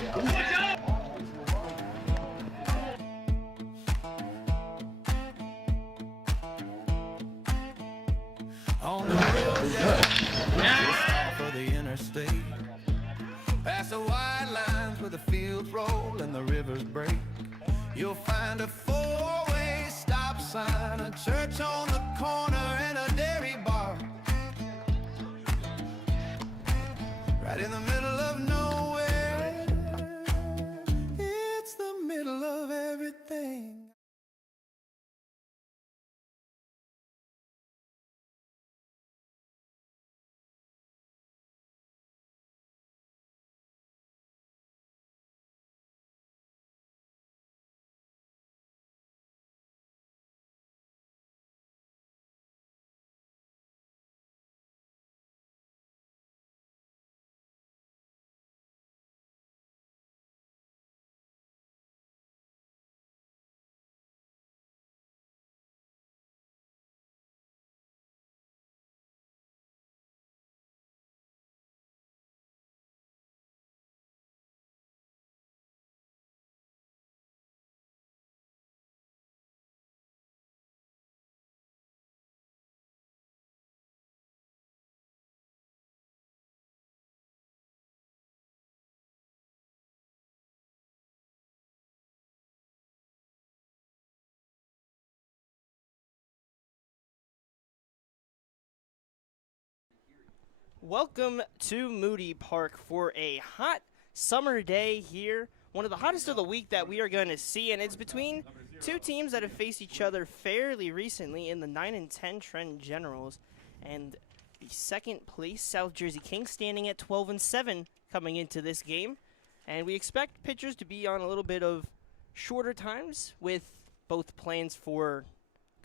On the road, off of the interstate, past the white lines where the fields roll and the rivers break, you'll find a four-way stop sign, a church on the corner, and a dairy bar. Right in the middle of nowhere, it's the middle of everything. Welcome to Moody Park for a hot summer day here. One of the hottest of the week that we are going to see, and it's between two teams that have faced each other fairly recently in the 9 and 10 Trenton Generals, and the second place South Jersey Kings standing at 12 and 7 coming into this game. And we expect pitchers to be on a little bit of shorter times with both plans for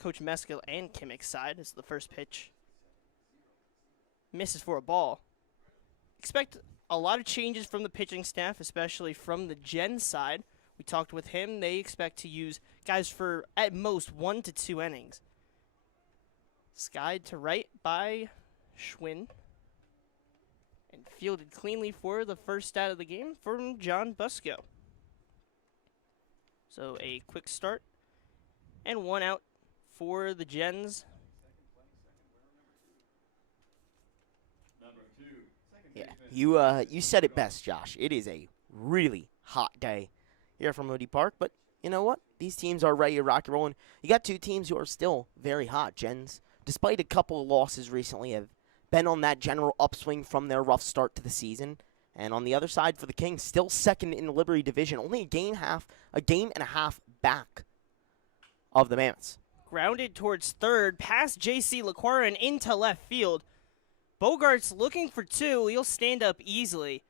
Coach Meskill and Kimmick's side. This is the first pitch. Misses for a ball. Expect a lot of changes from the pitching staff, especially from the Gen side. We talked with him. They expect to use guys for at most 1 to 2 innings. Skied to right by Schwinn. And fielded cleanly for the first out of the game from John Busco. So a quick start. And 1 out for the Gens. Yeah, you said it best, Josh. It is a really hot day here from Moody Park, but you know what? These teams are ready to rock and roll, and you got two teams who are still very hot. Gens, despite a couple of losses recently, have been on that general upswing from their rough start to the season. And on the other side for the Kings, still second in the Liberty Division, only a game and a half back of the Mammoths. Grounded towards third, past J.C. LaQuara and into left field. Bogart's looking for 2. He'll stand up easily.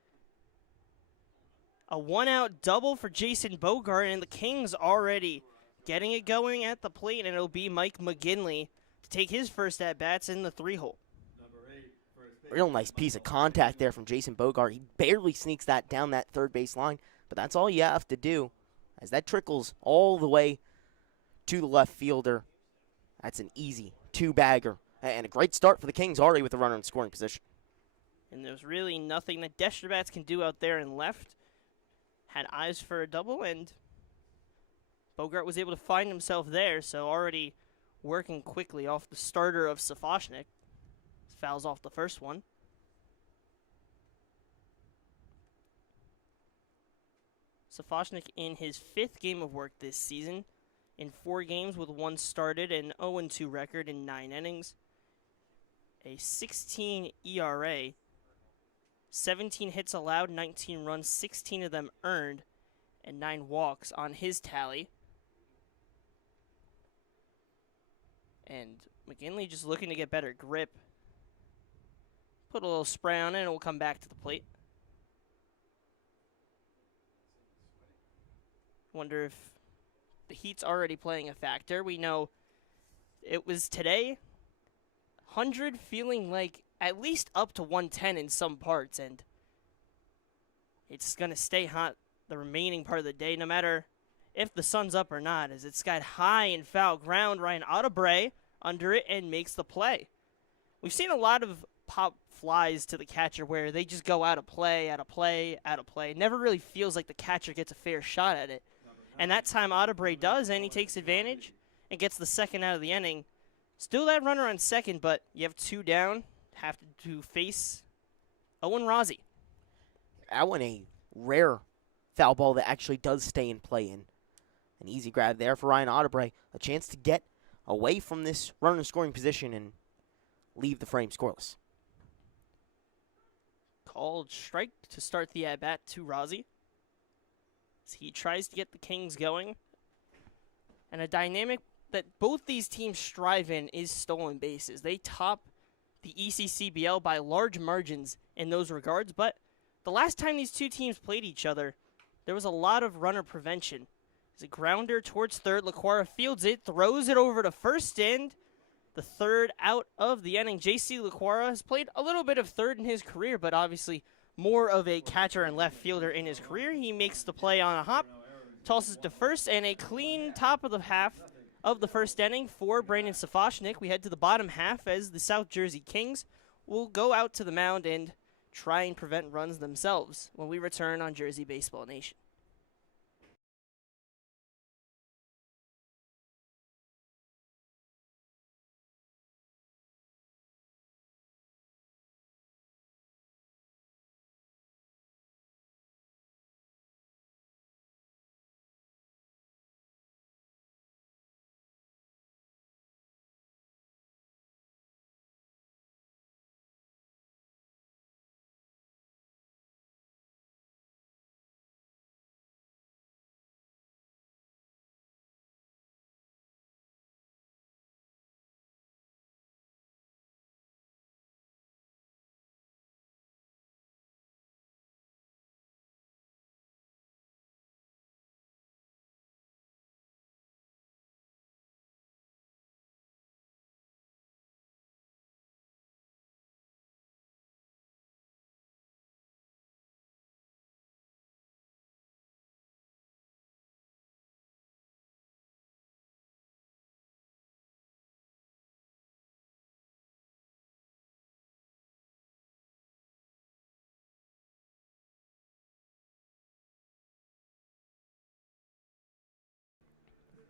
A 1-out double for Jason Bogart, and the Kings already getting it going at the plate, and it'll be Mike McGinley to take his first at-bats in the 3-hole. Real nice piece of contact there from Jason Bogart. He barely sneaks that down that third base line, but that's all you have to do as that trickles all the way to the left fielder. That's an easy 2-bagger. And a great start for the Kings already with the runner in scoring position. And there's really nothing that Destrabats can do out there in left. Had eyes for a double, and Bogart was able to find himself there, so already working quickly off the starter of Safochnik. Fouls off the first one. Safochnik in his 5th game of work this season, in 4 games with 1 started, an 0-2 record in 9 innings. A 16 ERA, 17 hits allowed, 19 runs, 16 of them earned, and 9 walks on his tally. And McGinley just looking to get better grip. Put a little spray on it, and we'll come back to the plate. Wonder if the heat's already playing a factor. We know it was today. 100 feeling like at least up to 110 in some parts, and it's going to stay hot the remaining part of the day, no matter if the sun's up or not, as it's got high and foul ground. Ryan Audebray under it and makes the play. We've seen a lot of pop flies to the catcher where they just go out of play, out of play, out of play. It never really feels like the catcher gets a fair shot at it. And that time Audebray does, and he takes advantage and gets the second out of the inning. Still that runner on second, but you have 2 down, have to face Owen Rozzi. That one a rare foul ball that actually does stay in play. And an easy grab there for Ryan Audebray. A chance to get away from this runner scoring position and leave the frame scoreless. Called strike to start the at-bat to Rozzi. As he tries to get the Kings going. And a dynamic that both these teams strive in is stolen bases. They top the ECCBL by large margins in those regards, but the last time these two teams played each other, there was a lot of runner prevention. It's a grounder towards third. Laquara fields it, throws it over to first, and the third out of the inning. J.C. Laquara has played a little bit of third in his career, but obviously more of a catcher and left fielder in his career. He makes the play on a hop, tosses to first, and a clean top of the half of the first inning for Brandon Safochnik. We head to the bottom half as the South Jersey Kings will go out to the mound and try and prevent runs themselves when we return on Jersey Baseball Nation.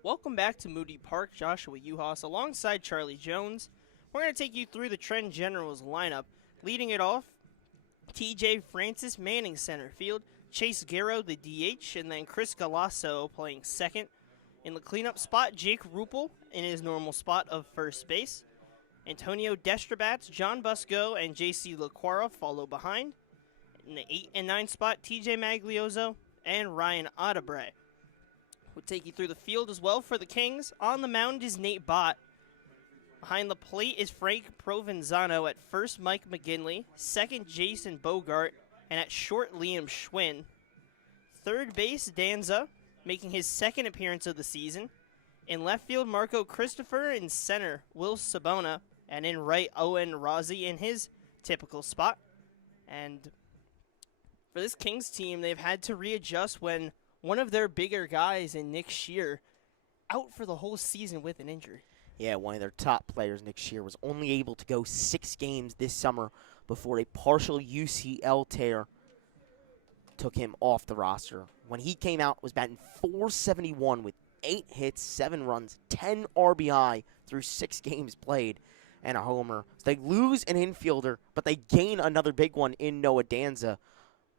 Welcome back to Moody Park. Joshua Yuhas alongside Charlie Jones. We're going to take you through the Trenton Generals lineup. Leading it off, TJ Francis manning center field, Chase Garrow the DH, and then Chris Galasso playing second. In the cleanup spot, Jake Ruppel in his normal spot of first base. Antonio Destrabats, John Busco, and J.C. Laquara follow behind. In the 8 and 9 spot, TJ Magliozzo and Ryan Audebray. We'll take you through the field as well for the Kings. On the mound is Nate Bott. Behind the plate is Frank Provenzano. At first, Mike McGinley. Second, Jason Bogart. And at short, Liam Schwinn. Third base, Danza, making his second appearance of the season. In left field, Marco Christopher. In center, Will Sabona. And in right, Owen Rozzi in his typical spot. And for this Kings team, they've had to readjust when one of their bigger guys in Nick Shear out for the whole season with an injury. Yeah, one of their top players, Nick Shear, was only able to go 6 games this summer before a partial UCL tear took him off the roster. When he came out, was batting .471 with 8 hits, 7 runs, 10 RBI through 6 games played, and a homer. So they lose an infielder, but they gain another big one in Noah Danza.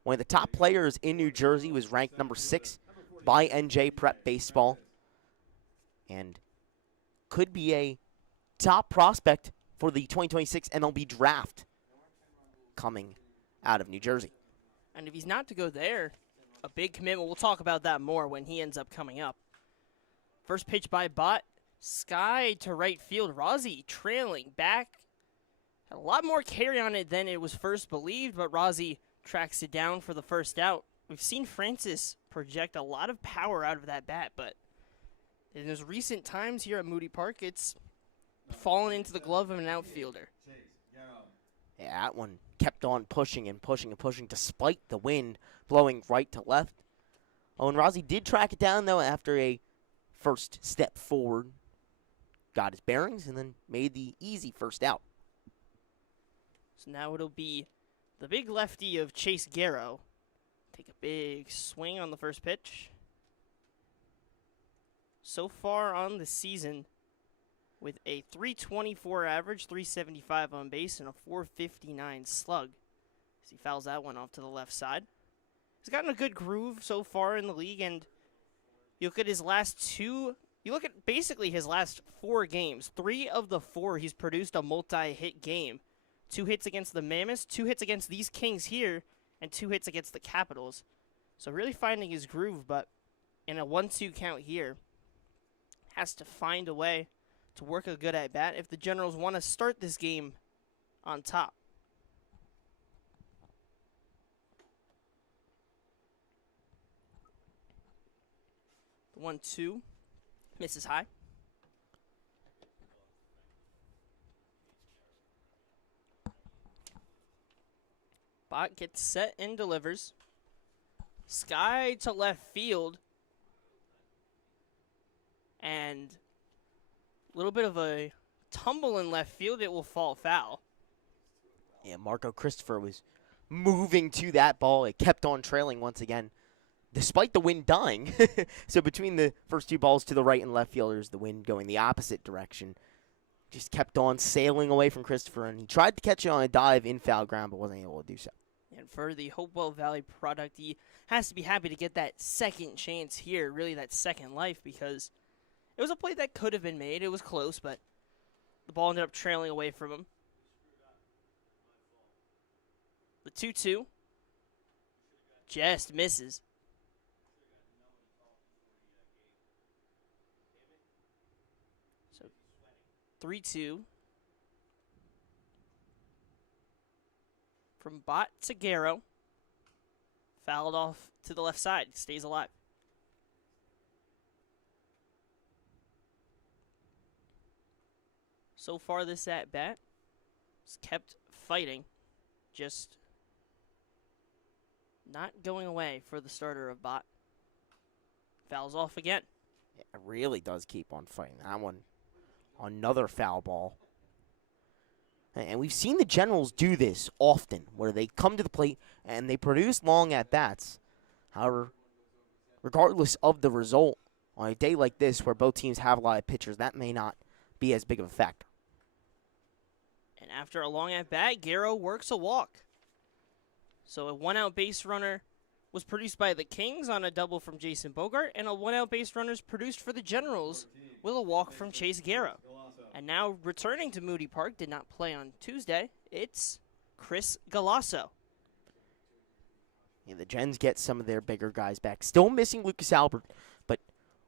One of the top players in New Jersey, was ranked number 6 by NJ Prep Baseball, and could be a top prospect for the 2026 MLB draft coming out of New Jersey. And if he's not to go there, a big commitment. We'll talk about that more when he ends up coming up. First pitch by Bott. Sky to right field. Rozzi trailing back. Had a lot more carry on it than it was first believed, but Rozzi tracks it down for the first out. We've seen Francis project a lot of power out of that bat, but in those recent times here at Moody Park, it's fallen into the glove of an outfielder. Yeah, that one kept on pushing and pushing and pushing despite the wind blowing right to left. Owen Rozzi did track it down, though, after a first step forward. Got his bearings and then made the easy first out. So now it'll be the big lefty of Chase Garrow. Take a big swing on the first pitch. So far on the season, with a 324 average, 375 on base, and a 459 slug. As he fouls that one off to the left side. He's gotten a good groove so far in the league, and you look at his last basically his last 4 games. 3 of the 4 he's produced a multi-hit game. 2 hits against the Mammoths, 2 hits against these Kings here, and 2 hits against the Capitals. So really finding his groove, but in a 1-2 count here, has to find a way to work a good at-bat if the Generals want to start this game on top. The 1-2 misses high. Bot gets set and delivers. Sky to left field. And a little bit of a tumble in left field. It will fall foul. Yeah, Marco Christopher was moving to that ball. It kept on trailing once again, despite the wind dying. So between the first 2 balls to the right and left fielders, the wind going the opposite direction, just kept on sailing away from Christopher, and he tried to catch it on a dive in foul ground, but wasn't able to do so. And for the Hopewell Valley product, he has to be happy to get that second chance here, really that second life, because it was a play that could have been made. It was close, but the ball ended up trailing away from him. The 2-2 just misses. So 3-2. From Bot to Garrow. Fouled off to the left side. Stays alive. So far this at-bat has kept fighting. Just not going away for the starter of Bot. Fouls off again. Yeah, it really does keep on fighting. That one, another foul ball. And we've seen the Generals do this often, where they come to the plate and they produce long at-bats. However, regardless of the result, on a day like this where both teams have a lot of pitchers, that may not be as big of a factor. And after a long at-bat, Garrow works a walk. So a 1-out base runner was produced by the Kings on a double from Jason Bogart, and a 1-out base runner is produced for the Generals with a walk from Chase Garrow. And now returning to Moody Park, did not play on Tuesday, it's Chris Galasso. Yeah, the Gens get some of their bigger guys back. Still missing Lucas Albert, but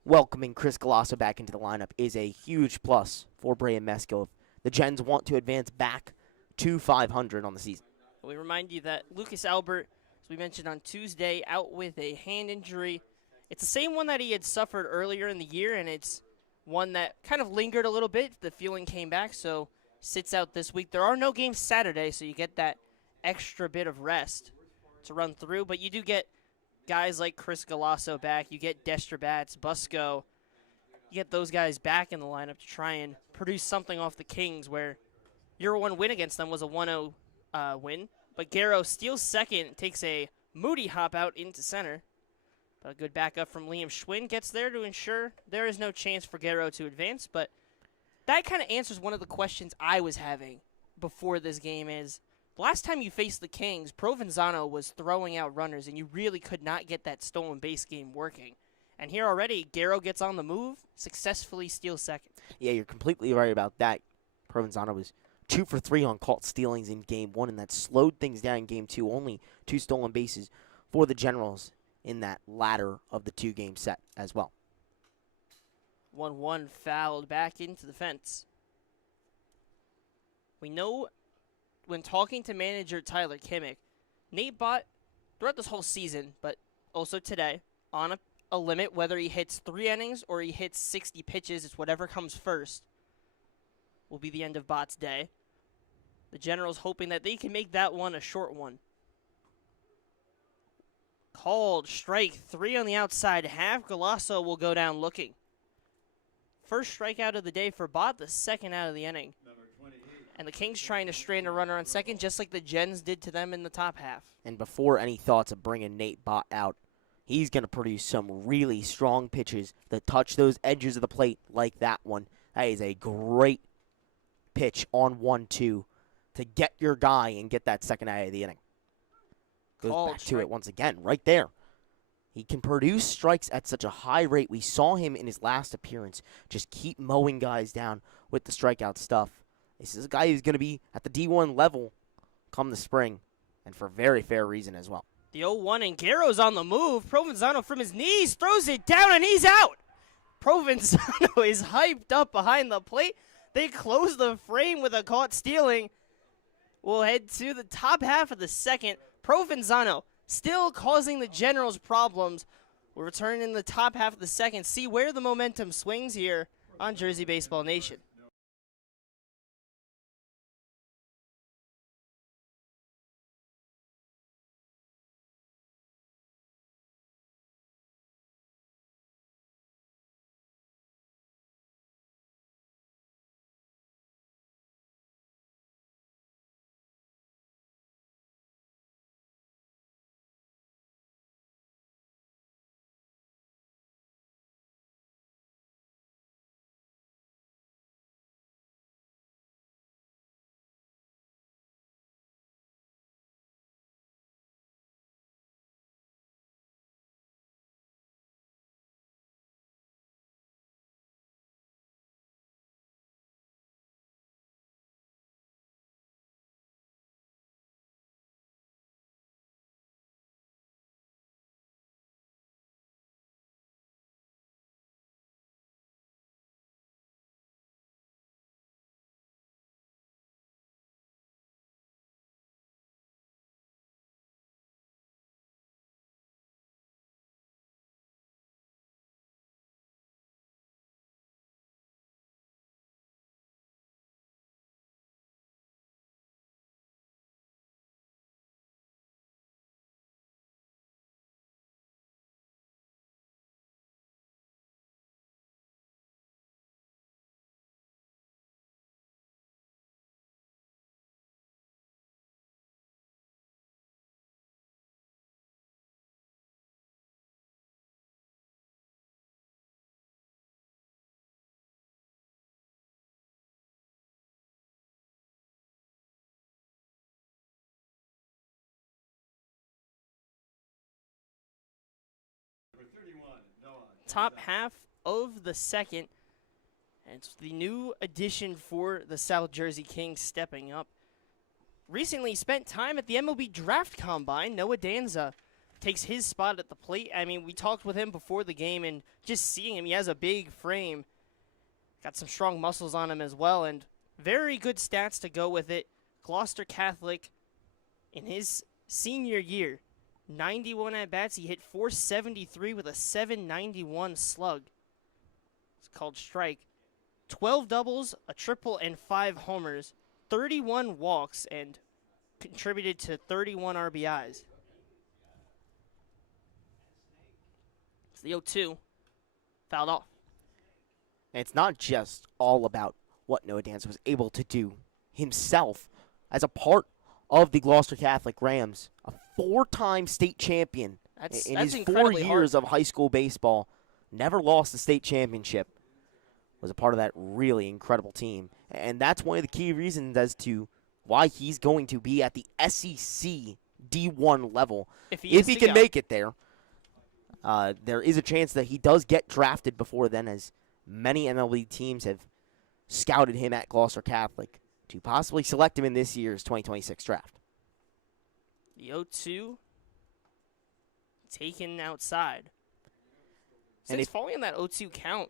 welcoming Chris Galasso back into the lineup is a huge plus for Bray and Mesco if the Gens want to advance back to 500 on the season. We remind you that Lucas Albert, as we mentioned on Tuesday, out with a hand injury. It's the same one that he had suffered earlier in the year, and it's one that kind of lingered a little bit. The feeling came back, so sits out this week. There are no games Saturday, so you get that extra bit of rest to run through. But you do get guys like Chris Galasso back. You get Destrabats, Busco. You get those guys back in the lineup to try and produce something off the Kings, where your one win against them was a 1-0 win. But Garrow steals second, takes a Moody hop out into center. But a good backup from Liam Schwinn gets there to ensure there is no chance for Garrow to advance. But that kind of answers one of the questions I was having before this game is, the last time you faced the Kings, Provenzano was throwing out runners, and you really could not get that stolen base game working. And here already, Garrow gets on the move, successfully steals second. Yeah, you're completely right about that. Provenzano was 2 for 3 on caught stealings in Game 1, and that slowed things down in Game 2. Only 2 stolen bases for the Generals in that latter of the 2-game set as well. 1-1 fouled back into the fence. We know when talking to manager Tyler Kimmick, Nate Bott, throughout this whole season, but also today, on a limit, whether he hits 3 innings or he hits 60 pitches, it's whatever comes first, will be the end of Bott's day. The Generals hoping that they can make that one a short one. Called strike 3 on the outside half. Galasso will go down looking. First strikeout of the day for Bott, the second out of the inning. And the Kings trying to strand a runner on second, just like the Gens did to them in the top half. And before any thoughts of bringing Nate Bott out, he's going to produce some really strong pitches that touch those edges of the plate like that one. That is a great pitch on 1-2 to get your guy and get that second out of the inning. Goes back to it once again, right there. He can produce strikes at such a high rate. We saw him in his last appearance just keep mowing guys down with the strikeout stuff. This is a guy who's going to be at the D1 level come the spring, and for very fair reason as well. The 0-1, and Garro's on the move. Provenzano from his knees throws it down, and he's out. Provenzano is hyped up behind the plate. They close the frame with a caught stealing. We'll head to the top half of the second. Provenzano still causing the Generals problems. We'll return in the top half of the second, see where the momentum swings here on Jersey Baseball Nation. Top half of the second. And it's the new addition for the South Jersey Kings stepping up. Recently spent time at the MLB Draft Combine. Noah Danza takes his spot at the plate. I mean, we talked with him before the game, and just seeing him, he has a big frame. Got some strong muscles on him as well, and very good stats to go with it. Gloucester Catholic, in his senior year, 91 at-bats. He hit .473 with a .791 slug. It's called strike. 12 doubles, a triple, and 5 homers. 31 walks, and contributed to 31 RBIs. It's the 0-2. Fouled off. And it's not just all about what Noah Danza was able to do himself as a part of the Gloucester Catholic Rams, a 4-time state champion in his 4 years of high school baseball, never lost the state championship, was a part of that really incredible team. And that's one of the key reasons as to why he's going to be at the SEC D1 level. If he can make it there, there is a chance that he does get drafted before then, as many MLB teams have scouted him at Gloucester Catholic to possibly select him in this year's 2026 draft. The 0-2 taken outside. Since falling in that 0-2 count,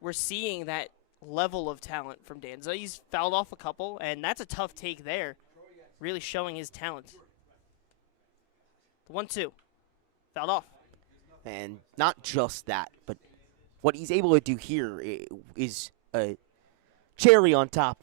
we're seeing that level of talent from Danza. He's fouled off a couple, and that's a tough take there, really showing his talent. The 1-2, fouled off. And not just that, but what he's able to do here is a cherry on top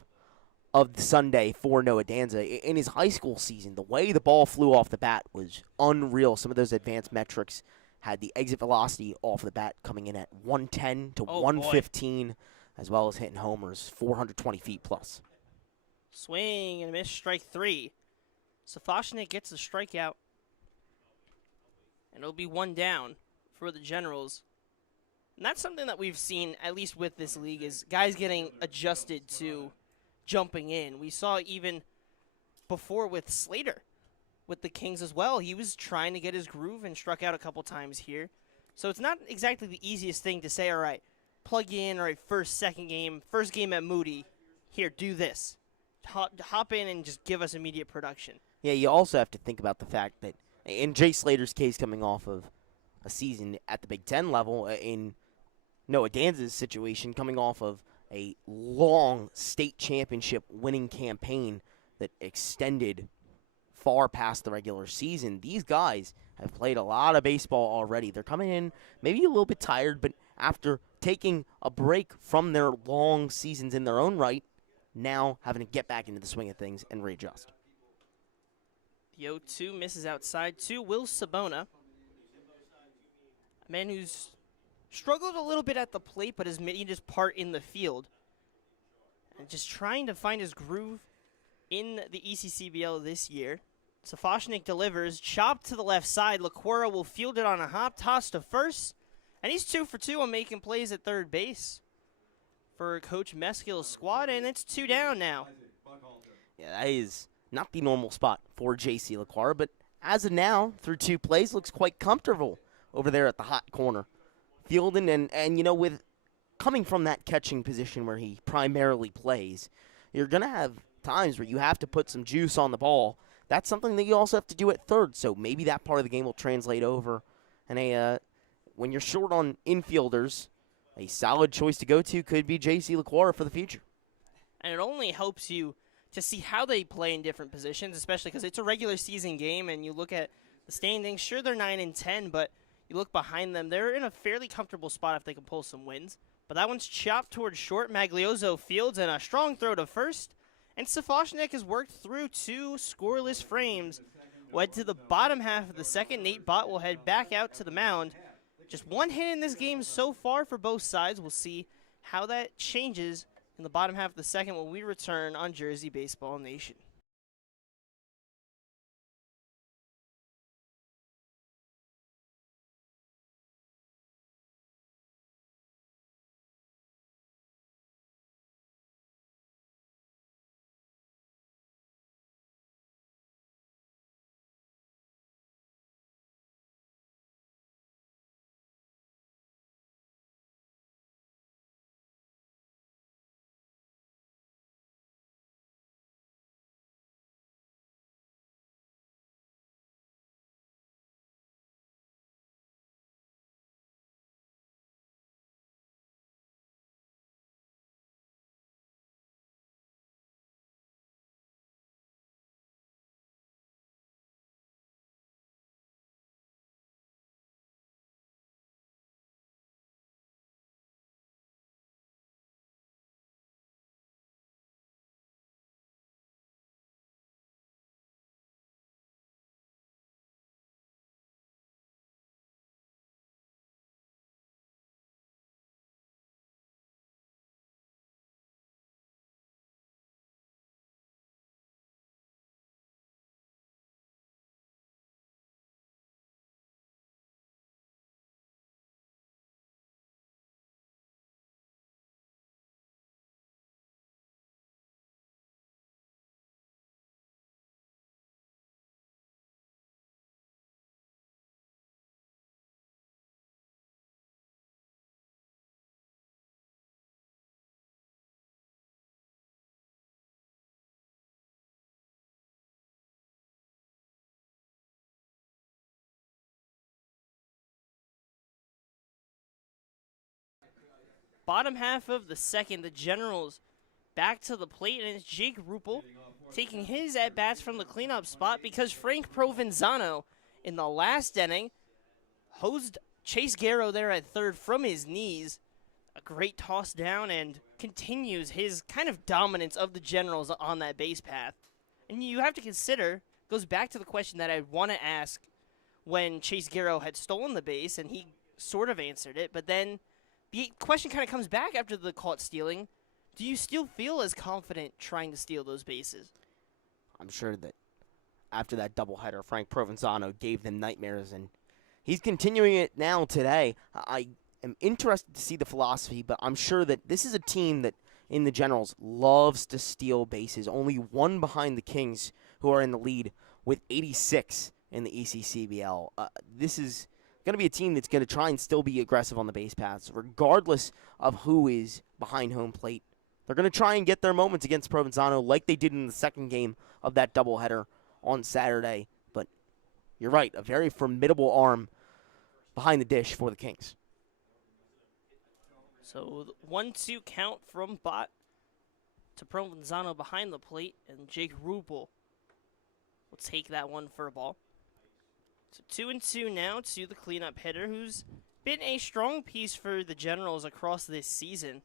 of the Sunday for Noah Danza. In his high school season, the way the ball flew off the bat was unreal. Some of those advanced metrics had the exit velocity off the bat coming in at 110 to 115, as well as hitting homers 420 feet plus. Swing and a miss, strike 3. Safashnik gets the strikeout. And it'll be 1 down for the Generals. And that's something that we've seen, at least with this league, is guys getting adjusted to jumping in. We saw even before with Slater, with the Kings as well. He was trying to get his groove and struck out a couple times here. So it's not exactly the easiest thing to say, all right, plug you in, all right, first game at Moody, here, do this. Hop in and just give us immediate production. Yeah, you also have to think about the fact that in Jay Slater's case, coming off of a season at the Big Ten level, in Noah Danza's situation, coming off of a long state championship winning campaign that extended far past the regular season, these guys have played a lot of baseball already. They're coming in maybe a little bit tired, but after taking a break from their long seasons in their own right, now having to get back into the swing of things and readjust. The 0-2 misses outside to Will Sabona, a man who's struggled a little bit at the plate but has made his part in the field. And just trying to find his groove in the ECCBL this year. Safashnik delivers, chopped to the left side. Laquera will field it on a hop, toss to first. And he's 2 for 2 on making plays at third base for Coach Meskill's squad, and it's 2 down now. Yeah, that is not the normal spot for J.C. Laquara, but as of now, through 2 plays, looks quite comfortable over there at the hot corner. Fielding and you know, with coming from that catching position where he primarily plays, you're going to have times where you have to put some juice on the ball. That's something that you also have to do at third, so maybe that part of the game will translate over. And when you're short on infielders, a solid choice to go to could be J.C. Laquara for the future. And it only helps you to see how they play in different positions, especially because it's a regular season game, and you look at the standings. Sure, they're 9-10, but you look behind them, they're in a fairly comfortable spot if they can pull some wins. But that one's chopped towards short. Maglioso fields and a strong throw to first. And Safashnik has worked through 2 scoreless frames. Went to the bottom half of the second. Nate Bott will head back out to the mound. Just 1 hit in this game so far for both sides. We'll see how that changes in the bottom half of the second when we return on Jersey Baseball Nation. Bottom half of the second, the Generals back to the plate, and it's Jake Ruppel taking his at-bats from the cleanup spot because Frank Provenzano in the last inning hosed Chase Garrow there at third from his knees. A great toss down and continues his kind of dominance of the Generals on that base path. And you have to consider, goes back to the question that I want to ask when Chase Garrow had stolen the base, and he sort of answered it, but then the question kind of comes back after the caught stealing. Do you still feel as confident trying to steal those bases? I'm sure that after that doubleheader, Frank Provenzano gave them nightmares, and he's continuing it now today. I am interested to see the philosophy, but I'm sure that this is a team that, in the Generals, loves to steal bases. Only one behind the Kings, who are in the lead with 86 in the ECCBL. This is going to be a team that's going to try and still be aggressive on the base paths, regardless of who is behind home plate. They're going to try and get their moments against Provenzano like they did in the second game of that doubleheader on Saturday. But you're right, a very formidable arm behind the dish for the Kings. So 1-2 count from Bott to Provenzano behind the plate, and Jake Rupel will take that one for a ball. So 2-2 now to the cleanup hitter, who's been a strong piece for the Generals across this season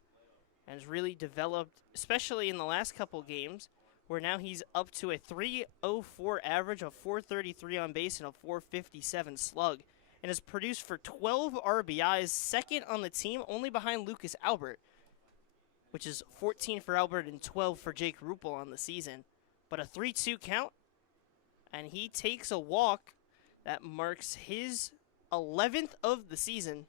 and has really developed, especially in the last couple games, where now he's up to a .304 average, a .433 on base, and a .457 slug, and has produced for 12 RBIs, second on the team, only behind Lucas Albert, which is 14 for Albert and 12 for Jake Rupel on the season. But a 3-2 count, and he takes a walk that marks his 11th of the season,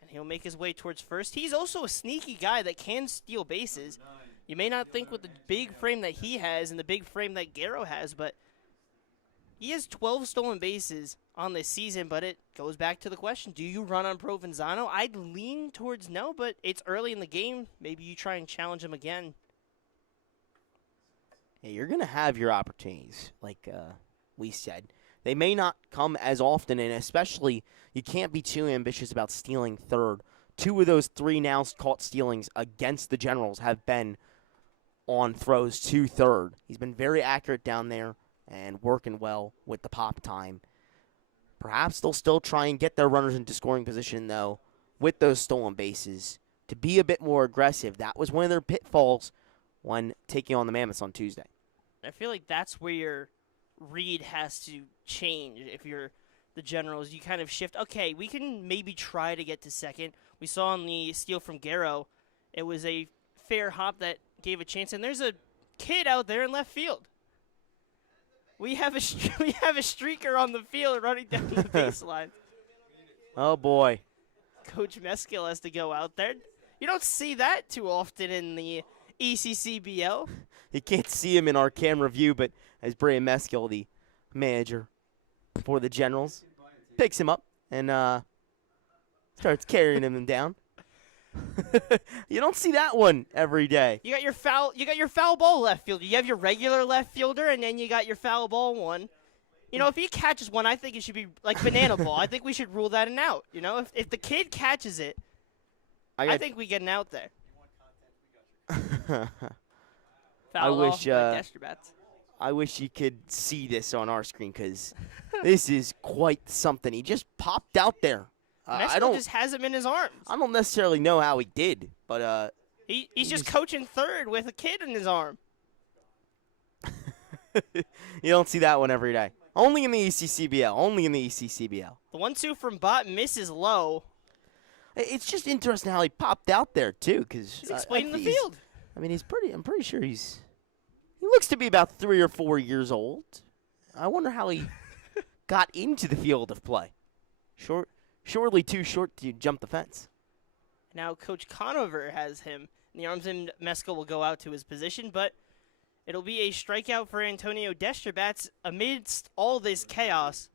and he'll make his way towards first. He's also a sneaky guy that can steal bases. You may not think with the big frame that he has and the big frame that Garrow has, but he has 12 stolen bases on this season. But it goes back to the question, do you run on Provenzano? I'd lean towards no, but it's early in the game. Maybe you try and challenge him again. Hey, you're going to have your opportunities, like we said. They may not come as often, and especially you can't be too ambitious about stealing third. 2 of those 3 now caught stealings against the Generals have been on throws to third. He's been very accurate down there and working well with the pop time. Perhaps they'll still try and get their runners into scoring position, though, with those stolen bases to be a bit more aggressive. That was one of their pitfalls when taking on the Mammoths on Tuesday. I feel like that's where your read has to change. If you're the Generals, you kind of shift. Okay, we can maybe try to get to second. We saw on the steal from Garrow, it was a fair hop that gave a chance, and there's a kid out there in left field. We have a streaker on the field running down the baseline. Oh boy, Coach Meskill has to go out there. You don't see that too often in the ECCBL. You can't see him in our camera view, but as Brian Meskill, the manager for the Generals, picks him up and starts carrying him down. You don't see that one every day. You got your foul ball left fielder. You have your regular left fielder, and then you got your foul ball one. You know, if he catches one, I think it should be like banana ball. I think we should rule that an out. You know, if the kid catches it, I think we get an out there. I wish you could see this on our screen, because this is quite something. He just popped out there. Meskill just has him in his arms. I don't necessarily know how he did, but he's just coaching third with a kid in his arm. You don't see that one every day. Only in the ECCBL. Only in the ECCBL. The 1-2 from Bott misses low. It's just interesting how he popped out there too, because he's explaining the field. I mean, I'm pretty sure he looks to be about 3 or 4 years old. I wonder how he got into the field of play. Surely too short to jump the fence. Now Coach Conover has him in the arms, and Meskill will go out to his position, but it'll be a strikeout for Antonio Desterbats amidst all this chaos.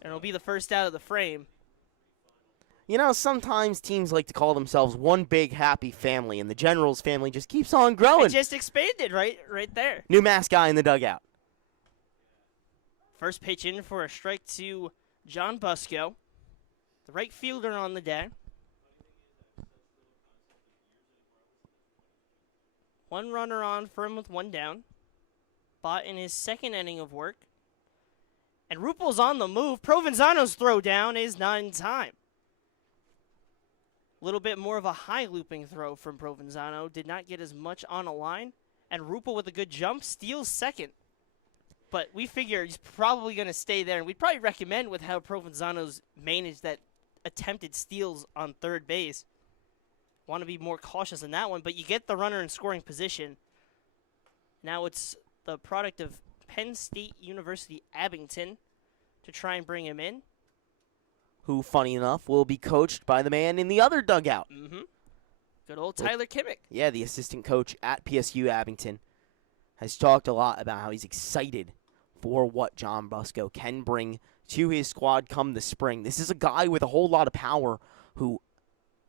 And it'll be the first out of the frame. You know, sometimes teams like to call themselves one big happy family, and the Generals family just keeps on growing. It just expanded right there. New mask guy in the dugout. First pitch in for a strike to John Busco, the right fielder on the day. One runner on for him with one down. Bott in his second inning of work. And Rupel's on the move. Provenzano's throw down is not in time. A little bit more of a high looping throw from Provenzano. Did not get as much on a line. And Rupel with a good jump steals second. But we figure he's probably going to stay there. And we'd probably recommend with how Provenzano's managed that attempted steals on third base. want to be more cautious in that one, but you get the runner in scoring position. Now it's the product of Penn State University Abington to try and bring him in. Who, funny enough, will be coached by the man in the other dugout. Good old Tyler Kimmick. Yeah, the assistant coach at PSU Abington has talked a lot about how he's excited for what John Busco can bring to his squad come the spring. This is a guy with a whole lot of power who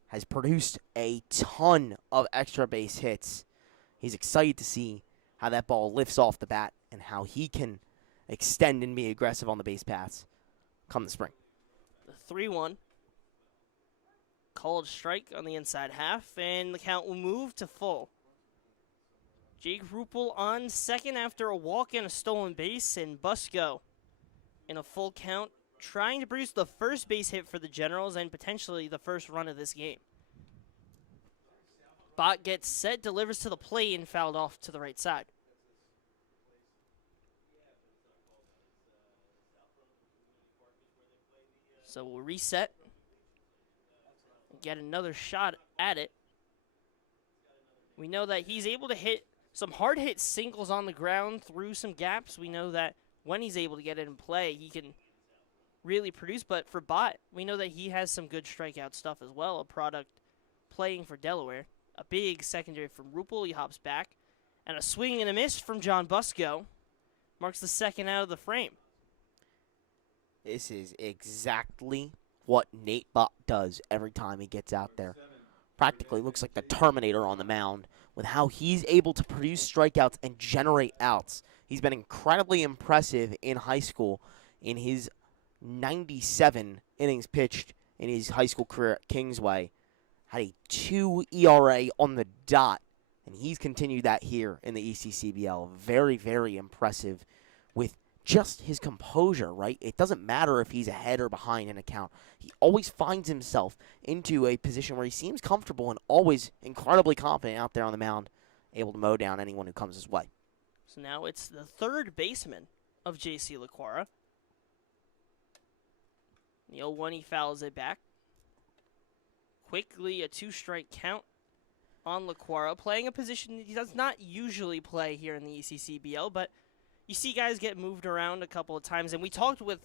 has produced a ton of extra base hits. He's excited to see how that ball lifts off the bat and how he can extend and be aggressive on the base paths come the spring. The 3-1. Called strike on the inside half, and the count will move to full. Jake Ruppel on second after a walk and a stolen base, and Busco in a full count, trying to produce the first base hit for the Generals and potentially the first run of this game. Bott gets set, delivers to the plate, and fouled off to the right side. So we'll reset. Get another shot at it. We know that he's able to hit some hard hit singles on the ground through some gaps. We know that when he's able to get it in play, he can really produce. But for Bott, we know that he has some good strikeout stuff as well, a product playing for Delaware. A big secondary from Ruppel. He hops back. And a swing and a miss from John Busco marks the second out of the frame. This is exactly what Nate Bott does every time he gets out there. Practically looks like the Terminator on the mound with how he's able to produce strikeouts and generate outs. He's been incredibly impressive in high school in his 97 innings pitched in his high school career at Kingsway. Had a 2 ERA on the dot, and he's continued that here in the ECCBL. Very, very impressive with just his composure, right? It doesn't matter if he's ahead or behind in a count. He always finds himself into a position where he seems comfortable and always incredibly confident out there on the mound, able to mow down anyone who comes his way. So now it's the third baseman of J.C. LaQuara. The 0-1, he fouls it back. Quickly, a 2-strike count on LaQuara, playing a position that he does not usually play here in the ECCBL, but you see guys get moved around a couple of times, and we talked with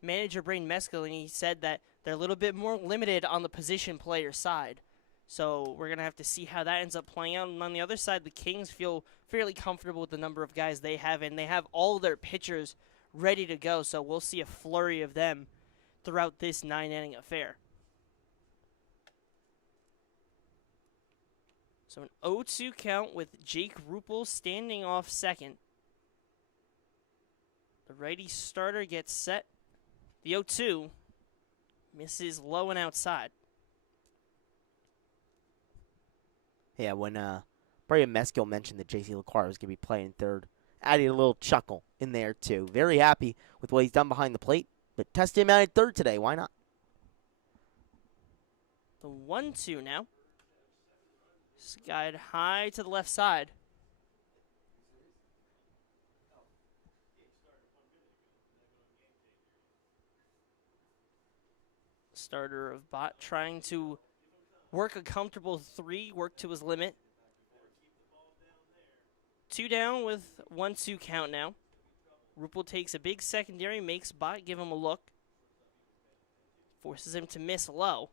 manager Brain Mescal, and he said that they're a little bit more limited on the position player side. So we're going to have to see how that ends up playing out. And on the other side, the Kings feel fairly comfortable with the number of guys they have, and they have all their pitchers ready to go, so we'll see a flurry of them throughout this 9-inning affair. So an 0-2 count with Jake Ruppel standing off second. The righty starter gets set. The 0-2 misses low and outside. Yeah, when Brian Meskill mentioned that J.C. LaQuara was going to be playing third, added a little chuckle in there, too. Very happy with what he's done behind the plate, but test him out at third today. Why not? The 1-2 now. Skied high to the left side. Starter of Bott trying to work a comfortable 3, work to his limit. 2 down with 1-2 count now. Ruppel takes a big secondary, makes Bott give him a look. Forces him to miss low.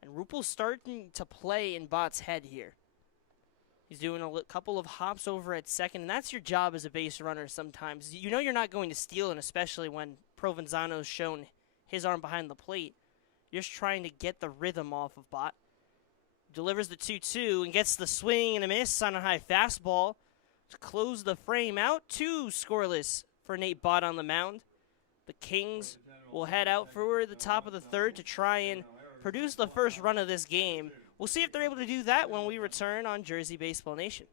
And Ruppel's starting to play in Bott's head here. He's doing a couple of hops over at second, and that's your job as a base runner sometimes. You know you're not going to steal, and especially when Provenzano's shown his arm behind the plate. You're just trying to get the rhythm off of Bott. Delivers the 2-2 and gets the swing and a miss on a high fastball to close the frame out. 2 scoreless for Nate Bott on the mound. The Kings will head out for the top of the third to try and produce the first run of this game. We'll see if they're able to do that when we return on Jersey Baseball Nation.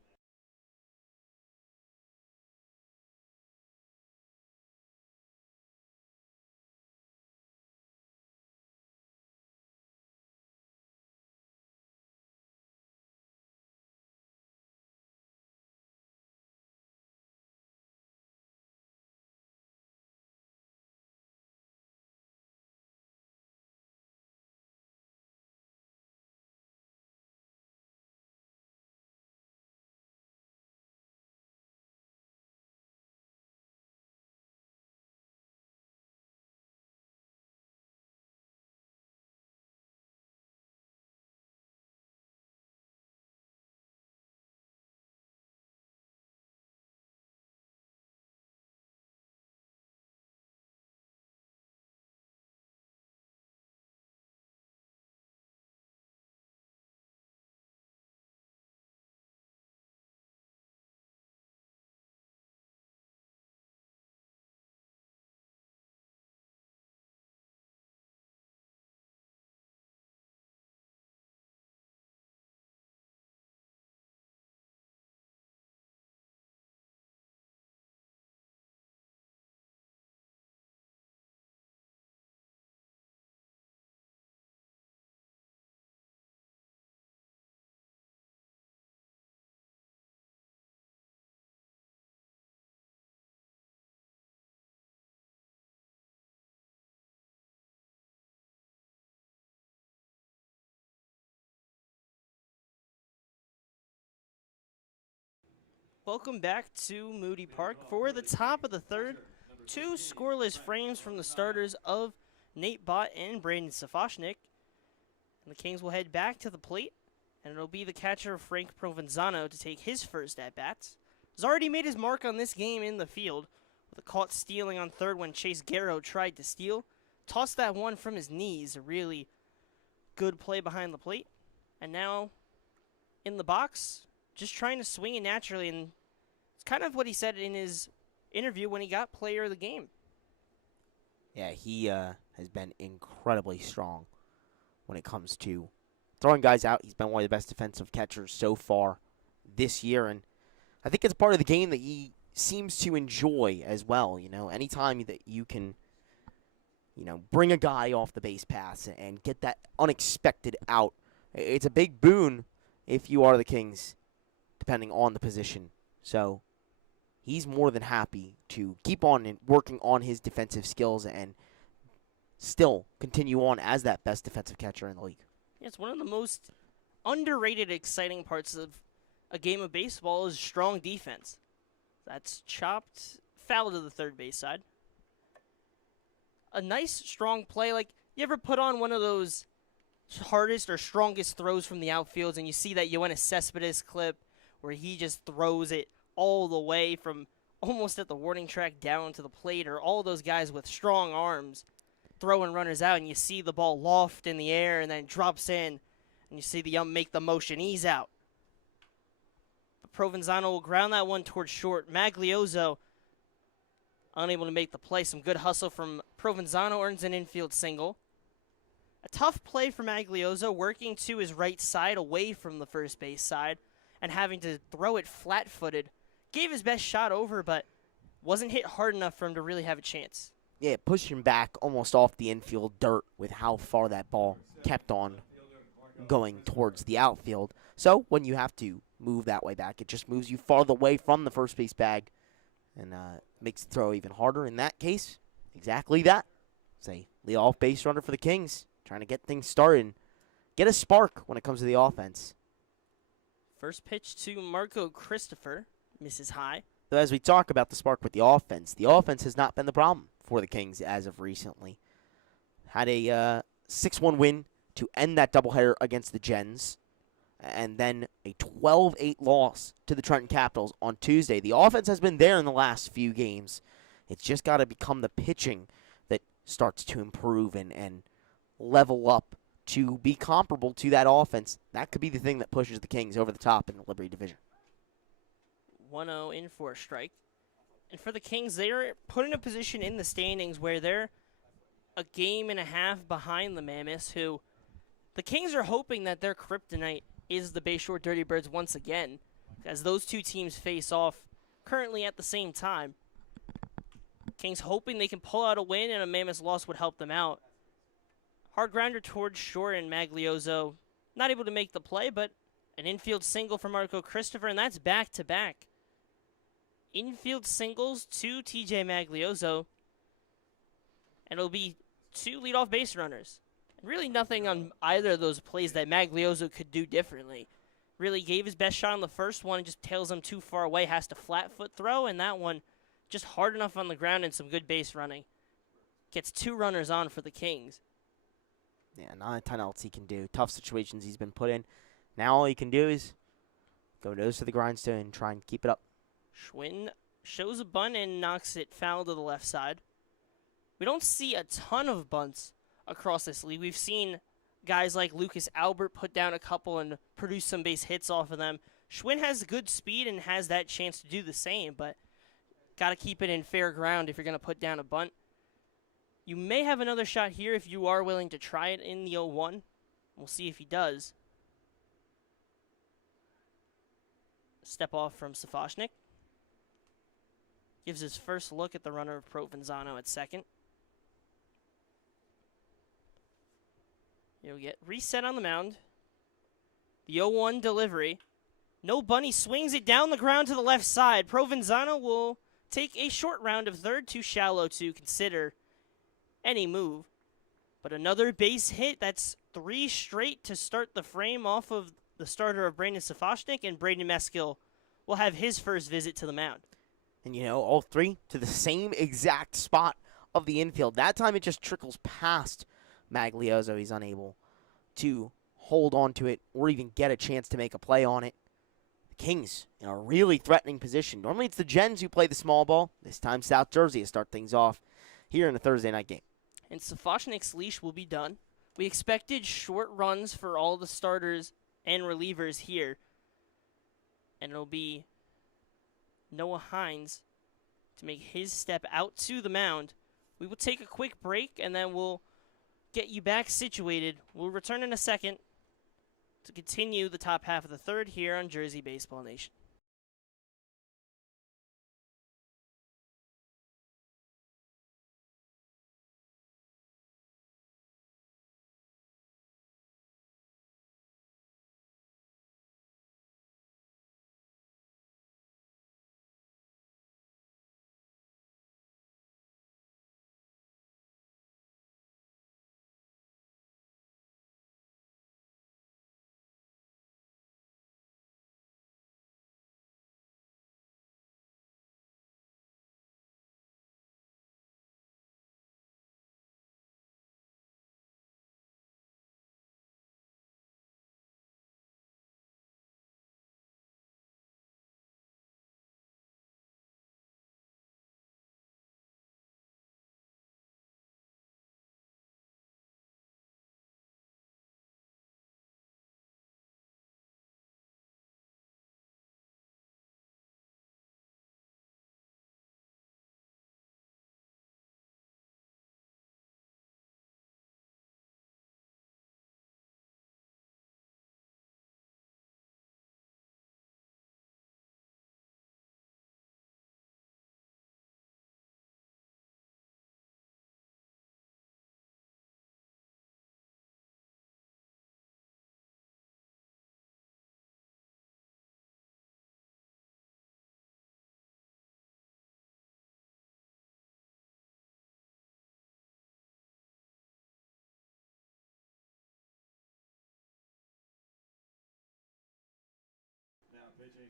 Welcome back to Moody Park for the top of the third. 2 scoreless frames from the starters of Nate Bott and Brandon Safochnik. And the Kings will head back to the plate, and it'll be the catcher Frank Provenzano to take his first at-bats. He's already made his mark on this game in the field, with a caught stealing on third when Chase Garrow tried to steal. Tossed that one from his knees, a really good play behind the plate. And now in the box, just trying to swing it naturally, and it's kind of what he said in his interview when he got player of the game. Yeah, he has been incredibly strong when it comes to throwing guys out. He's been one of the best defensive catchers so far this year, and I think it's part of the game that he seems to enjoy as well. You know, anytime that you can, bring a guy off the base pass and get that unexpected out, it's a big boon if you are the Kings, depending on the position. So he's more than happy to keep on and working on his defensive skills and still continue on as that best defensive catcher in the league. Yeah, it's one of the most underrated, exciting parts of a game of baseball is strong defense. That's chopped foul to the third base side. A nice, strong play. Like, you ever put on one of those hardest or strongest throws from the outfields, and you see that Yoenis Cespedes clip where he just throws it all the way from almost at the warning track down to the plate, or all those guys with strong arms throwing runners out, and you see the ball loft in the air and then drops in, and you see the ump make the motion, he's out. But Provenzano will ground that one towards short. Maglioso unable to make the play. Some good hustle from Provenzano, earns an infield single. A tough play for Maglioso, working to his right side away from the first base side and having to throw it flat-footed. Gave his best shot over, but wasn't hit hard enough for him to really have a chance. Yeah, pushed him back almost off the infield dirt with how far that ball kept on going towards the outfield. So when you have to move that way back, it just moves you farther away from the first base bag and makes the throw even harder. In that case, exactly that. It's a leadoff base runner for the Kings, trying to get things started and get a spark when it comes to the offense. First pitch to Marco Christopher, misses high. So as we talk about the spark with the offense has not been the problem for the Kings as of recently. Had a 6-1 win to end that doubleheader against the Gens, and then a 12-8 loss to the Trenton Capitals on Tuesday. The offense has been there in the last few games. It's just got to become the pitching that starts to improve and level up to be comparable to that offense. That could be the thing that pushes the Kings over the top in the Liberty Division. 1-0 in for a strike. And for the Kings, they're put in a position in the standings where they're a game and a half behind the Mammoths, who the Kings are hoping that their kryptonite is the Bayshore Dirty Birds once again, as those two teams face off currently at the same time. Kings hoping they can pull out a win, and a Mammoths loss would help them out. Hard grounder towards short, and Maglioso not able to make the play, but an infield single for Marco Christopher, and that's back-to-back. Infield singles to TJ Maglioso, and it'll be 2 leadoff base runners. Really nothing on either of those plays that Maglioso could do differently. Really gave his best shot on the first one and just tails him too far away, has to flat foot throw, and that one just hard enough on the ground and some good base running. Gets 2 runners on for the Kings. Yeah, not a ton else he can do. Tough situations he's been put in. Now all he can do is go nose to the grindstone and try and keep it up. Schwinn shows a bunt and knocks it foul to the left side. We don't see a ton of bunts across this league. We've seen guys like Lucas Albert put down a couple and produce some base hits off of them. Schwinn has good speed and has that chance to do the same, but got to keep it in fair ground if you're going to put down a bunt. You may have another shot here if you are willing to try it in the 0-1. We'll see if he does. Step off from Safochnik. Gives his first look at the runner of Provenzano at second. You'll get reset on the mound. The 0-1 delivery. No bunny, swings it down the ground to the left side. Provenzano will take a short round of third, too shallow to consider any move. But another base hit. That's 3 straight to start the frame off of the starter of Brandon Safochnik, and Braden Meskill will have his first visit to the mound. And, all three to the same exact spot of the infield. That time it just trickles past Magliozzo. He's unable to hold on to it or even get a chance to make a play on it. The Kings in a really threatening position. Normally it's the Gens who play the small ball. This time South Jersey to start things off here in a Thursday night game. And Safochnik's leash will be done. We expected short runs for all the starters and relievers here. And it'll be Noah Hines to make his step out to the mound. We will take a quick break, and then we'll get you back situated. We'll return in a second to continue the top half of the third here on Jersey Baseball Nation.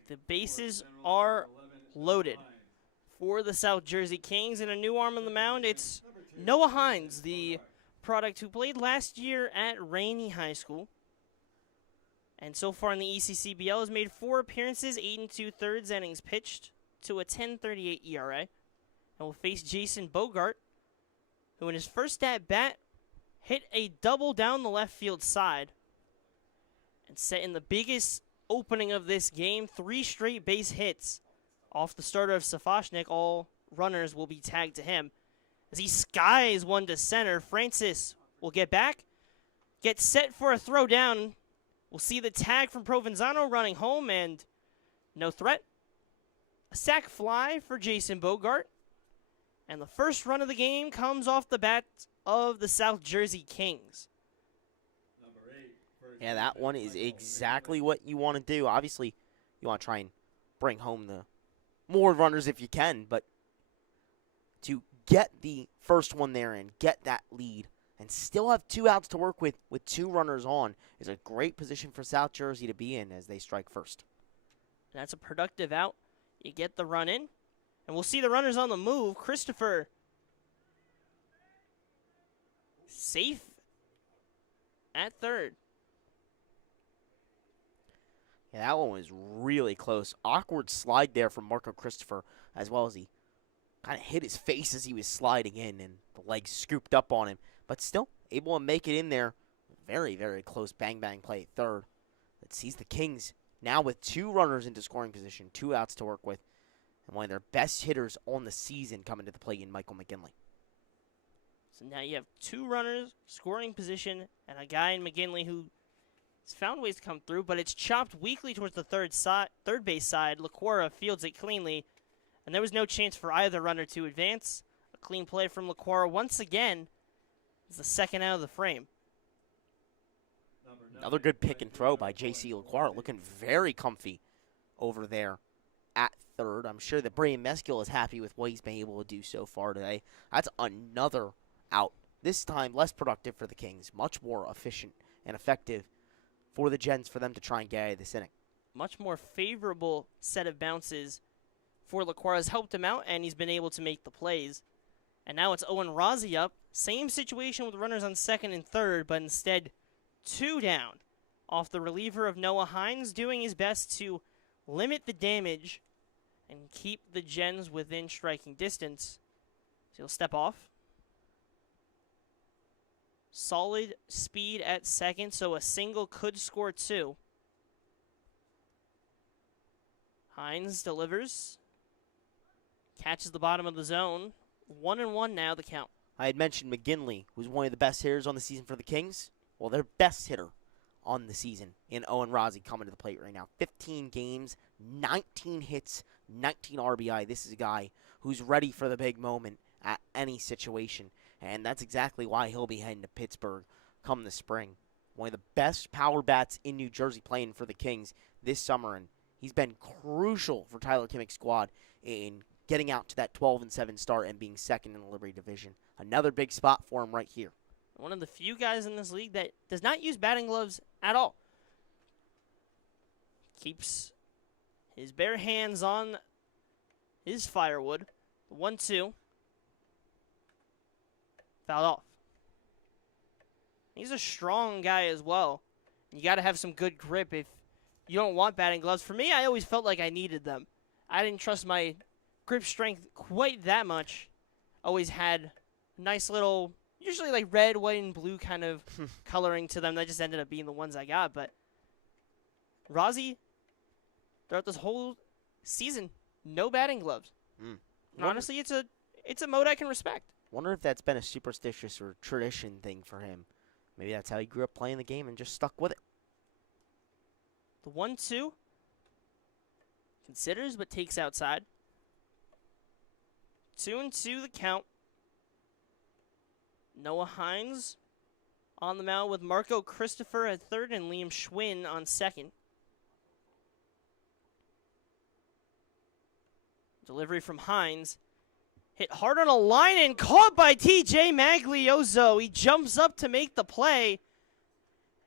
The bases are loaded for the South Jersey Kings, and a new arm on the mound. It's Noah Hines, the product who played last year at Rainey High School. And so far in the ECCBL has made 4 appearances, 8 2/3 innings pitched to a 10.38 ERA. And will face Jason Bogart, who in his first at-bat hit a double down the left field side and set in the biggest opening of this game, 3 straight base hits off the starter of Safochnik. All runners will be tagged to him. As he skies one to center, Francis will get back, get set for a throw down. We'll see the tag from Provenzano running home, and no threat. A sac fly for Jason Bogart. And the first run of the game comes off the bat of the South Jersey Kings. Yeah, that one is exactly what you want to do. Obviously, you want to try and bring home the more runners if you can, but to get the first one there and get that lead and still have 2 outs to work with 2 runners on is a great position for South Jersey to be in as they strike first. That's a productive out. You get the run in, and we'll see the runners on the move. Christopher safe at third. Yeah, that one was really close. Awkward slide there from Marco Christopher, as well as he kind of hit his face as he was sliding in, and the legs scooped up on him. But still, able to make it in there. Very, very close bang-bang play at third. That sees the Kings now with 2 runners into scoring position, 2 outs to work with, and one of their best hitters on the season coming to the plate in Michael McGinley. So now you have 2 runners, scoring position, and a guy in McGinley who has found ways to come through, but it's chopped weakly towards the third base side. LaQuara fields it cleanly, and there was no chance for either runner to advance. A clean play from LaQuara once again is the second out of the frame. Another good pick and throw by J.C. LaQuara, looking very comfy over there at third. I'm sure that Brian Meskill is happy with what he's been able to do so far today. That's another out. This time less productive for the Kings, much more efficient and effective for the Gens for them to try and get out of this inning. much more favorable set of bounces for LaCroix has helped him out, and he's been able to make the plays. And now it's Owen Rozzi up. Same situation with runners on second and third, but instead 2 down off the reliever of Noah Hines, doing his best to limit the damage and keep the Gens within striking distance. So he'll step off. Solid speed at second, so a single could score 2. Hines delivers. Catches the bottom of the zone. 1-1 now, the count. I had mentioned McGinley was one of the best hitters on the season for the Kings. Well, their best hitter on the season in Owen Rozzi coming to the plate right now. 15 games, 19 hits, 19 RBI. This is a guy who's ready for the big moment at any situation, and that's exactly why he'll be heading to Pittsburgh come the spring. One of the best power bats in New Jersey playing for the Kings this summer, and he's been crucial for Tyler Kimmick's squad in getting out to that 12-7 start and being second in the Liberty Division. Another big spot for him right here. One of the few guys in this league that does not use batting gloves at all. Keeps his bare hands on his firewood. 1-2. Fouled off. He's a strong guy as well. You got to have some good grip if you don't want batting gloves. For me, I always felt like I needed them. I didn't trust my grip strength quite that much. Always had nice little, usually like red, white, and blue kind of coloring to them. That just ended up being the ones I got. But Rozzi, throughout this whole season, no batting gloves. And honestly, it's a mode I can respect. Wonder if that's been a superstitious or tradition thing for him. Maybe that's how he grew up playing the game and just stuck with it. The 1-2. Considers but takes outside. 2-2 the count. Noah Hines on the mound with Marco Christopher at third and Liam Schwinn on second. Delivery from Hines. Hit hard on a line and caught by TJ Magliozzo. He jumps up to make the play.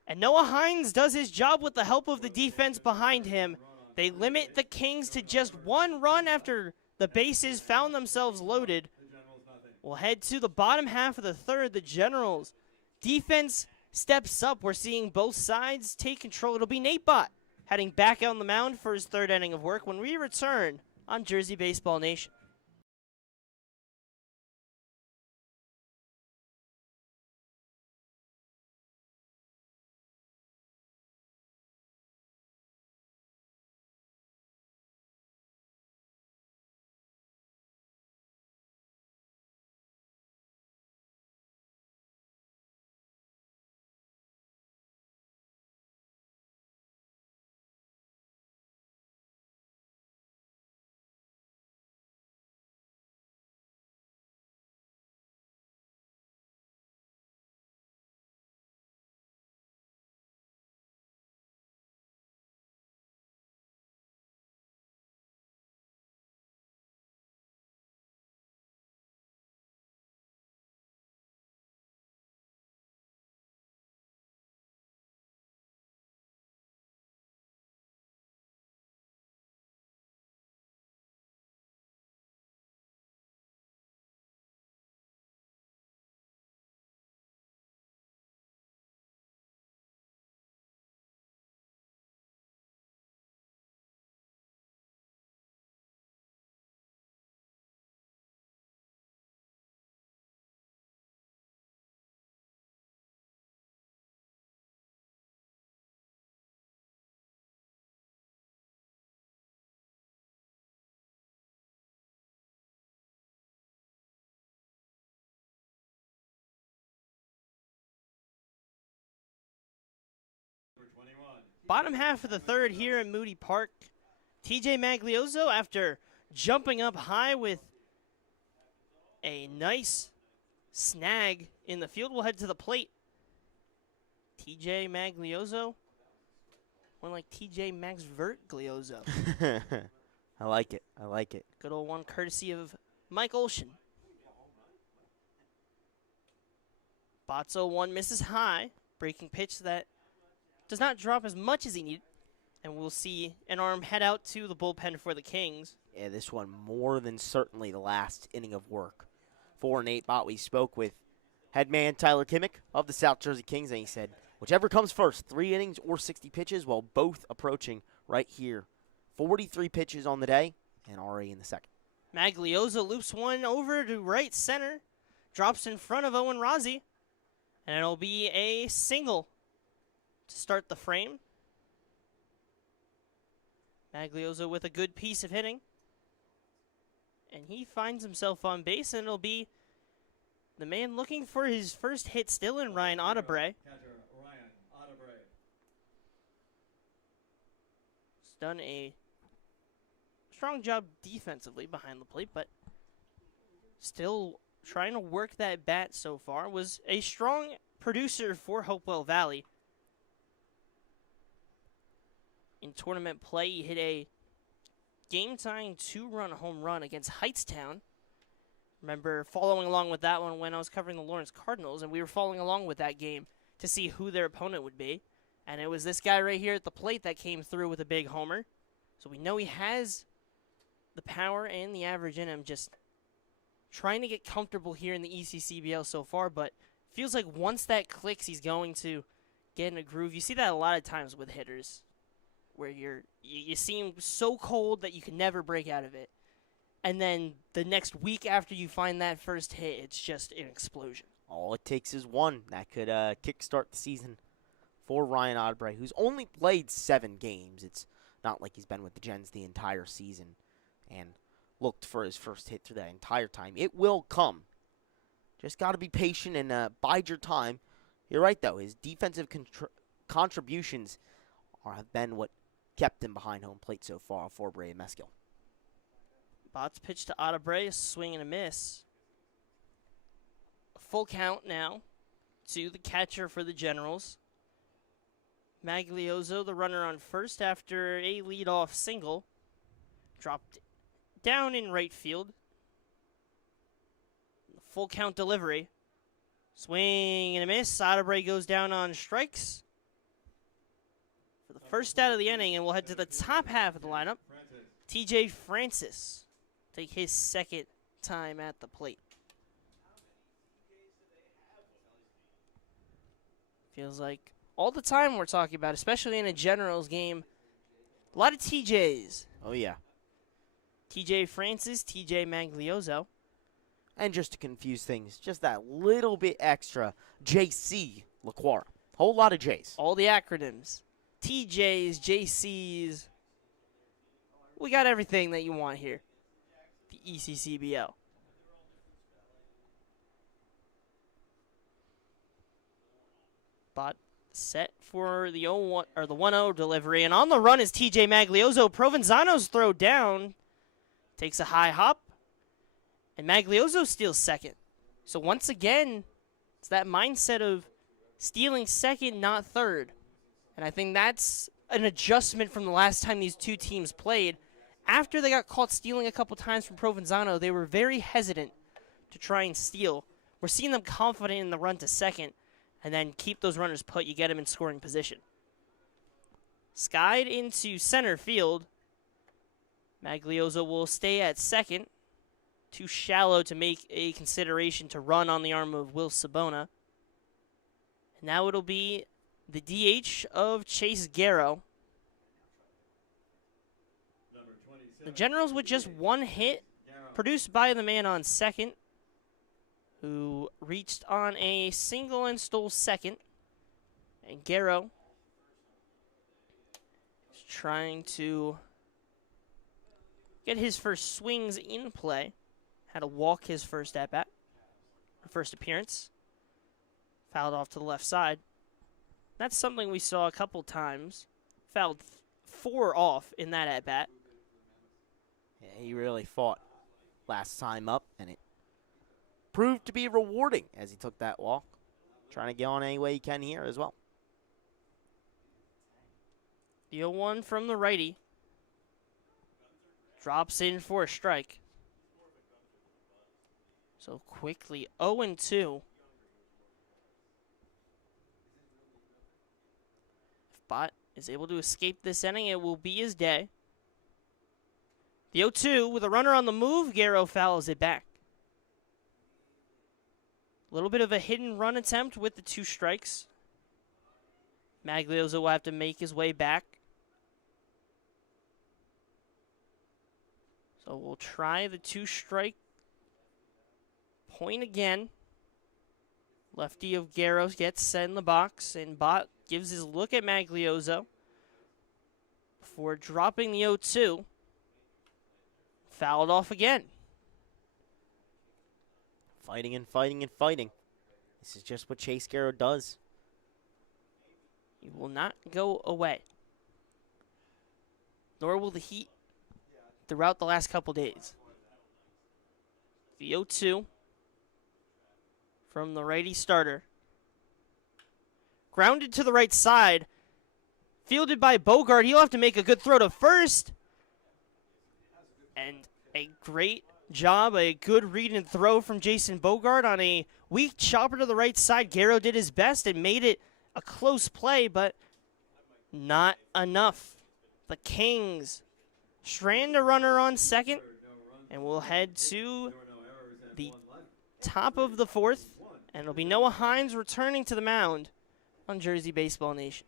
And Noah Hines does his job with the help of the defense behind him. They limit the Kings to just 1 run after the bases found themselves loaded. We'll head to the bottom half of the third. The Generals defense steps up. We're seeing both sides take control. It'll be Nate Bott heading back on the mound for his third inning of work when we return on Jersey Baseball Nation. Bottom half of the third here in Moody Park. TJ Magliozzo, after jumping up high with a nice snag in the field, will head to the plate. TJ Magliozzo, more like TJ Max Vert Gliozzo. I like it. I like it. Good old one courtesy of Mike Olshan. Botso 1 misses high. Breaking pitch that does not drop as much as he needed. And we'll see an arm head out to the bullpen for the Kings. Yeah, this one more than certainly the last inning of work. 4 and 8 bot. We spoke with head man Tyler Kimmick of the South Jersey Kings, and he said, whichever comes first, 3 innings or 60 pitches, while both approaching right here. 43 pitches on the day, and already in the second. Maglioso loops one over to right center, drops in front of Owen Rozzi, and it'll be a single to start the frame. Maglioso with a good piece of hitting. And he finds himself on base, and it'll be the man looking for his first hit still in Ryan Audebray. He's done a strong job defensively behind the plate, but still trying to work that bat so far. Was a strong producer for Hopewell Valley. In tournament play, he hit a game-tying 2-run home run against Heightstown. Remember following along with that one when I was covering the Lawrence Cardinals, and we were following along with that game to see who their opponent would be. And it was this guy right here at the plate that came through with a big homer. So we know he has the power and the average in him, just trying to get comfortable here in the ECCBL so far, but feels like once that clicks, he's going to get in a groove. You see that a lot of times with hitters, where you seem so cold that you can never break out of it. And then the next week after you find that first hit, it's just an explosion. All it takes is one. That could kickstart the season for Ryan Audebray, who's only played 7 games. It's not like he's been with the Gens the entire season and looked for his first hit through that entire time. It will come. Just got to be patient and bide your time. You're right, though. His defensive contributions have been what kept him behind home plate so far for Bray Mescal. Bot's pitch to Audebray, a swing and a miss. A full count now to the catcher for the Generals. Maglioso, the runner on first after a leadoff single. Dropped down in right field. Full count delivery. Swing and a miss. Audebray goes down on strikes for the first out of the inning, and we'll head to the top half of the lineup. TJ Francis take his second time at the plate. Feels like all the time we're talking about, especially in a Generals game, a lot of TJs. Oh, yeah. TJ Francis, TJ Maglioso. And just to confuse things, just that little bit extra, JC LaQuara. Whole lot of J's. All the acronyms. TJs, JCs. We got everything that you want here. The ECCBL. Bot set for the 0-1 or the 1-0 delivery, and on the run is TJ Maglioso. Provenzano's throw down, takes a high hop, and Maglioso steals second. So once again, it's that mindset of stealing second, not third. And I think that's an adjustment from the last time these two teams played. After they got caught stealing a couple times from Provenzano, they were very hesitant to try and steal. We're seeing them confident in the run to second, and then keep those runners put. You get them in scoring position. Skied into center field. Maglioso will stay at second. Too shallow to make a consideration to run on the arm of Will Sabona. And now it'll be the DH of Chase Garrow. The Generals with just one hit, produced by the man on second, who reached on a single and stole second. And Garrow is trying to get his first swings in play. Had to walk his first at-bat, first appearance. Fouled off to the left side. That's something we saw a couple times. Fouled 4 off in that at-bat. Yeah, he really fought last time up, and it proved to be rewarding as he took that walk. Trying to get on any way he can here as well. The 0-1 from the righty. Drops in for a strike. So quickly, 0-2. If Bot is able to escape this inning. It will be his day. The 0-2 with a runner on the move. Garrow fouls it back. A little bit of a hidden run attempt with the 2 strikes. Maglioso will have to make his way back. So we'll try the 2-strike point again. Lefty of Garros gets set in the box, and Bott gives his look at Maglioso before dropping the 0-2. Fouled off again. Fighting and fighting and fighting. This is just what Chase Garrow does. He will not go away. Nor will the Heat throughout the last couple days. The 0-2 from the righty starter. Grounded to the right side. Fielded by Bogart. He'll have to make a good throw to first. And a great job, a good read and throw from Jason Bogart on a weak chopper to the right side. Garrow did his best and made it a close play, but not enough. The Kings strand a runner on second, and we'll head to the top of the 4th, and it'll be Noah Hines returning to the mound on Jersey Baseball Nation.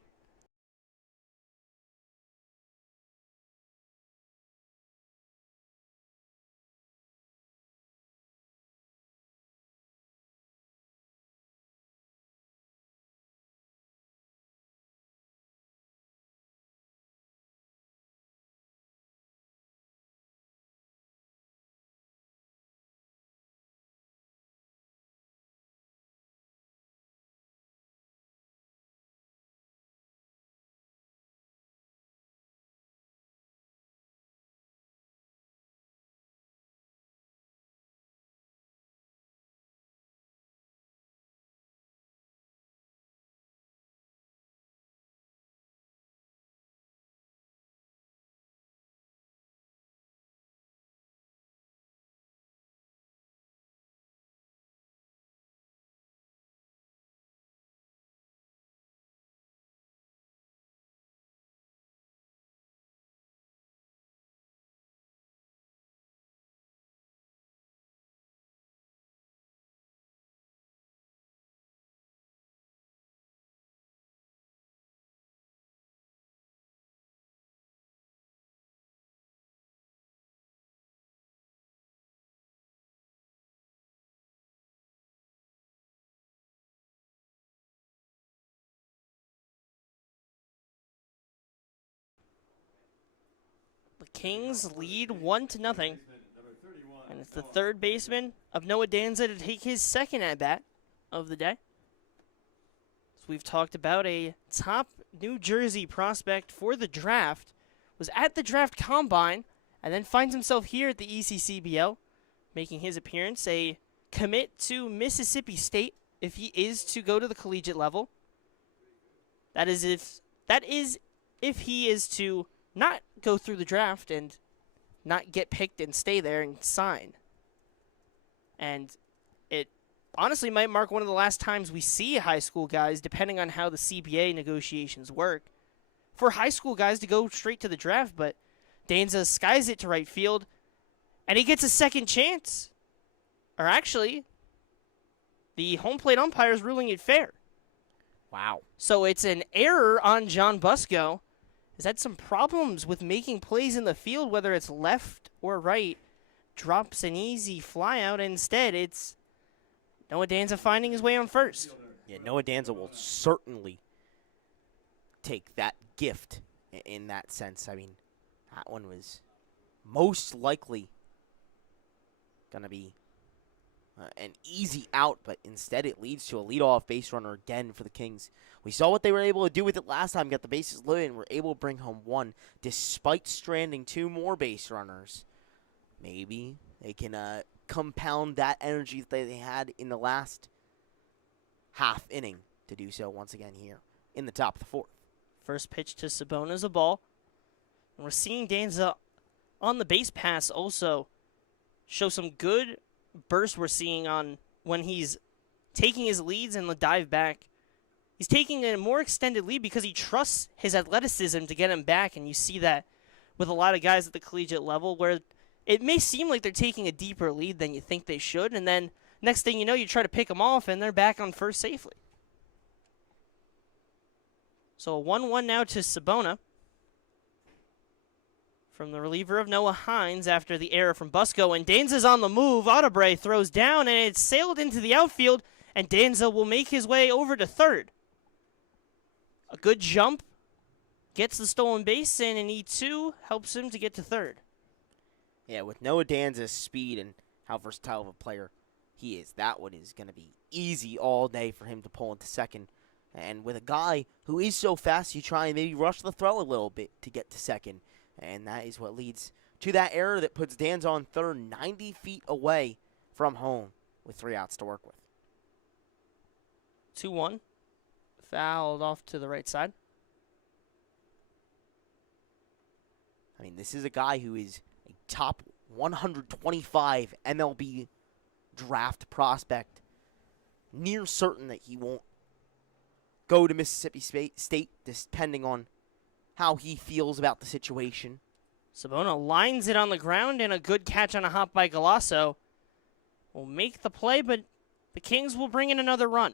The Kings lead 1-0, and it's the third baseman of Noah Danza to take his second at-bat of the day. So we've talked about a top New Jersey prospect for the draft, was at the draft combine, and then finds himself here at the ECCBL, making his appearance, a commit to Mississippi State if he is to go to the collegiate level. That is if he is to not go through the draft and not get picked and stay there and sign. And it honestly might mark one of the last times we see high school guys, depending on how the CBA negotiations work, for high school guys to go straight to the draft. But Danza skies it to right field, and he gets a second chance. Or actually, the home plate umpire is ruling it fair. Wow. So it's an error on John Busco. Has had some problems with making plays in the field, whether it's left or right. Drops an easy fly out. Instead, it's Noah Danza finding his way on first. Yeah, Noah Danza will certainly take that gift in that sense. I mean, that one was most likely going to be an easy out, but instead it leads to a leadoff base runner again for the Kings. We saw what they were able to do with it last time, got the bases loaded, and were able to bring home one, despite stranding 2 more base runners. Maybe they can compound that energy that they had in the last half inning to do so once again here in the top of the 4th. First pitch to Sabona is a ball. And we're seeing Danza on the base pass also show some good bursts we're seeing on when he's taking his leads and the dive back. He's taking a more extended lead because he trusts his athleticism to get him back, and you see that with a lot of guys at the collegiate level where it may seem like they're taking a deeper lead than you think they should, and then next thing you know, you try to pick them off, and they're back on first safely. So a 1-1 now to Sabona from the reliever of Noah Hines after the error from Busco, and Danza's on the move. Audebray throws down, and it's sailed into the outfield, and Danza will make his way over to third. A good jump, gets the stolen base, and an E2 helps him to get to third. Yeah, with Noah Danza's speed and how versatile of a player he is, that one is going to be easy all day for him to pull into second. And with a guy who is so fast, you try and maybe rush the throw a little bit to get to second. And that is what leads to that error that puts Danza on third, 90 feet away from home with 3 outs to work with. 2-1. Fouled off to the right side. I mean, this is a guy who is a top 125 MLB draft prospect. Near certain that he won't go to Mississippi State, depending on how he feels about the situation. Sabona lines it on the ground, and a good catch on a hop by Galasso will make the play, but the Kings will bring in another run.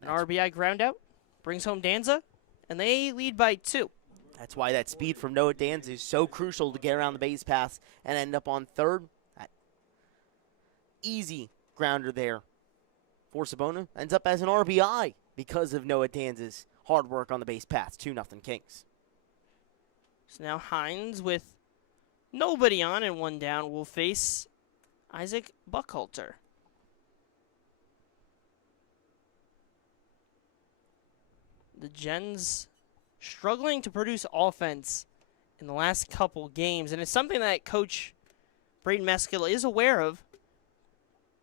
An RBI ground out brings home Danza, and they lead by 2. That's why that speed from Noah Danza is so crucial to get around the base paths and end up on third. That easy grounder there for Sabona ends up as an RBI because of Noah Danza's hard work on the base paths. 2-0 Kings. So now Hines, with nobody on and 1 down, will face Isaac Buckhalter. The Gens struggling to produce offense in the last couple games, and it's something that Coach Braden Meskila is aware of.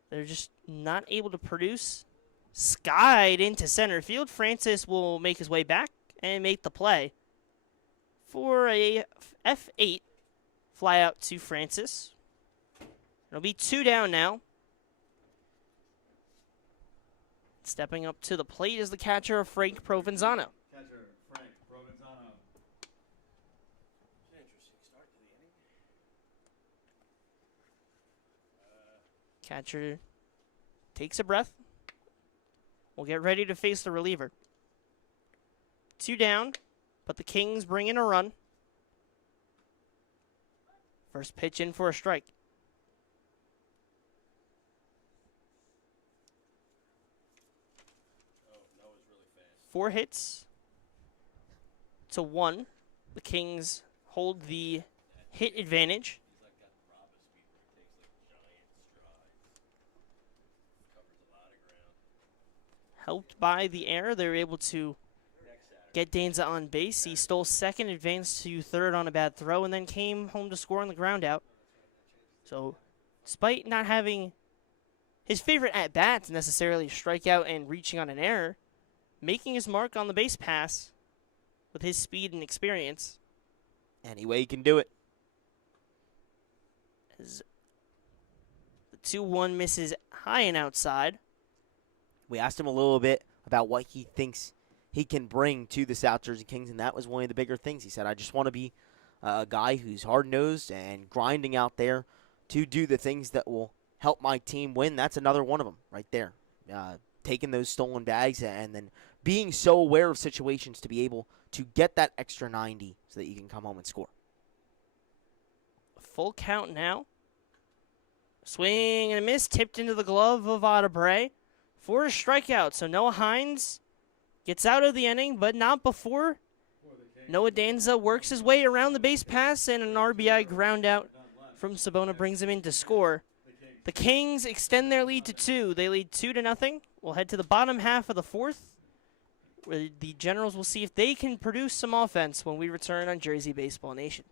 They're just not able to produce. Skied into center field. Francis will make his way back and make the play for a F8 fly out to Francis. It'll be 2 down now. Stepping up to the plate is the catcher, Frank Provenzano. Catcher Frank Provenzano. Interesting start to the inning. Catcher takes a breath. We'll get ready to face the reliever. 2 down, but the Kings bring in a run. First pitch in for a strike. Oh, Noah's really fast. 4 hits to 1. The Kings hold the hit advantage. He's like got Robba speed where he takes like giant strides. Covers a lot of ground. Helped by the error, they were able to get Danza on base. He stole second, advanced to third on a bad throw, and then came home to score on the ground out. So, despite not having his favorite at-bats necessarily strike out and reaching on an error, making his mark on the base pass with his speed and experience. Any way he can do it. As the 2-1 misses high and outside. We asked him a little bit about what he thinks he can bring to the South Jersey Kings, and that was one of the bigger things. He said, I just want to be a guy who's hard-nosed and grinding out there to do the things that will help my team win. That's another one of them right there. Taking those stolen bags and then being so aware of situations to be able to get that extra 90 so that you can come home and score. Full count now. Swing and a miss, tipped into the glove of Audebray for a strikeout. So Noah Hines gets out of the inning, but not before Noah Danza works his way around the base pass, and an RBI ground out from Sabona brings him in to score. The Kings extend their lead to 2. They lead 2-0. We'll head to the bottom half of the 4th, where the Generals will see if they can produce some offense when we return on Jersey Baseball Nation.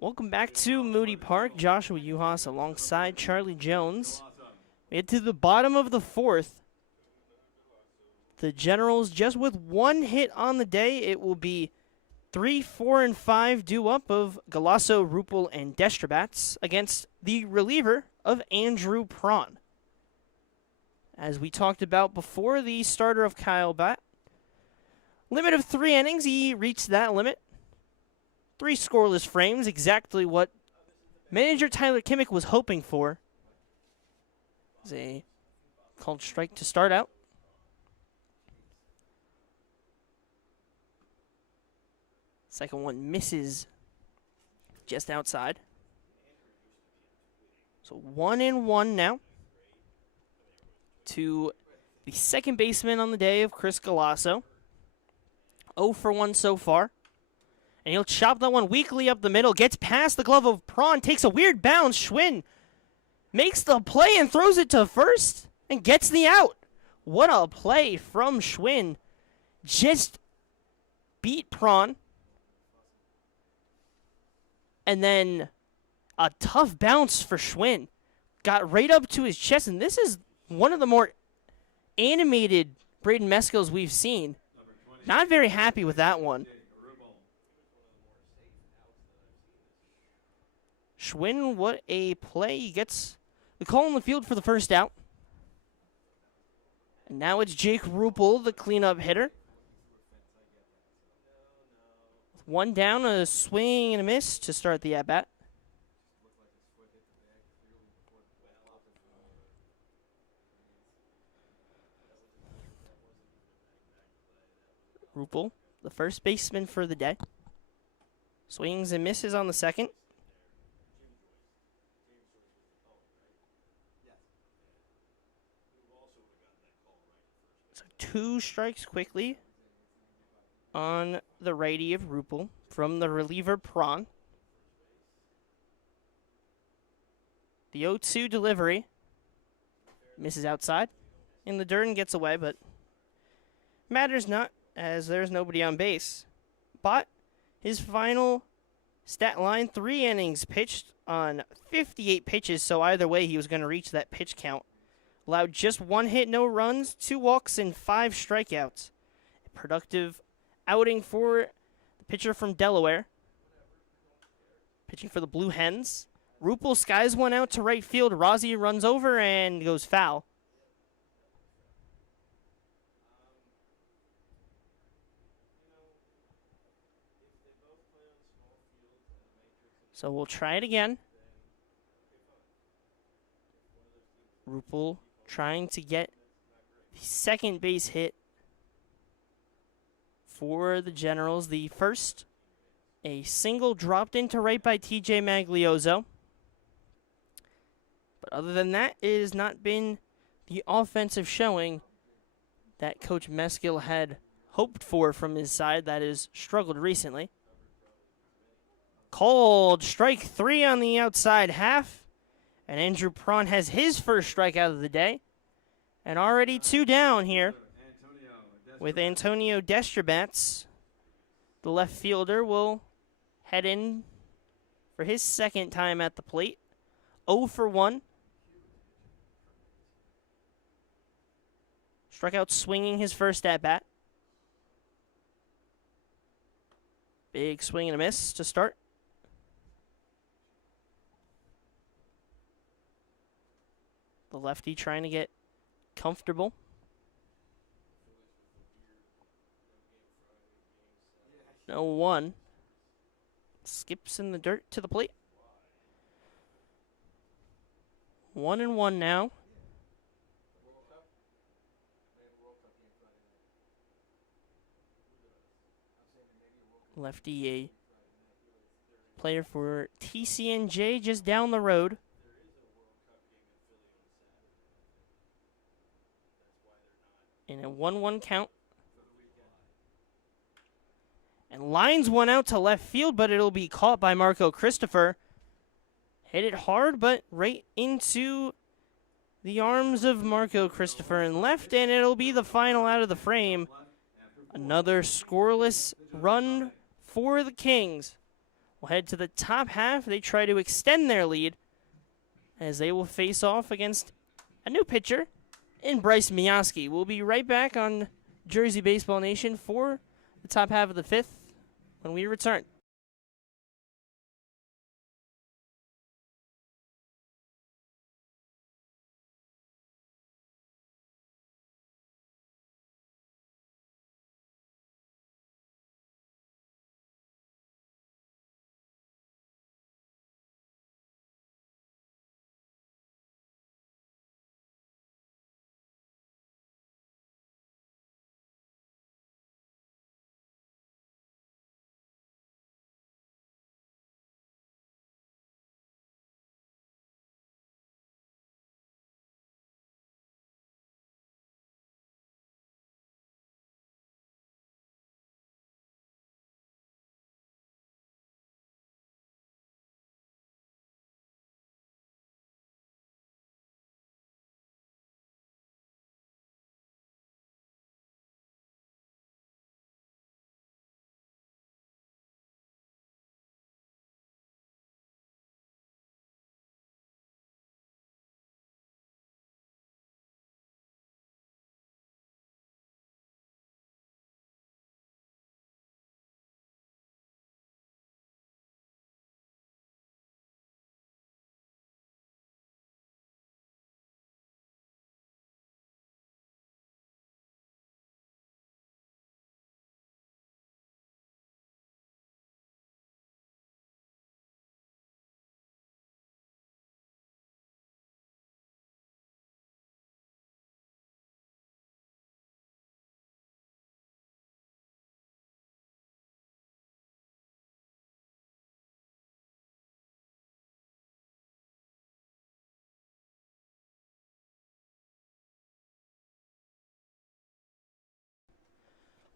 Welcome back to Moody Park. Joshua Yuhas alongside Charlie Jones. We get to the bottom of the fourth. The Generals just with one hit on the day. It will be 3, 4, and 5 due up of Galasso, Rupel, and Destrabats against the reliever of Andrew Prawn. As we talked about before, the starter of Kyle Bat. Limit of 3 innings, he reached that limit. 3 scoreless frames, exactly what manager Tyler Kimmick was hoping for. It's a called strike to start out. Second one misses just outside. So 1-1 now to the second baseman on the day of Chris Galasso. 0 for 1 so far. And he'll chop that one weakly up the middle. Gets past the glove of Prawn. Takes a weird bounce. Schwinn makes the play and throws it to first. And gets the out. What a play from Schwinn. Just beat Prawn. And then a tough bounce for Schwinn. Got right up to his chest. And this is one of the more animated Braden Meskills we've seen. Not very happy with that one. Schwinn, what a play. He gets the call in the field for the first out. And now it's Jake Rupel, the cleanup hitter. One down, a swing and a miss to start the at-bat. Rupel, the first baseman for the day. Swings and misses on the second. So 2 strikes quickly on the righty of Rupel from the reliever Prawn. The 0-2 delivery misses outside in the dirt and gets away, but matters not as there's nobody on base. But his final stat line, 3 innings pitched on 58 pitches, so either way he was going to reach that pitch count. Allowed just 1 hit, no runs, 2 walks, and 5 strikeouts. A productive outing for the pitcher from Delaware. Pitching for the Blue Hens. Rupel skies one out to right field. Rozzi runs over and goes foul. So we'll try it again. Rupel trying to get the second base hit for the Generals. The first, a single dropped into right by TJ Magliozzo. But other than that, it has not been the offensive showing that Coach Meskill had hoped for from his side that has struggled recently. Called strike 3 on the outside half. And Andrew Prawn has his first strikeout of the day. And already 2 down here with Antonio Destrabats. The left fielder will head in for his second time at the plate. 0 for 1. Struck out swinging his first at-bat. Big swing and a miss to start. The lefty trying to get comfortable. No 1. Skips in the dirt to the plate. 1-1 now. Lefty, a player for TCNJ just down the road. In a 1-1 count. And lines one out to left field, but it'll be caught by Marco Christopher. Hit it hard, but right into the arms of Marco Christopher in left, and it'll be the final out of the frame. Another scoreless run for the Kings. will head to the top half. They try to extend their lead as they will face off against a new pitcher in Bryce Miyaski. We'll be right back on Jersey Baseball Nation for the top half of the fifth when we return.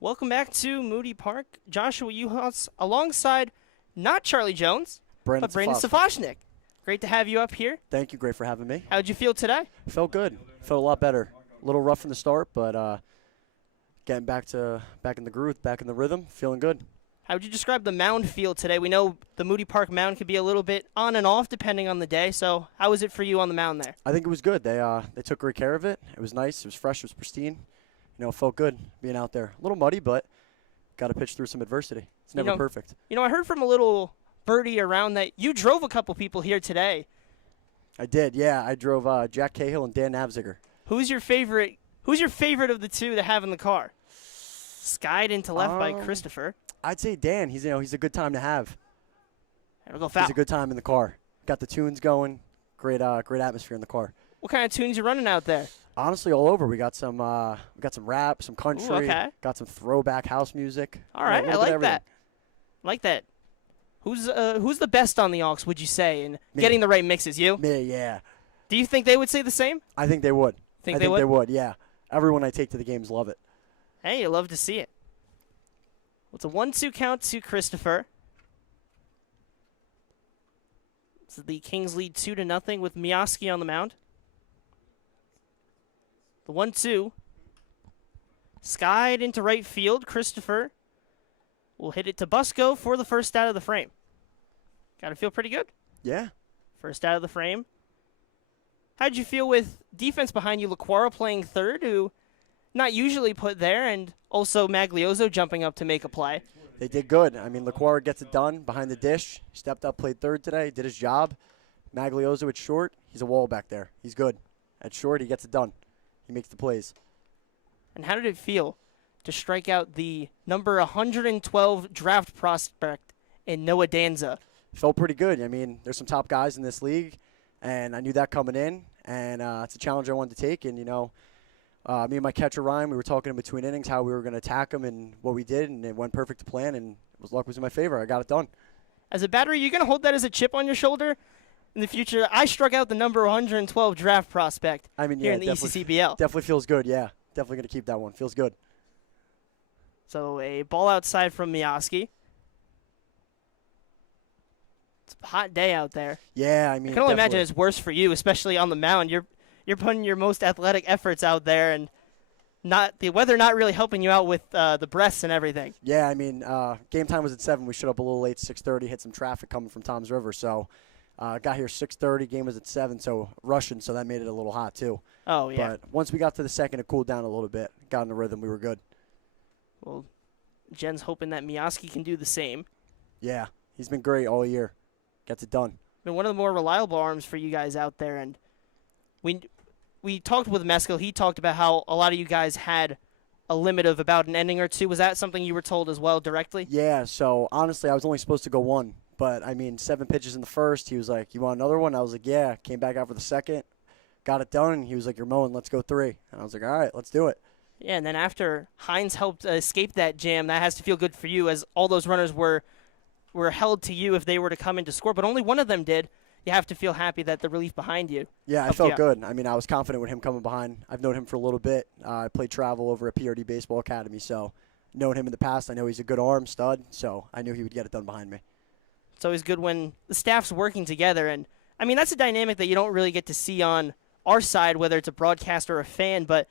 Welcome back to Moody Park. Joshua Yuhas alongside not Charlie Jones, but Brandon Safoshnik. Great to have you up here. Thank you. Great for having me. How'd you feel today? Felt good. Felt a lot better. A little rough from the start, but getting back in the groove, back in the rhythm, feeling good. How would you describe the mound feel today? We know the Moody Park mound could be a little bit on and off depending on the day. So how was it for you on the mound there? I think it was good. They took great care of it. It was nice. It was fresh. It was pristine. You know, it felt good being out there. A little muddy, but got to pitch through some adversity. It's never perfect. You know, I heard from a little birdie around that you drove a couple people here today. I did, yeah. I drove Jack Cahill and Dan Navziger. Who's your favorite of the two to have in the car? Skied into left by Christopher. I'd say Dan. He's a good time to have. There we go, foul. He's a good time in the car. Got the tunes going. Great atmosphere in the car. What kind of tunes you running out there? Honestly, all over. We got some rap, some country. Ooh, okay. Got some throwback house music. All right, I like that. Like that. Who's the best on the aux, would you say, in getting the right mixes? You? Me, yeah. Do you think they would say the same? I think they would. I think they would, yeah. Everyone I take to the games love it. Hey, you love to see it. Well, it's a 1-2 count to Christopher. So the Kings lead 2-0 with Miyaski on the mound. The 1-2. Skied into right field. Christopher will hit it to Busco for the first out of the frame. Got to feel pretty good. Yeah. First out of the frame. How'd you feel with defense behind you? LaQuara playing third, who not usually put there, and also Maglioso jumping up to make a play. They did good. I mean, LaQuara gets it done behind the dish. Stepped up, played third today, did his job. Maglioso at short, he's a wall back there. He's good. At short, he gets it done. He makes the plays. And how did it feel to strike out the number 112 draft prospect in Noah Danza? Felt pretty good. I mean, there's some top guys in this league, and I knew that coming in, and it's a challenge I wanted to take. And, you know, me and my catcher, Ryan, we were talking in between innings how we were going to attack him and what we did, and it went perfect to plan, and luck was in my favor. I got it done. As a batter, are you going to hold that as a chip on your shoulder in the future? I struck out the number 112 draft prospect here in the ECCBL. Definitely feels good, yeah. Definitely going to keep that one. Feels good. So a ball outside from Miyaski. It's a hot day out there. Yeah, I mean, I can only imagine it's worse for you, especially on the mound. You're putting your most athletic efforts out there, and not the weather not really helping you out with the breaths and everything. Yeah, I mean, game time was at 7. We showed up a little late, 6:30, hit some traffic coming from Tom's River. So got here 6:30, game was at 7, so rushing, so that made it a little hot too. Oh, yeah. But once we got to the second, it cooled down a little bit. Got in the rhythm, we were good. Well, Jen's hoping that Miyaski can do the same. Yeah, he's been great all year. Gets it done. Been one of the more reliable arms for you guys out there, and we talked with Meskel. He talked about how a lot of you guys had a limit of about an inning or two. Was that something you were told as well directly? Yeah, so honestly, I was only supposed to go 1. But, I mean, 7 pitches in the first. He was like, you want another one? I was like, yeah. Came back out for the second. Got it done. And he was like, you're mowing. Let's go 3. And I was like, all right, let's do it. Yeah, and then after Hines helped escape that jam, that has to feel good for you, as all those runners were held to you if they were to come in to score. But only one of them did. You have to feel happy that the relief behind you. Yeah, I helped felt you out. good. I mean, I was confident with him coming behind. I've known him for a little bit. I played travel over at PRD Baseball Academy, so known him in the past. I know he's a good arm stud, so I knew he would get it done behind me. It's always good when the staff's working together. And, I mean, that's a dynamic that you don't really get to see on our side, whether it's a broadcaster or a fan. But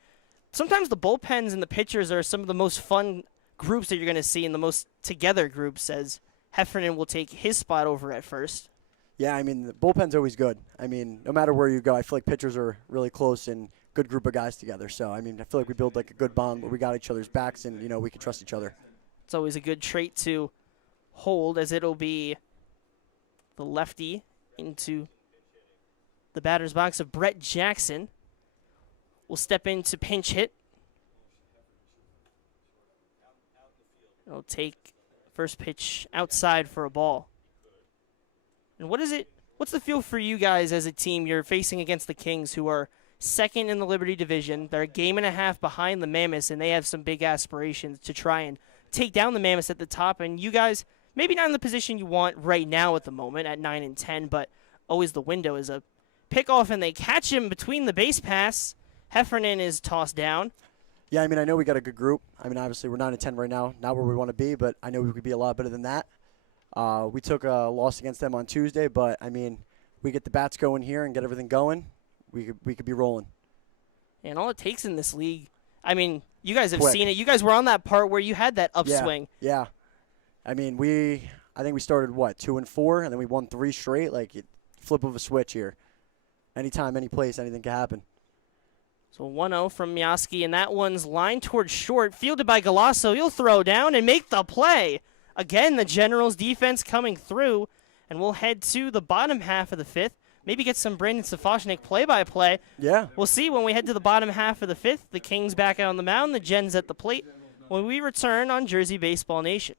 sometimes the bullpens and the pitchers are some of the most fun groups that you're going to see, and the most together groups, as Heffernan will take his spot over at first. Yeah, I mean, the bullpen's always good. I mean, no matter where you go, I feel like pitchers are really close and good group of guys together. So, I mean, I feel like we build like a good bond where we got each other's backs and, we can trust each other. It's always a good trait to hold, as it'll be the lefty into the batter's box of Brett Jackson. Will step into pinch hit. It'll take first pitch outside for a ball. And what's the feel for you guys as a team? You're facing against the Kings, who are second in the Liberty Division. They're a game and a half behind the Mammoths, and they have some big aspirations to try and take down the Mammoths at the top. And you guys, maybe not in the position you want right now at the moment at 9 and 10, but always the window is a pickoff, and they catch him between the base pass. Heffernan is tossed down. Yeah, I mean, I know we got a good group. I mean, obviously we're 9 and 10 right now, not where we want to be, but I know we could be a lot better than that. We took a loss against them on Tuesday, but I mean, we get the bats going here and get everything going, we could be rolling. And all it takes in this league, I mean, you guys have Quick. seen it. You guys were on that part where you had that upswing. Yeah. I mean, I think we started 2 and 4, and then we won 3 straight. Like flip of a switch here. Anytime, any place, anything can happen. So 1-0 from Miyaski, and that one's lined towards short, fielded by Galasso. He'll throw down and make the play. Again, the Generals' defense coming through, and we'll head to the bottom half of the 5th. Maybe get some Brandon Safoshnik play-by-play. Yeah. We'll see when we head to the bottom half of the 5th. The Kings back out on the mound, the Gens at the plate, when we return on Jersey Baseball Nation.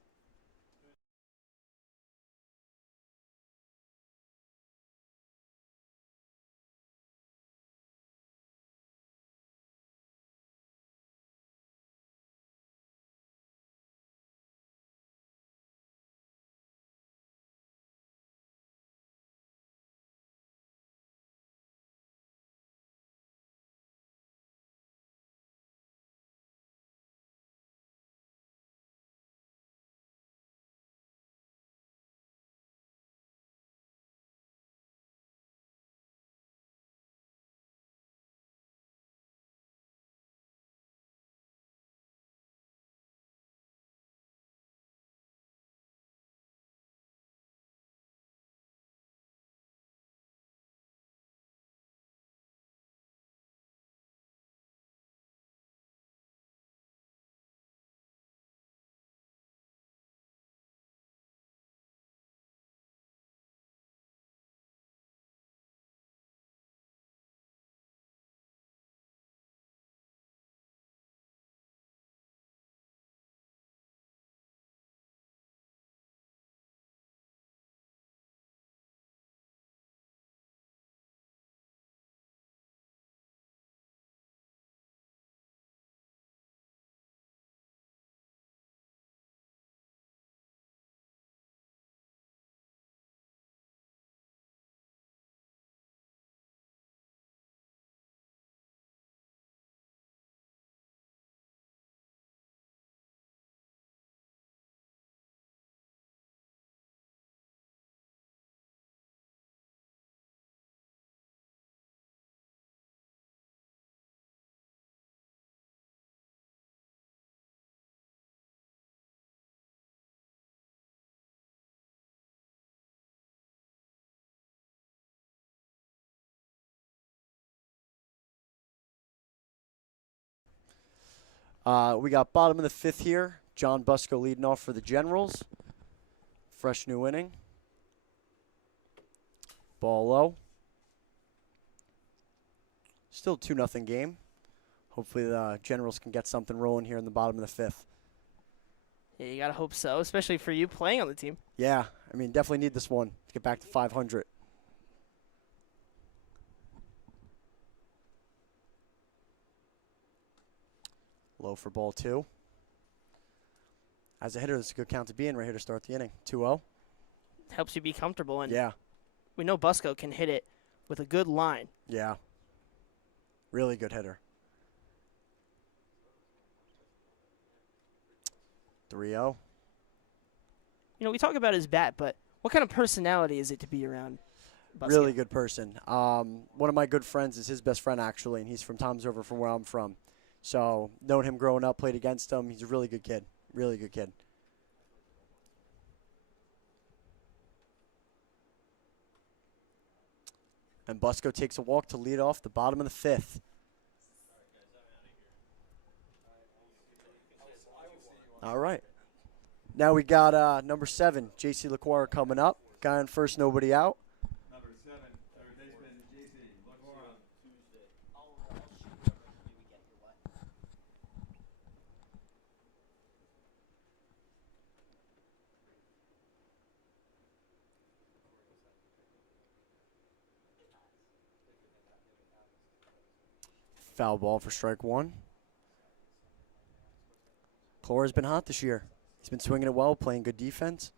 We got bottom of the 5th here. John Busco leading off for the Generals. Fresh new inning. Ball low. Still 2-0 game. Hopefully the Generals can get something rolling here in the bottom of the 5th. Yeah, you got to hope so, especially for you playing on the team. Yeah, I mean, definitely need this one to get back to 500. Low for ball 2. As a hitter, this is a good count to be in right here to start the inning. 2-0. Helps you be comfortable. And Yeah, we know Busco can hit it with a good line. yeah. Really good hitter. 3-0. You know, we talk about his bat, but what kind of personality is it to be around Busco? Really good person. One of my good friends is his best friend, actually, and he's from Tom's River, from where I'm from. So, known him growing up, played against him. He's a really good kid. Really good kid. And Busco takes a walk to lead off the bottom of the 5th. All right. Now we got number 7, J.C. LaQuarra coming up. Guy on first, nobody out. Number 7, third baseman, JC LaQuarra. Foul ball for strike 1. Clora's been hot this year. He's been swinging it well, playing good defense.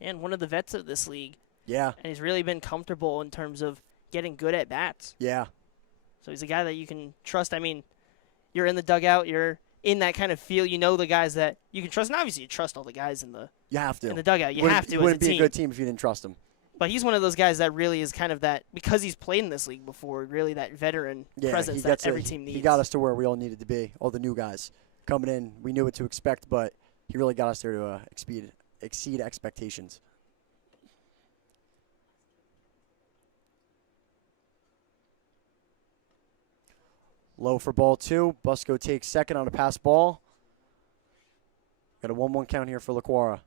And one of the vets of this league. Yeah, And he's really been comfortable in terms of getting good at bats. yeah, So he's a guy that you can trust. I mean, you're in the dugout. You're in that kind of feel. You know the guys that you can trust. And obviously, you trust all the guys in the you have to. dugout. You Wouldn't- have to It as a wouldn't be team. a good team if you didn't trust him. But he's one of those guys that really is kind of that, because he's played in this league before, really that veteran Yeah, presence he that gets every it. team needs. He got us to where we all needed to be. All the new guys coming in, we knew what to expect, but he really got us there to exceed expectations. Low for ball 2. Busco takes second on a pass ball. Got a 1-1 count here for LaQuarra.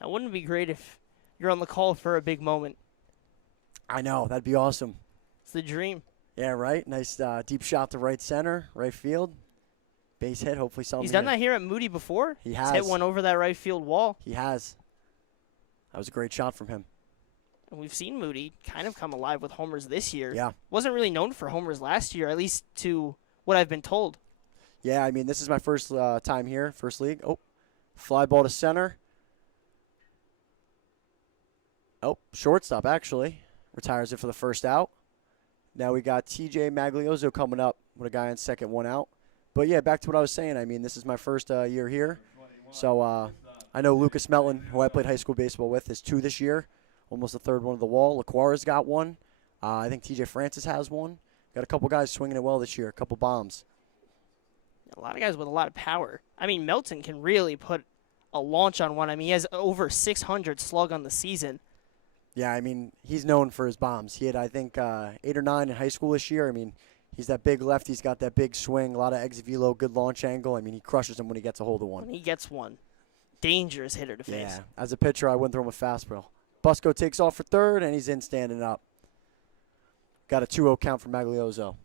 Now, wouldn't it be great if you're on the call for a big moment? I know, that'd be awesome. It's the dream. Yeah, right? Nice deep shot to right center, right field. Base hit, hopefully something. He's done here. that here at Moody before. He He's has. hit one over that right field wall. He has. That was a great shot from him. And we've seen Moody kind of come alive with homers this year. Yeah. Wasn't really known for homers last year, at least to what I've been told. Yeah, I mean, this is my first time here, first league. Oh, fly ball to center. Oh, shortstop, actually. Retires it for the first out. Now we got TJ Maglioso coming up with a guy on second, 1 out. But, yeah, back to what I was saying. I mean, this is my first year here. So I know Lucas Melton, who I played high school baseball with, is 2 this year. Almost the third one of the wall. LaQuarra's got 1. I think TJ Francis has 1. Got a couple guys swinging it well this year, a couple bombs. A lot of guys with a lot of power. I mean, Melton can really put a launch on one. I mean, he has over 600 slug on the season. Yeah, I mean, he's known for his bombs. He had, I think, 8 or 9 in high school this year. I mean, he's that big left. He's got that big swing, a lot of exit velo, good launch angle. I mean, he crushes him when he gets a hold of When one. he gets one, dangerous hitter to face. Yeah, as a pitcher, I wouldn't throw him a fastball. Busco takes off for third, and he's in standing up. Got a 2-0 count for Maglioso.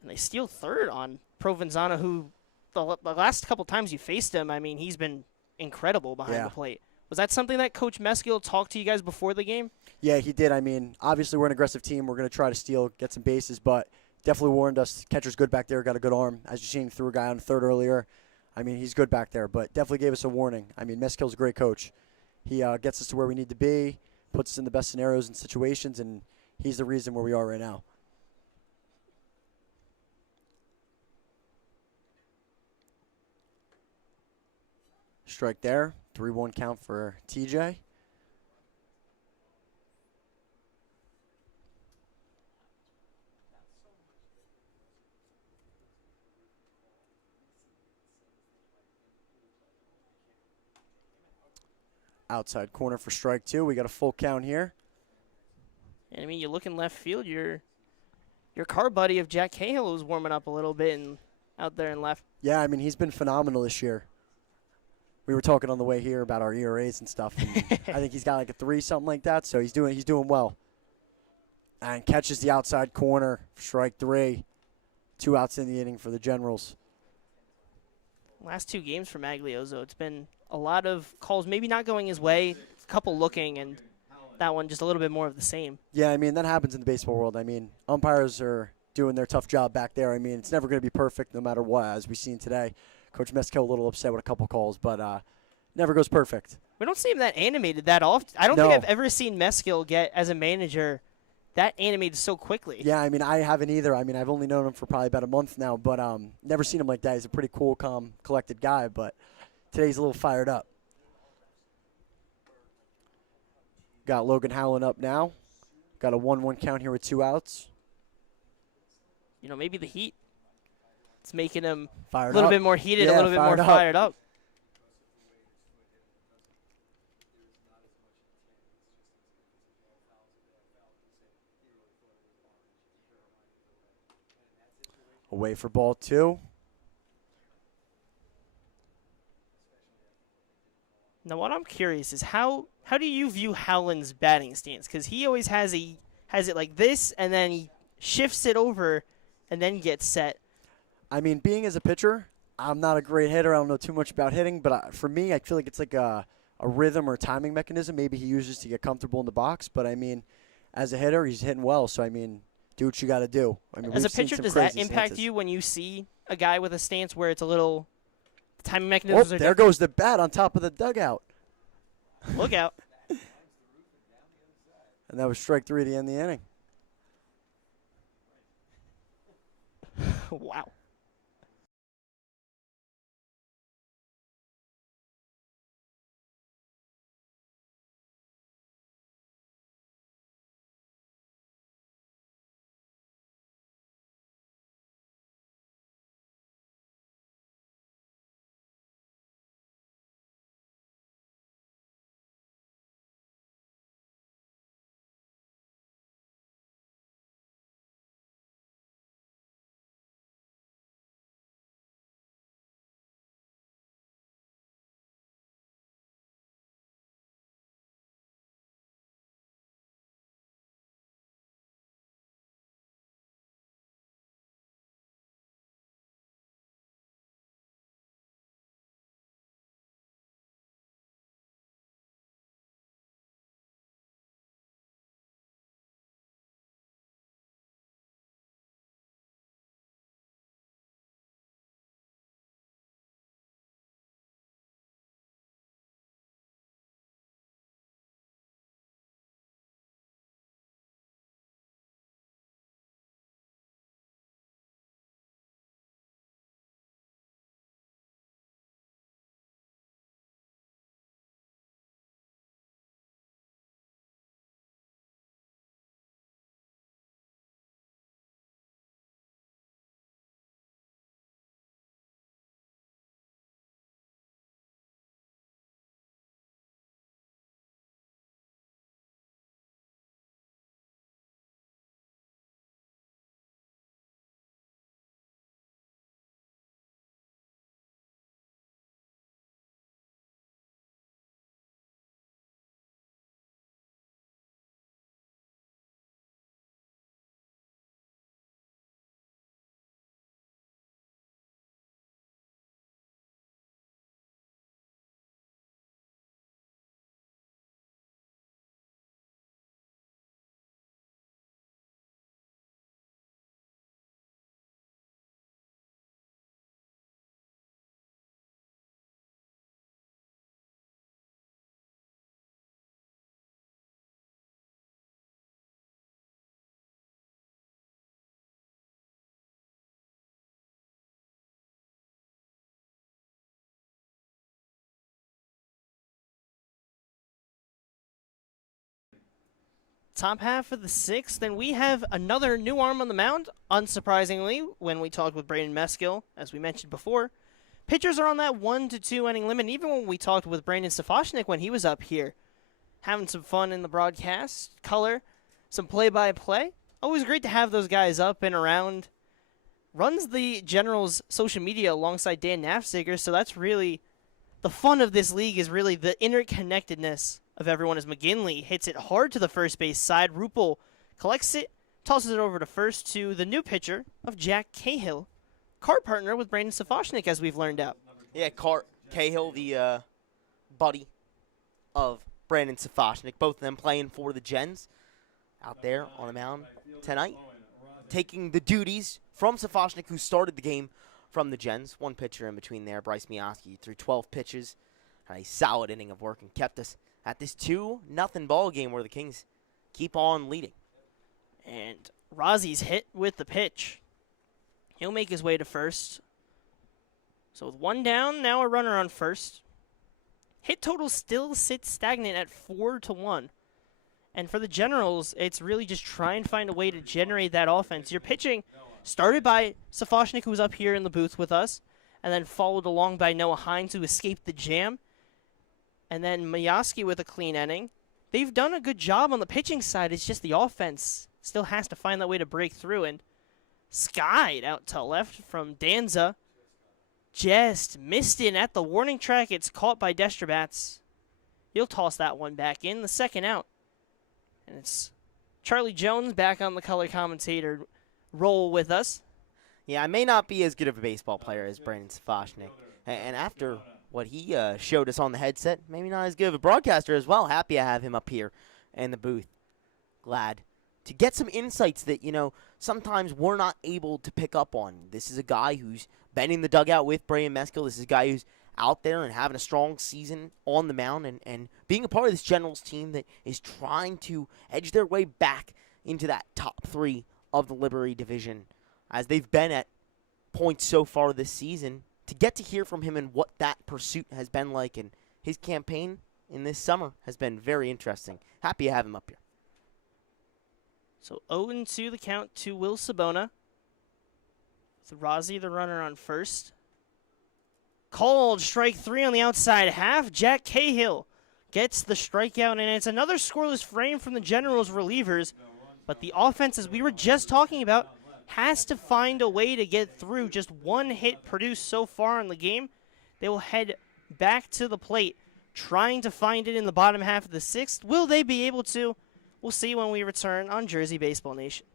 And they steal third on Provenzano, who the last couple times you faced him, I mean, he's been incredible behind Yeah. the plate. Was that something that Coach Meskill talked to you guys before the game? Yeah, he did. I mean, obviously we're an aggressive team. We're going to try to steal, get some bases, but definitely warned us. Catcher's good back there, got a good arm. As you're seeing, threw a guy on third earlier. I mean, he's good back there, but definitely gave us a warning. I mean, Meskill's a great coach. He gets us to where we need to be, puts us in the best scenarios and situations, and he's the reason where we are right now. Strike there. 3-1 count for TJ. Outside corner for strike 2. We got a full count here. And I mean, you look in left field, your car buddy of Jack Cahill was warming up a little bit, and out there in left. Yeah, I mean, he's been phenomenal this year. We were talking on the way here about our ERAs and stuff. And I think he's got like a 3, something like that. So he's doing well. And catches the outside corner, strike 3. 2 outs in the inning for the Generals. Last 2 games for Magliozzo, it's been a lot of calls, maybe not going his way, a couple looking, and that one just a little bit more of the same. Yeah, I mean, that happens in the baseball world. I mean, umpires are doing their tough job back there. I mean, it's never going to be perfect no matter what, as we've seen today. Coach Meskill a little upset with a couple calls, but never goes perfect. We don't see him that animated that often. I don't think I've ever seen Meskill get, as a manager, that animated so quickly. Yeah, I mean, I haven't either. I mean, I've only known him for probably about a month now, but never seen him like that. He's a pretty cool, calm, collected guy, but today he's a little fired up. Got Logan Howland up now. Got a 1-1 count here with 2 outs. You know, maybe the heat. It's making him Fired a little up. bit more heated, Yeah, a little bit more fired up. fired up. Away for ball 2. Now, what I'm curious is how do you view Howland's batting stance? Because he always has it like this, and then he shifts it over, and then gets set. I mean, being as a pitcher, I'm not a great hitter. I don't know too much about hitting, but for me, I feel like it's like a rhythm or timing mechanism maybe he uses to get comfortable in the box. But, I mean, as a hitter, he's hitting well. So, I mean, do what you got to do. I mean, As a we've seen pitcher, some does that crazy impact stances. you when you see a guy with a stance where it's a little timing mechanisms Oh, are there goes the bat on top of the dugout. different? Look out. And that was strike 3 to end the inning. Wow. Top half of the 6th, then we have another new arm on the mound. Unsurprisingly, when we talked with Brandon Meskill, as we mentioned before, pitchers are on that 1 to 2 inning limit. And even when we talked with Brandon Stefashnik when he was up here, having some fun in the broadcast, color, some play-by-play. Always great to have those guys up and around runs the Generals' social media alongside Dan Nafziger, so that's really the fun of this league, is really the interconnectedness of everyone. As McGinley hits it hard to the first base side, Rupel collects it, tosses it over to first to the new pitcher of Jack Cahill, card partner with Brandon Safochnik, as we've learned out. Yeah, Cahill, the buddy of Brandon Safochnik, both of them playing for the Gens out there on the mound tonight, taking the duties from Safochnik, who started the game from the Gens. One pitcher in between there, Bryce Mioski, threw 12 pitches, had a solid inning of work and kept us at this 2-0 ball game where the Kings keep on leading. And Rozzi's hit with the pitch. He'll make his way to first. So with one down, now a runner on first. Hit total still sits stagnant at 4-1. And for the Generals, it's really just try and find a way to generate that offense. Your pitching started by Safochnik, who was up here in the booth with us, and then followed along by Noah Hines, who escaped the jam. And then Mioski with a clean inning. They've done a good job on the pitching side. It's just the offense still has to find that way to break through. And skied out to left from Danza. Just missed it at the warning track. It's caught by Destrabats. He'll toss that one back in, the second out. And it's Charlie Jones back on the color commentator role with us. Yeah, I may not be as good of a baseball player as Brandon Safochnik. And after what he showed us on the headset, maybe not as good of a broadcaster as well. Happy to have him up here in the booth. Glad to get some insights that, sometimes we're not able to pick up on. This is a guy who's been in the dugout with Brian Meskill. This is a guy who's out there and having a strong season on the mound and being a part of this Generals team that is trying to edge their way back into that top 3 of the Liberty division, as they've been at points so far this season. To get to hear from him and what that pursuit has been like, and his campaign in this summer has been very interesting. Happy to have him up here. So 0-2 the count to Will Sabona. With Rozzi, the runner on first. Called strike 3 on the outside half. Jack Cahill gets the strikeout, and it's another scoreless frame from the Generals relievers. But the offense, as we were just talking about, has to find a way to get through. Just one hit produced so far in the game. They will head back to the plate, trying to find it in the bottom half of the 6th. Will they be able to? We'll see when we return on Jersey Baseball Nation.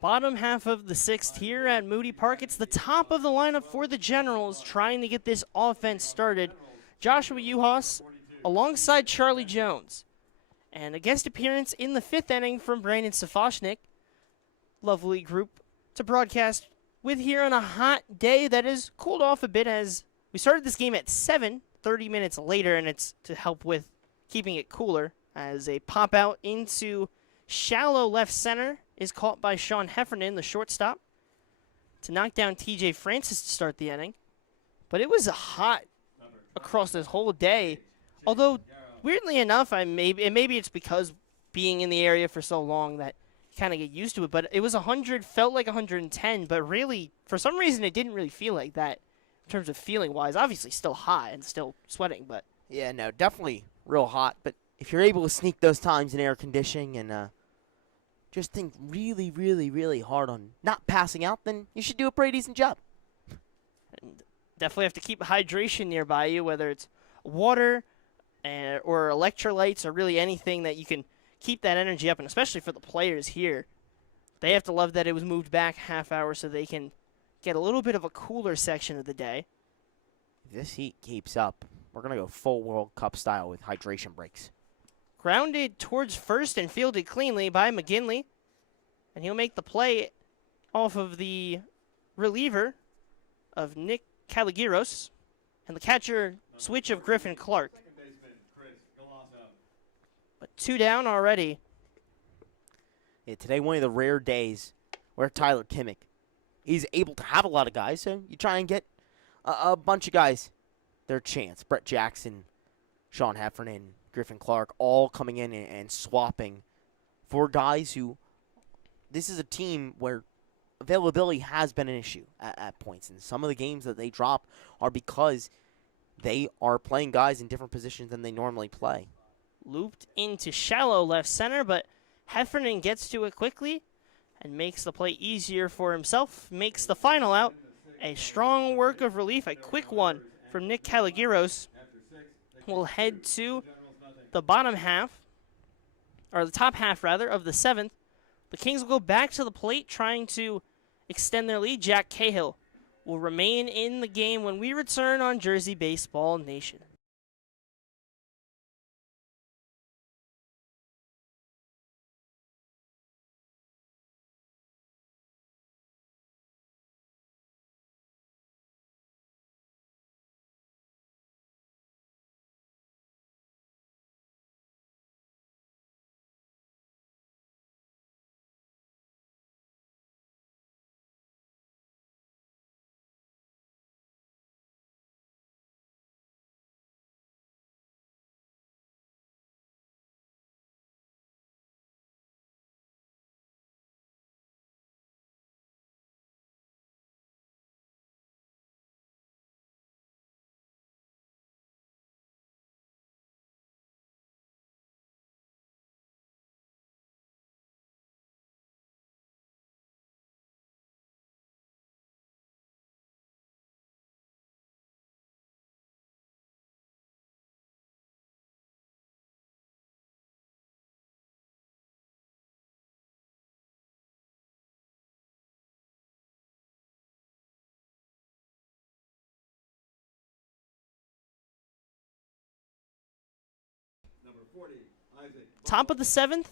Bottom half of the 6th here at Moody Park. It's the top of the lineup for the Generals, trying to get this offense started. Joshua Yuhas alongside Charlie Jones. And a guest appearance in the 5th inning from Brandon Safochnik. Lovely group to broadcast with here on a hot day that has cooled off a bit, as we started this game at 7, 30 minutes later, and it's to help with keeping it cooler, as a pop out into shallow left center. is caught by Sean Heffernan, the shortstop, to knock down TJ Francis to start the inning. But it was hot across this whole day. Although, weirdly enough, maybe it's because being in the area for so long that you kind of get used to it. But it was 100, felt like 110, but really, for some reason, it didn't really feel like that in terms of feeling-wise. Obviously, still hot and still sweating, but Yeah, no, definitely real hot. But if you're able to sneak those times in air conditioning and just think really, really, really hard on not passing out, then you should do a pretty decent job. definitely have to keep hydration nearby you, whether it's water or electrolytes or really anything that you can keep that energy up, and especially for the players here. They have to love that it was moved back half hour so they can get a little bit of a cooler section of the day. If this heat keeps up, we're going to go full World Cup style with hydration breaks. Grounded towards first and fielded cleanly by McGinley, and he'll make the play off of the reliever of Nick Caligiros, and the catcher switch of Griffin Clark. Second baseman, Chris Galasso. But 2 down already. Yeah, today one of the rare days where Tyler Kimmick, he's able to have a lot of guys, so you try and get a bunch of guys their chance. Brett Jackson, Sean Heffernan, Griffin Clark, all coming in and swapping for guys who, this is a team where availability has been an issue at points. And some of the games that they drop are because they are playing guys in different positions than they normally play. Looped into shallow left center, but Heffernan gets to it quickly and makes the play easier for himself. Makes the final out. A strong work of relief, a quick one from Nick Caligiros. We'll head to the bottom half, or the top half rather, of the 7th. The Kings will go back to the plate trying to extend their lead. Jack Cahill will remain in the game when we return on Jersey Baseball Nation. Number 40, Isaac. Top of the 7th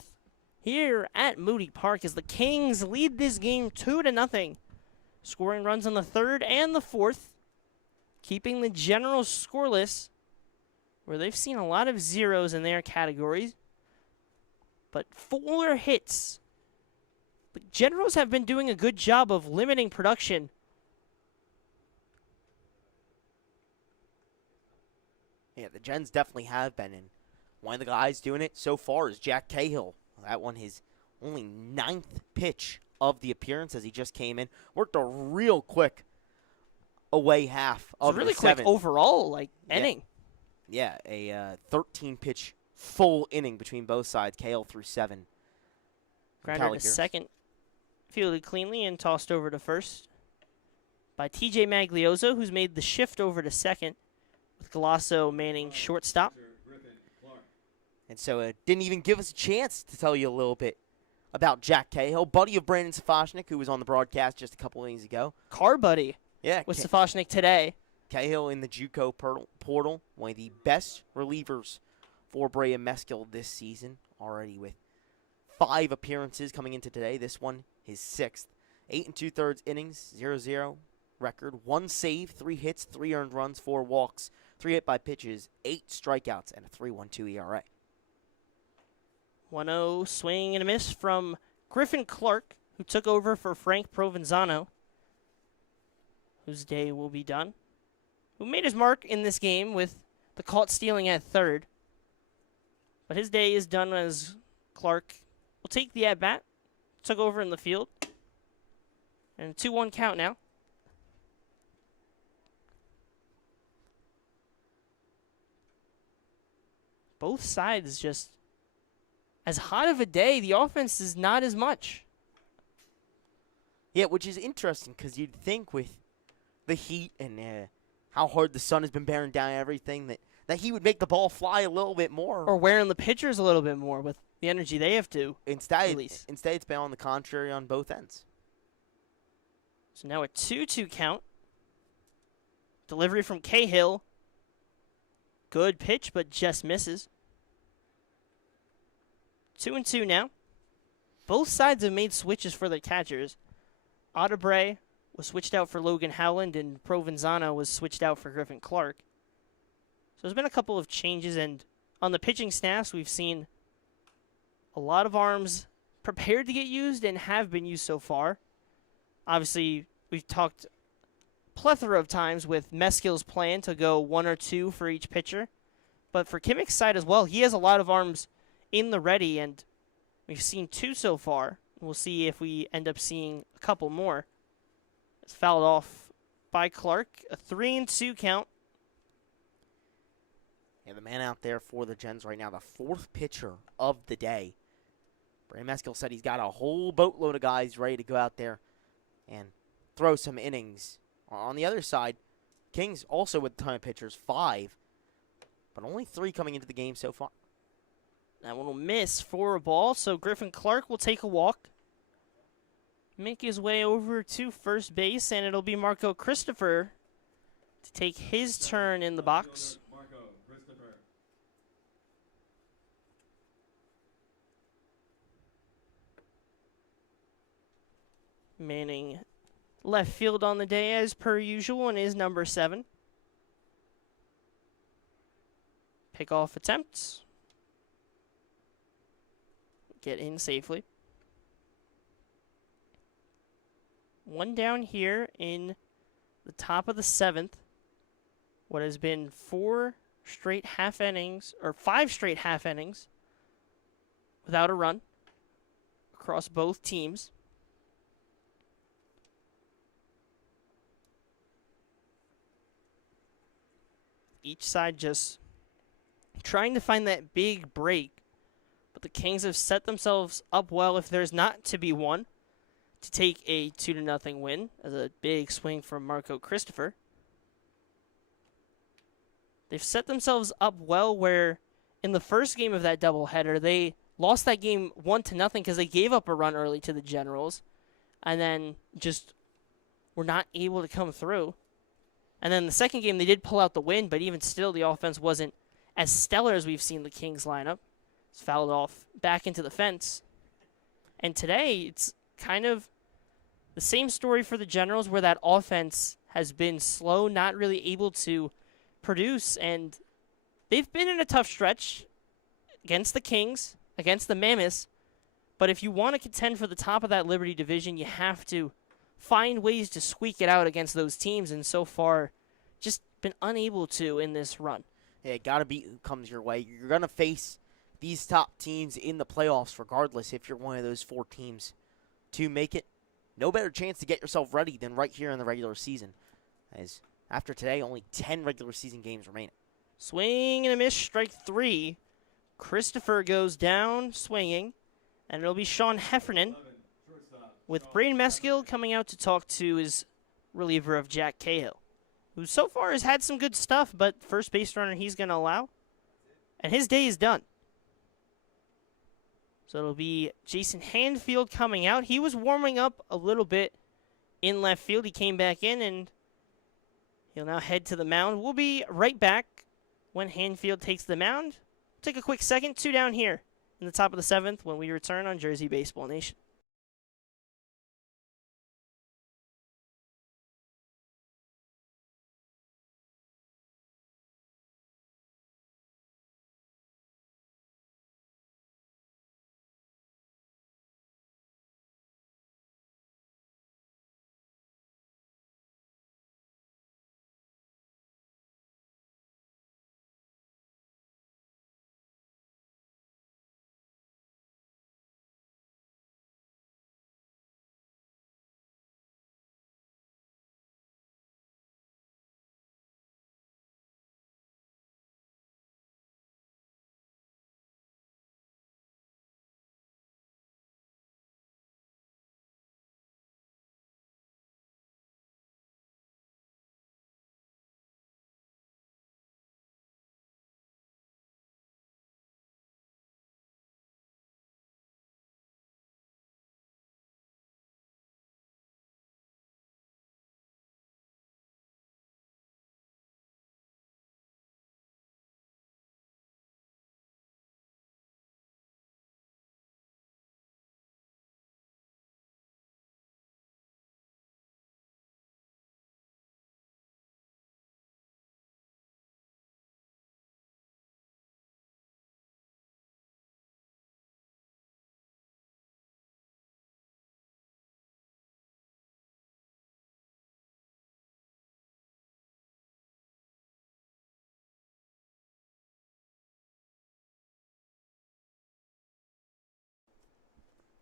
here at Moody Park as the Kings lead this game 2-0, scoring runs on the 3rd and the 4th, keeping the general scoreless, where they've seen a lot of zeros in their categories, but 4 hits. The Generals have been doing a good job of limiting production. Yeah, the Gens definitely have been, and one of the guys doing it so far is Jack Cahill. That one, his only 9th pitch of the appearance as he just came in. Worked a real quick away half of It's a really the quick 7th. overall inning. Yeah, a 13-pitch full inning between both sides. Cahill threw 7. Grounder to second, fielded cleanly and tossed over to first by TJ Maglioso, who's made the shift over to second, with Galasso manning shortstop. And so it didn't even give us a chance to tell you a little bit about Jack Cahill, buddy of Brandon Safoshnik, who was on the broadcast just a couple innings ago. Car buddy Yeah, with Safoshnik today. Cahill in the JUCO portal, one of the best relievers for Brea Mescal this season, already with 5 appearances coming into today. This one, his 6th. 8 2/3 innings, 0-0 record. 1 save, 3 hits, 3 earned runs, 4 walks, 3 hit by pitches, 8 strikeouts, and a 3.12 ERA. 1-0 swing and a miss from Griffin Clark, who took over for Frank Provenzano, whose day will be done, who made his mark in this game with the caught stealing at third. But his day is done as Clark will take the at-bat, took over in the field, and a 2-1 count now. Both sides just as hot of a day. The offense is not as much. Yeah, which is interesting because you'd think with the heat and how hard the sun has been bearing down everything that he would make the ball fly a little bit more. Or wearing the pitchers a little bit more with the energy they have to release. Instead, it's been on the contrary on both ends. So now a 2-2 count. Delivery from Cahill. Good pitch, but just misses. 2-2 now. Both sides have made switches for their catchers. Audebray was switched out for Logan Howland, and Provenzano was switched out for Griffin Clark. So there's been a couple of changes, and on the pitching staffs, we've seen a lot of arms prepared to get used and have been used so far. Obviously, we've talked plethora of times with Meskill's plan to go 1 or 2 for each pitcher. But for Kimmick's side as well, he has a lot of arms in the ready, and we've seen 2 so far. We'll see if we end up seeing a couple more. It's fouled off by Clark. A 3-2 count. And the man out there for the Gens right now, the 4th pitcher of the day. Bray Meskill said he's got a whole boatload of guys ready to go out there and throw some innings. On the other side, Kings also with a ton of pitchers, 5, but only 3 coming into the game so far. That one will miss for a ball, so Griffin Clark will take a walk, make his way over to first base, and it'll be Marco Christopher to take his turn in the box. Marco, Christopher. Manning left field on the day as per usual and is number 7. Pickoff attempts. Get in safely. 1 down here in the top of the 7th. What has been 4 straight half innings, or 5 straight half innings without a run across both teams. Each side just trying to find that big break. But the Kings have set themselves up well, if there's not to be one, to take a 2-0 win as a big swing from Marco Christopher. They've set themselves up well where in the first game of that doubleheader, they lost that game 1-0 because they gave up a run early to the Generals and then just were not able to come through. And then the second game, they did pull out the win, but even still, the offense wasn't as stellar as we've seen the Kings lineup. It's fouled off back into the fence. And today, it's kind of the same story for the Generals, where that offense has been slow, not really able to produce. And they've been in a tough stretch against the Kings, against the Mammoths. But if you want to contend for the top of that Liberty division, you have to find ways to squeak it out against those teams. And so far, just been unable to in this run. Yeah, gotta beat who comes your way. You're gonna face these top teams in the playoffs regardless if you're one of those 4 teams to make it. No better chance to get yourself ready than right here in the regular season, as after today, only 10 regular season games remaining. Swing and a miss, strike 3. Christopher goes down swinging, and it'll be Sean Heffernan with Braden Meskill coming out to talk to his reliever of Jack Cahill, who so far has had some good stuff, but first base runner he's going to allow, and his day is done. So it'll be Jason Handfield coming out. He was warming up a little bit in left field. He came back in, and he'll now head to the mound. We'll be right back when Handfield takes the mound. Take a quick second. 2 down here in the top of the 7th when we return on Jersey Baseball Nation.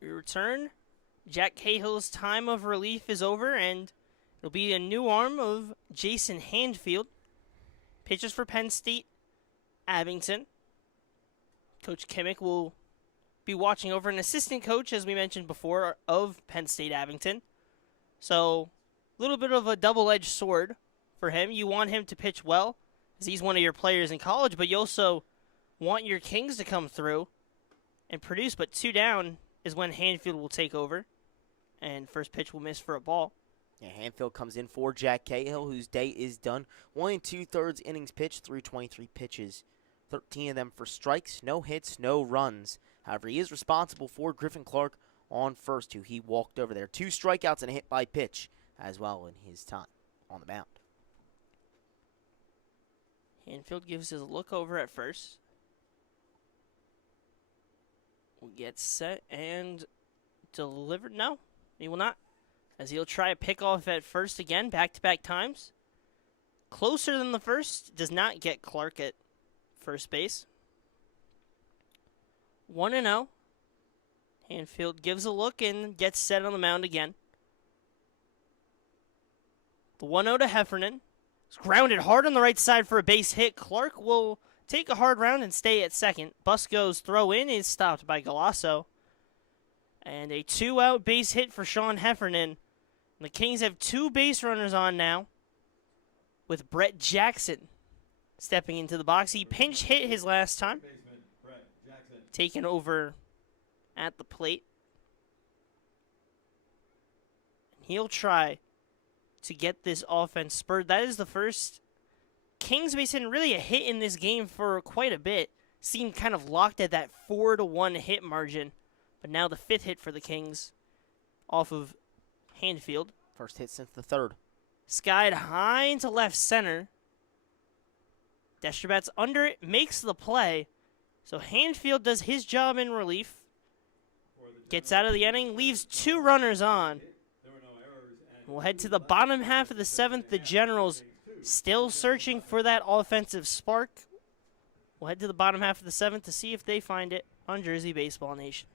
We return. Jack Cahill's time of relief is over, and it'll be a new arm of Jason Handfield. Pitches for Penn State, Abington. Coach Kimmick will be watching over, an assistant coach, as we mentioned before, of Penn State Abington. So, a little bit of a double-edged sword for him. You want him to pitch well, as he's one of your players in college, but you also want your Kings to come through and produce. But 2 down is when Handfield will take over, and first pitch will miss for a ball. Yeah, Handfield comes in for Jack Cahill, whose day is done. 1 2/3 innings pitched through 23 pitches. 13 of them for strikes, no hits, no runs. However, he is responsible for Griffin Clark on first, who he walked over there. 2 strikeouts and a hit by pitch as well in his time on the mound. Handfield gives his look over at first. Will get set and delivered. No, he will not, as he'll try a pickoff at first again, back-to-back times. Closer than the first, does not get Clark at first base. 1-0. Handfield gives a look and gets set on the mound again. The 1-0 to Heffernan. It's grounded hard on the right side for a base hit. Clark will take a hard round and stay at second. Busco's throw in is stopped by Galasso. And a 2-out base hit for Sean Heffernan. The Kings have 2 base runners on now, with Brett Jackson stepping into the box. He pinch hit his last time, Baseman, Brett Jackson. taken over at the plate. He'll try to get this offense spurred. That is the first Kings base hit, really a hit in this game for quite a bit. Seemed kind of locked at that 4-1 hit margin. But now the 5th hit for the Kings off of Handfield. First hit since the 3rd. Skied high into left center. Destrabat's under it, makes the play. So Handfield does his job in relief. Gets out of the inning, leaves 2 runners on. There were no errors. And We'll head to the bottom half of the 7th. The Generals still searching for that offensive spark. We'll head to the bottom half of the 7th to see if they find it on Jersey Baseball Nation.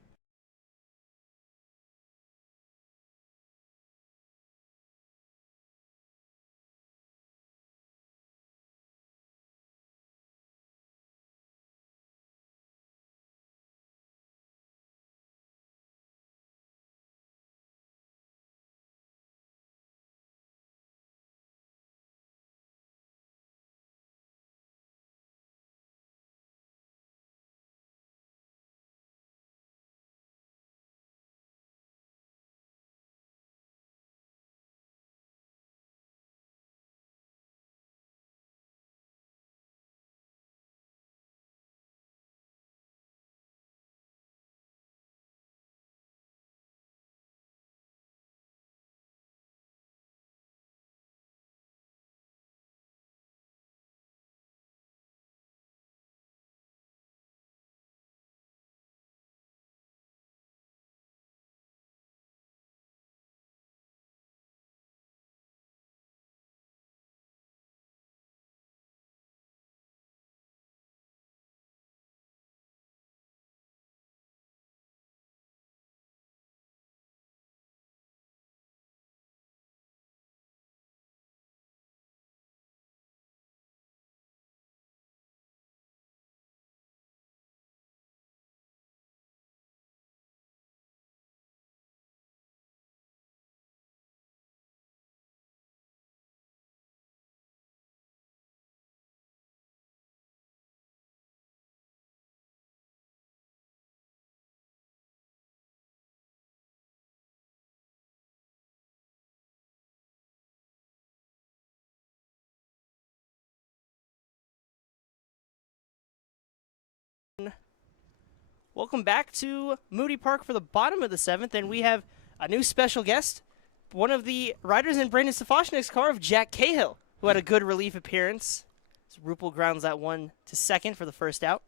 Welcome back to Moody Park for the bottom of the 7th, and we have a new special guest, one of the riders in Brandon Stefashnik's car of Jack Cahill, who had a good relief appearance. So Rupel grounds that one to second for the first out.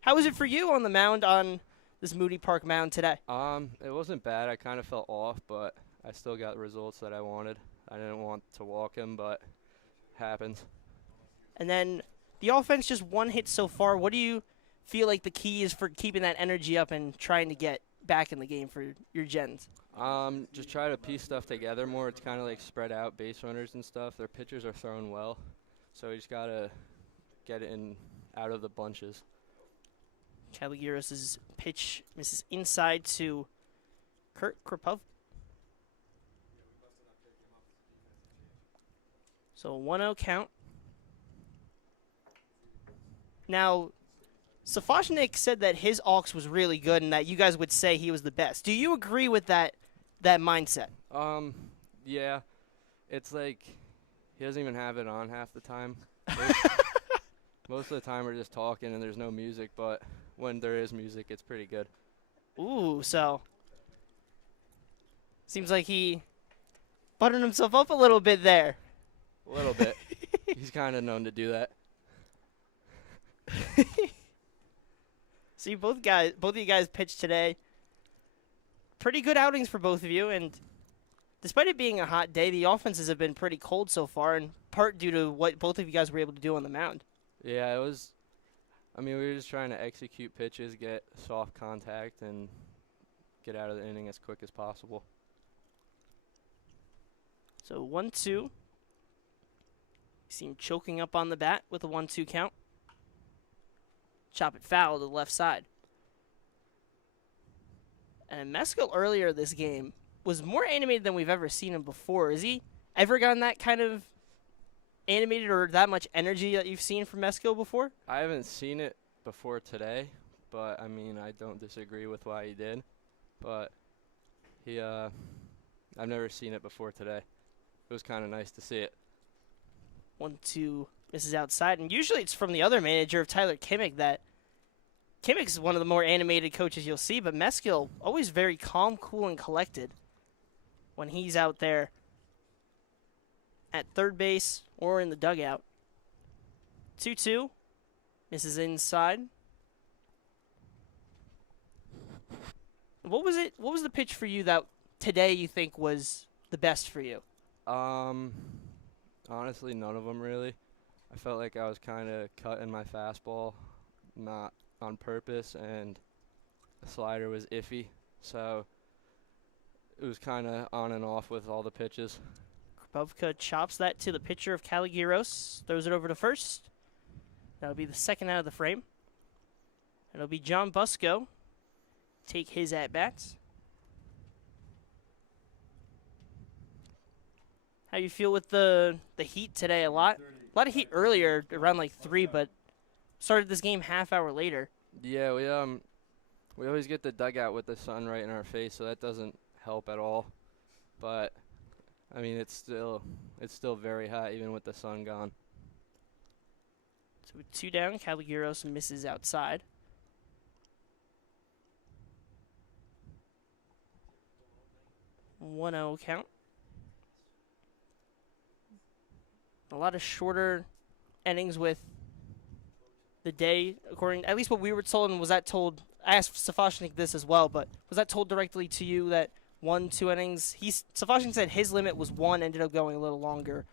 How was it for you on the mound on this Moody Park mound today? It wasn't bad. I kind of felt off, but I still got the results that I wanted. I didn't want to walk him, but it happens. And then the offense just 1 hit so far. What do you feel like the key is for keeping that energy up and trying to get back in the game for your gens? Just try to piece stuff together more. It's kind of like spread out base runners and stuff. Their pitchers are throwing well, so we just gotta get it in out of the bunches. Caligiros's pitch misses inside to Kurt Krapov. So 1-0 count. Now, Safashnik said that his aux was really good and that you guys would say he was the best. Do you agree with that mindset? Yeah. It's like he doesn't even have it on half the time. Most of the time we're just talking and there's no music, but when there is music, it's pretty good. Ooh, so seems like he buttered himself up a little bit there. A little bit. He's kind of known to do that. See, both of you guys pitched today. Pretty good outings for both of you, and despite it being a hot day, the offenses have been pretty cold so far, in part due to what both of you guys were able to do on the mound. Yeah, it was. I mean, we were just trying to execute pitches, get soft contact, and get out of the inning as quick as possible. So 1-2. You see him choking up on the bat with a 1-2 count. Chop it foul to the left side. And Mescal earlier this game was more animated than we've ever seen him before. Has he ever gotten that kind of animated or that much energy that you've seen from Mescal before? I haven't seen it before today, but I mean, I don't disagree with why he did. But I've never seen it before today. It was kind of nice to see it. 1-2 misses outside, and usually it's from the other manager of Tyler Kimmick that Kimmick's one of the more animated coaches you'll see, but Mescal always very calm, cool, and collected when he's out there at third base or in the dugout. 2-2 misses inside. What was it? What was the pitch for you that today you think was the best for you? Honestly, none of them really. I felt like I was kind of cutting my fastball, not on purpose, and the slider was iffy. So it was kind of on and off with all the pitches. Krabovka chops that to the pitcher of Caligiros, throws it over to first. That'll be the second out of the frame. It'll be John Busco take his at-bats. How you feel with the heat today? A lot of heat earlier, around like 3, but started this game half hour later. Yeah, we always get the dugout with the sun right in our face, so that doesn't help at all. But I mean, it's still very hot even with the sun gone. So with 2 down, Caligiros misses outside. One 1-0 count. A lot of shorter innings with the day, according at least what we were told, and was that told? I asked Safashnik this as well, but was that told directly to you that 1-2 innings? Safashnik said his limit was 1, ended up going a little longer.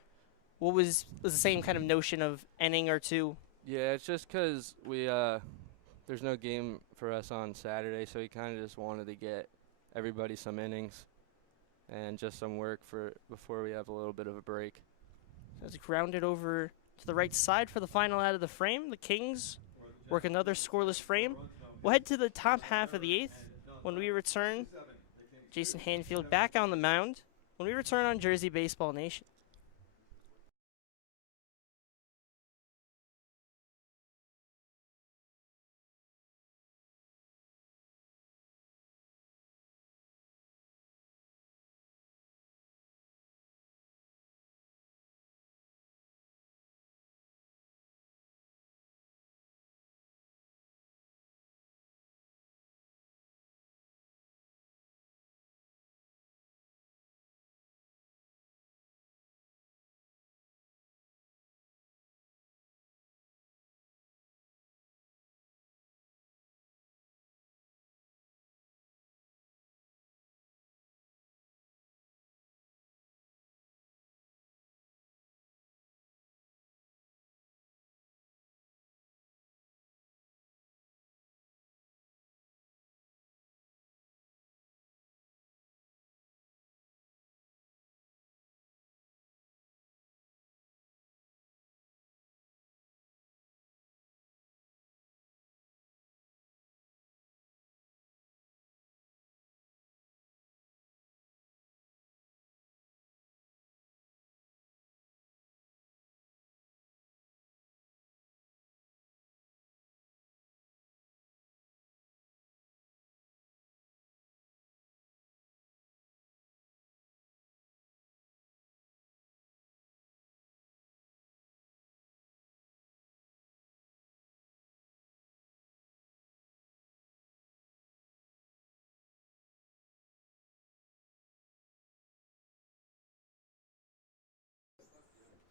What was the same kind of notion of inning or 2? Yeah, it's just because there's no game for us on Saturday, so we kind of just wanted to get everybody some innings and just some work before we have a little bit of a break. It's grounded over to the right side for the final out of the frame. The Kings work another scoreless frame. We'll head to the top half of the 8th. When we return, Jason Hanfield back on the mound. When we return on Jersey Baseball Nation.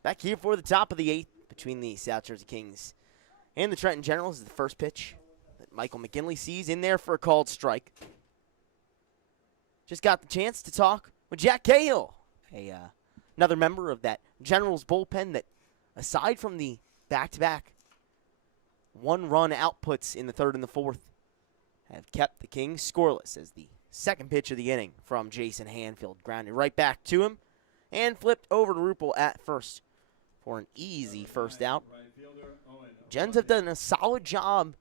Back here for the top of the 8th between the South Jersey Kings and the Trenton Generals is the first pitch that Michael McGinley sees in there for a called strike. Just got the chance to talk with Jack Cahill, another member of that Generals bullpen that, aside from the back-to-back one-run outputs in the 3rd and the 4th, have kept the Kings scoreless as the second pitch of the inning from Jason Hanfield grounded right back to him and flipped over to Rupel at first for an easy first out. Gens have done a solid job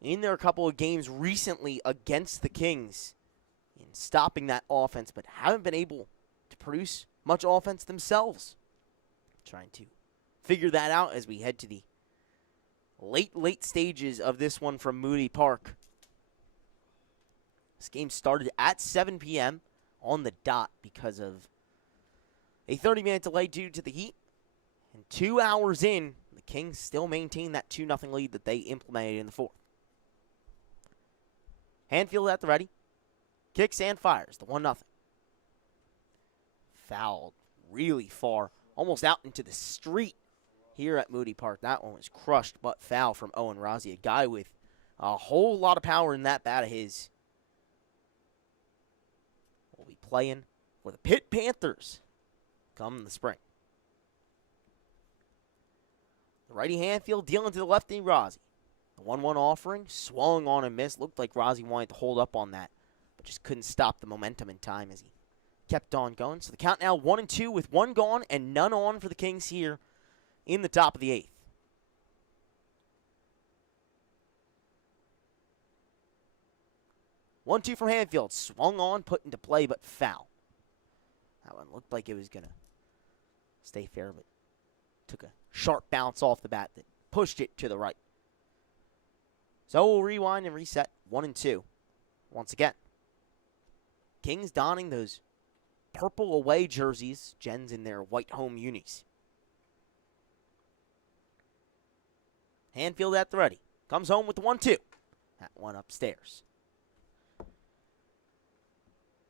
in their couple of games recently against the Kings in stopping that offense, but haven't been able to produce much offense themselves. Trying to figure that out as we head to the late stages of this one from Moody Park. This game started at 7 p.m. on the dot because of a 30-minute delay due to the heat. And 2 hours in, the Kings still maintain that 2-0 lead that they implemented in the 4th. Hanfield at the ready. Kicks and fires the 1-0. Fouled really far, almost out into the street here at Moody Park. That one was crushed, but foul from Owen Rozzi, a guy with a whole lot of power in that bat of his. Will be playing for the Pitt Panthers come the spring. The righty Hanfield dealing to the lefty Rozzi. The 1-1 offering, swung on and missed. Looked like Rozzi wanted to hold up on that, but just couldn't stop the momentum in time as he kept on going. So the count now 1-2 with one gone and none on for the Kings here in the top of the 8th. One-two from Hanfield. Swung on, put into play, but foul. That one looked like it was going to stay fair, but took a sharp bounce off the bat that pushed it to the right. So we'll rewind and reset 1-2 once again. Kings donning those purple away jerseys, Gens in their white home unis. Hanfield at the ready. Comes home with the 1-2. That one upstairs.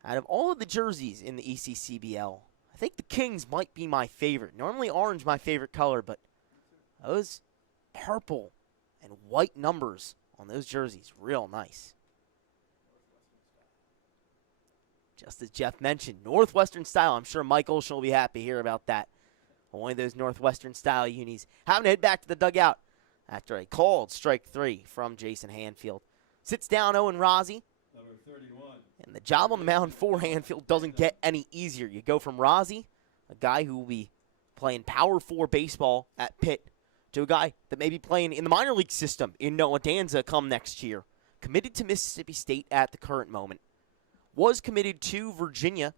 Out of all of the jerseys in the ECCBL, I think the Kings might be my favorite. Normally orange my favorite color, but those purple and white numbers on those jerseys, real nice. Just as Jeff mentioned, Northwestern style. I'm sure Mike Olshan will be happy to hear about that. One of those Northwestern style unis. Having to head back to the dugout after a called strike 3 from Jason Hanfield. Sits down Owen Rozzi. Number 31. And the job on the mound for Hanfield doesn't get any easier. You go from Rozzi, a guy who will be playing Power 4 baseball at Pitt, to a guy that may be playing in the minor league system in Noah Danza come next year. Committed to Mississippi State at the current moment. Was committed to Virginia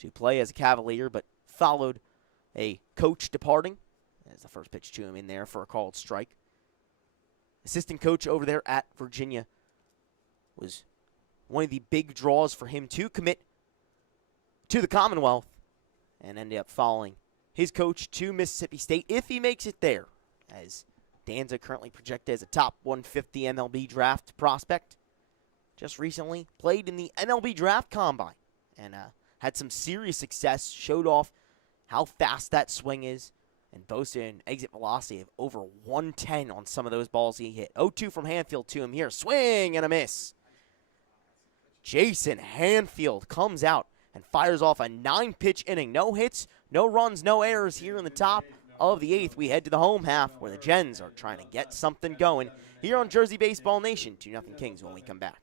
to play as a Cavalier, but followed a coach departing. As the first pitch to him in there for a called strike. Assistant coach over there at Virginia was one of the big draws for him to commit to the Commonwealth and ended up following his coach to Mississippi State if he makes it there, as Danza currently projected as a top 150 MLB draft prospect. Just recently played in the MLB draft combine and had some serious success, showed off how fast that swing is, and boasted an exit velocity of over 110 on some of those balls he hit. 0-2 from Hanfield to him here. Swing and a miss. Jason Hanfield comes out and fires off a 9-pitch inning. No hits, no runs, no errors here in the top of the 8th. We head to the home half where the Gens are trying to get something going here on Jersey Baseball Nation. 2-0 Kings when we come back.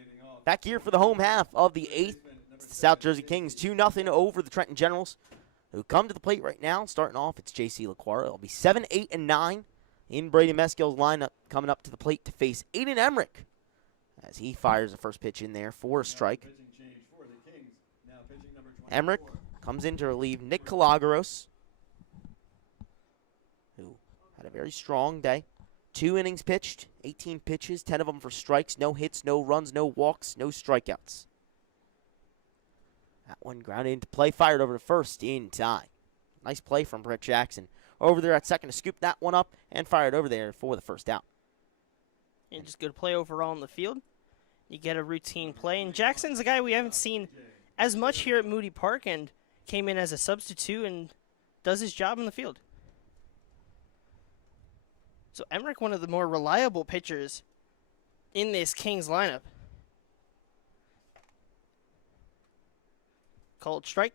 leading off. Back here for the home half of the 8th. It's the South Jersey Kings 2-0 over the Trenton Generals, who come to the plate right now. Starting off, it's J.C. LaQuara. It'll be 7, 8, and 9 in Brady Meskill's lineup, coming up to the plate to face Aiden Emmerich as he fires the first pitch in there for a strike. Pitching change for the Kings. Now pitching number 24. Emmerich comes in to relieve Nick Kalagaros, who had a very strong day. 2 innings pitched, 18 pitches, 10 of them for strikes, no hits, no runs, no walks, no strikeouts. That one grounded into play, fired over to first in time. Nice play from Brett Jackson. Over there at second to scoop that one up and fired over there for the first out. And just good play overall in the field. You get a routine play. And Jackson's a guy we haven't seen as much here at Moody Park and came in as a substitute and does his job in the field. So Emmerich, one of the more reliable pitchers in this Kings lineup. Called strike.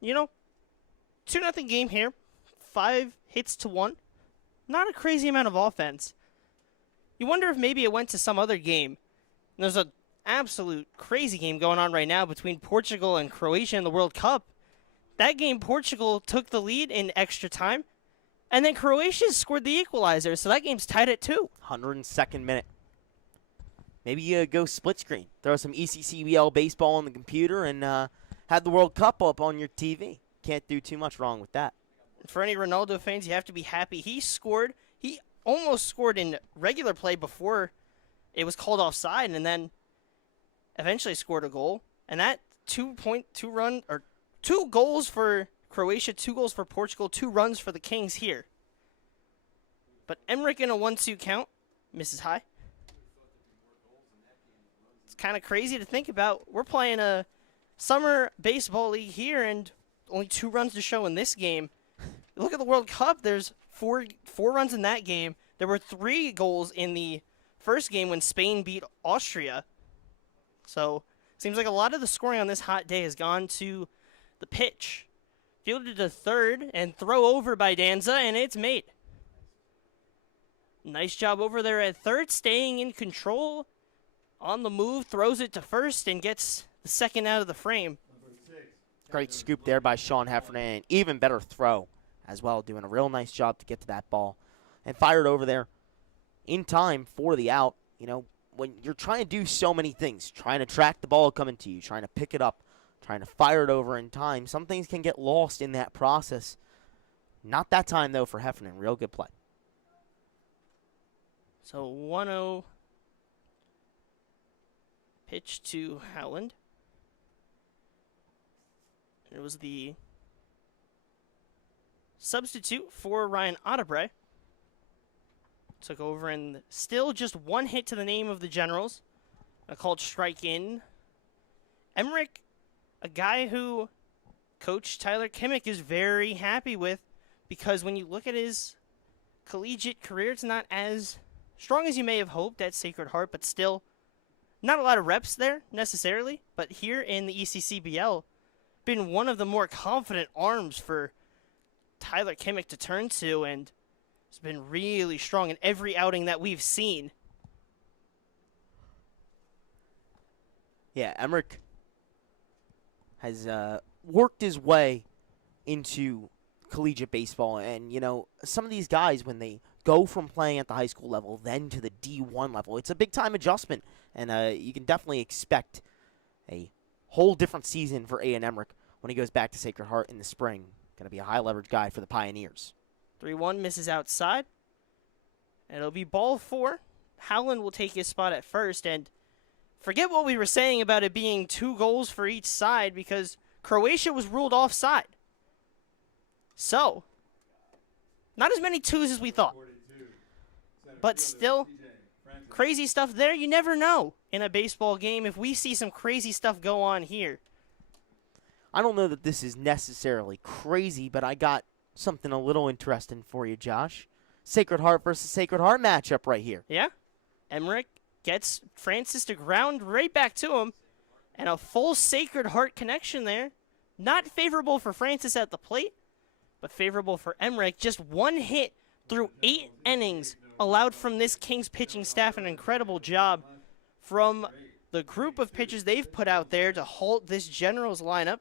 You know, 2-0 game here. 5 hits to 1. Not a crazy amount of offense. You wonder if maybe it went to some other game. And there's an absolute crazy game going on right now between Portugal and Croatia in the World Cup. That game, Portugal took the lead in extra time. And then Croatia scored the equalizer, so that game's tied at 2. 102nd minute. Maybe you go split screen. Throw some ECCBL baseball on the computer and have the World Cup up on your TV. Can't do too much wrong with that. For any Ronaldo fans, you have to be happy. He scored. He almost scored in regular play before it was called offside, and then eventually scored a goal. And that 2 goals for Croatia, 2 goals for Portugal, 2 runs for the Kings here. But Emmerich in a 1-2 count misses high. It's kind of crazy to think about. We're playing a summer baseball league here, and only 2 runs to show in this game. Look at the World Cup. There's four runs in that game. There were 3 goals in the first game when Spain beat Austria. So seems like a lot of the scoring on this hot day has gone to the pitch. Fielded to third and throw over by Danza, and it's made. Nice job over there at third, staying in control. On the move, throws it to first and gets the second out of the frame. Great scoop there by Sean Heffernan. Even better throw as well, doing a real nice job to get to that ball. And fired over there in time for the out. You know, when you're trying to do so many things, trying to track the ball coming to you, trying to pick it up, trying to fire it over in time, some things can get lost in that process. Not that time, though, for Heffernan. Real good play. So 1-0 pitch to Howland. It was the substitute for Ryan Ottebre. Took over, and still just 1 hit to the name of the Generals. A called strike in. Emmerich, a guy who Coach Tyler Kimmick is very happy with, because when you look at his collegiate career, it's not as strong as you may have hoped at Sacred Heart, but still not a lot of reps there necessarily. But here in the ECCBL, been one of the more confident arms for Tyler Kimmick to turn to, and it's been really strong in every outing that we've seen. Yeah, Emmerich has worked his way into collegiate baseball. And, you know, some of these guys, when they go from playing at the high school level then to the D1 level, it's a big-time adjustment. And you can definitely expect a whole different season for A.N. Emmerich when he goes back to Sacred Heart in the spring. Going to be a high-leverage guy for the Pioneers. 3-1 misses outside. And it'll be ball 4. Howland will take his spot at first, and forget what we were saying about it being 2 goals for each side, because Croatia was ruled offside. So, not as many 2s as we thought. But still, crazy stuff there. You never know in a baseball game if we see some crazy stuff go on here. I don't know that this is necessarily crazy, but I got something a little interesting for you, Josh. Sacred Heart versus Sacred Heart matchup right here. Yeah. Emmerich gets Francis to ground right back to him. And a full Sacred Heart connection there. Not favorable for Francis at the plate, but favorable for Emmerich. Just 1 hit through 8 innings allowed from this Kings pitching staff. An incredible job from the group of pitchers they've put out there to halt this Generals lineup.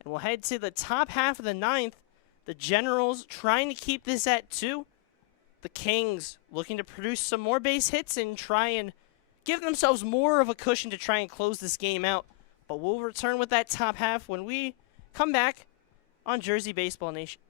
And we'll head to the top half of the ninth. The Generals trying to keep this at 2. The Kings looking to produce some more base hits and try and give themselves more of a cushion to try and close this game out. But we'll return with that top half when we come back on Jersey Baseball Nation.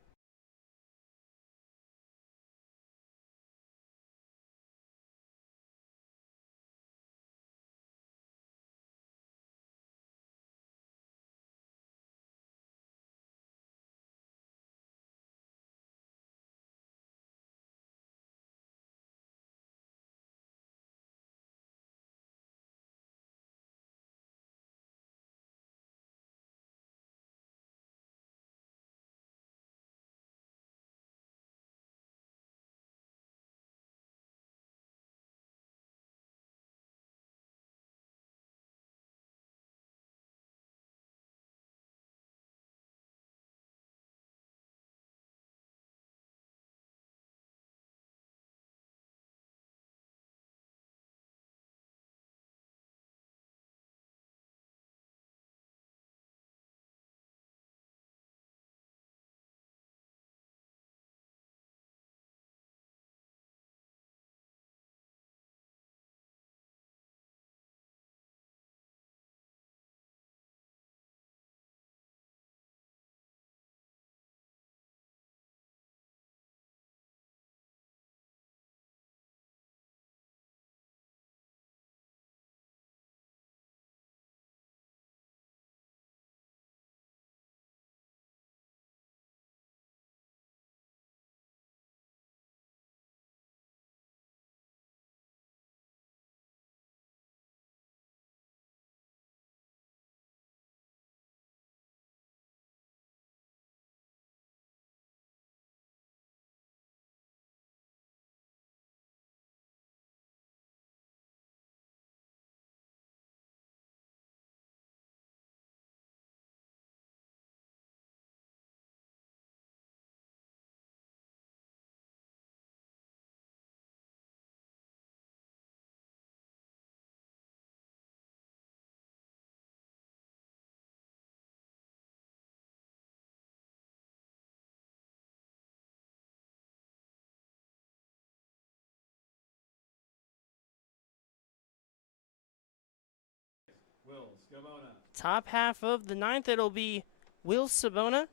Will Scavona. Top half of the ninth, it'll be Will Sabona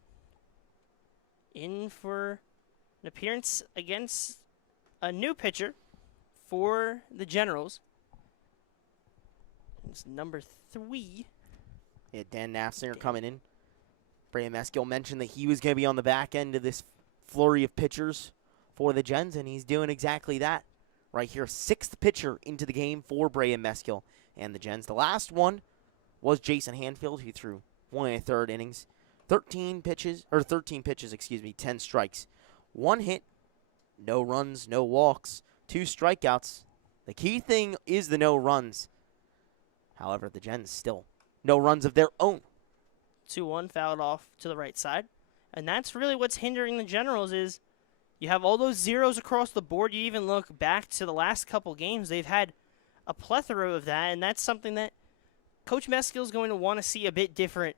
in for an appearance against a new pitcher for the Generals. It's number 3. Yeah, Dan Nafsinger coming in. Brandon Meskill mentioned that he was going to be on the back end of this flurry of pitchers for the Gens, and he's doing exactly that right here. 6th pitcher into the game for Brandon Meskill and the Gens. The last one was Jason Hanfield, who threw 1 1/3 innings, 13 pitches, 10 strikes. 1 hit, no runs, no walks, 2 strikeouts. The key thing is the no runs. However, the Gens still no runs of their own. 2-1 fouled off to the right side. And that's really what's hindering the Generals is you have all those zeros across the board. You even look back to the last couple games. They've had a plethora of that, and that's something that Coach Meskill is going to want to see a bit different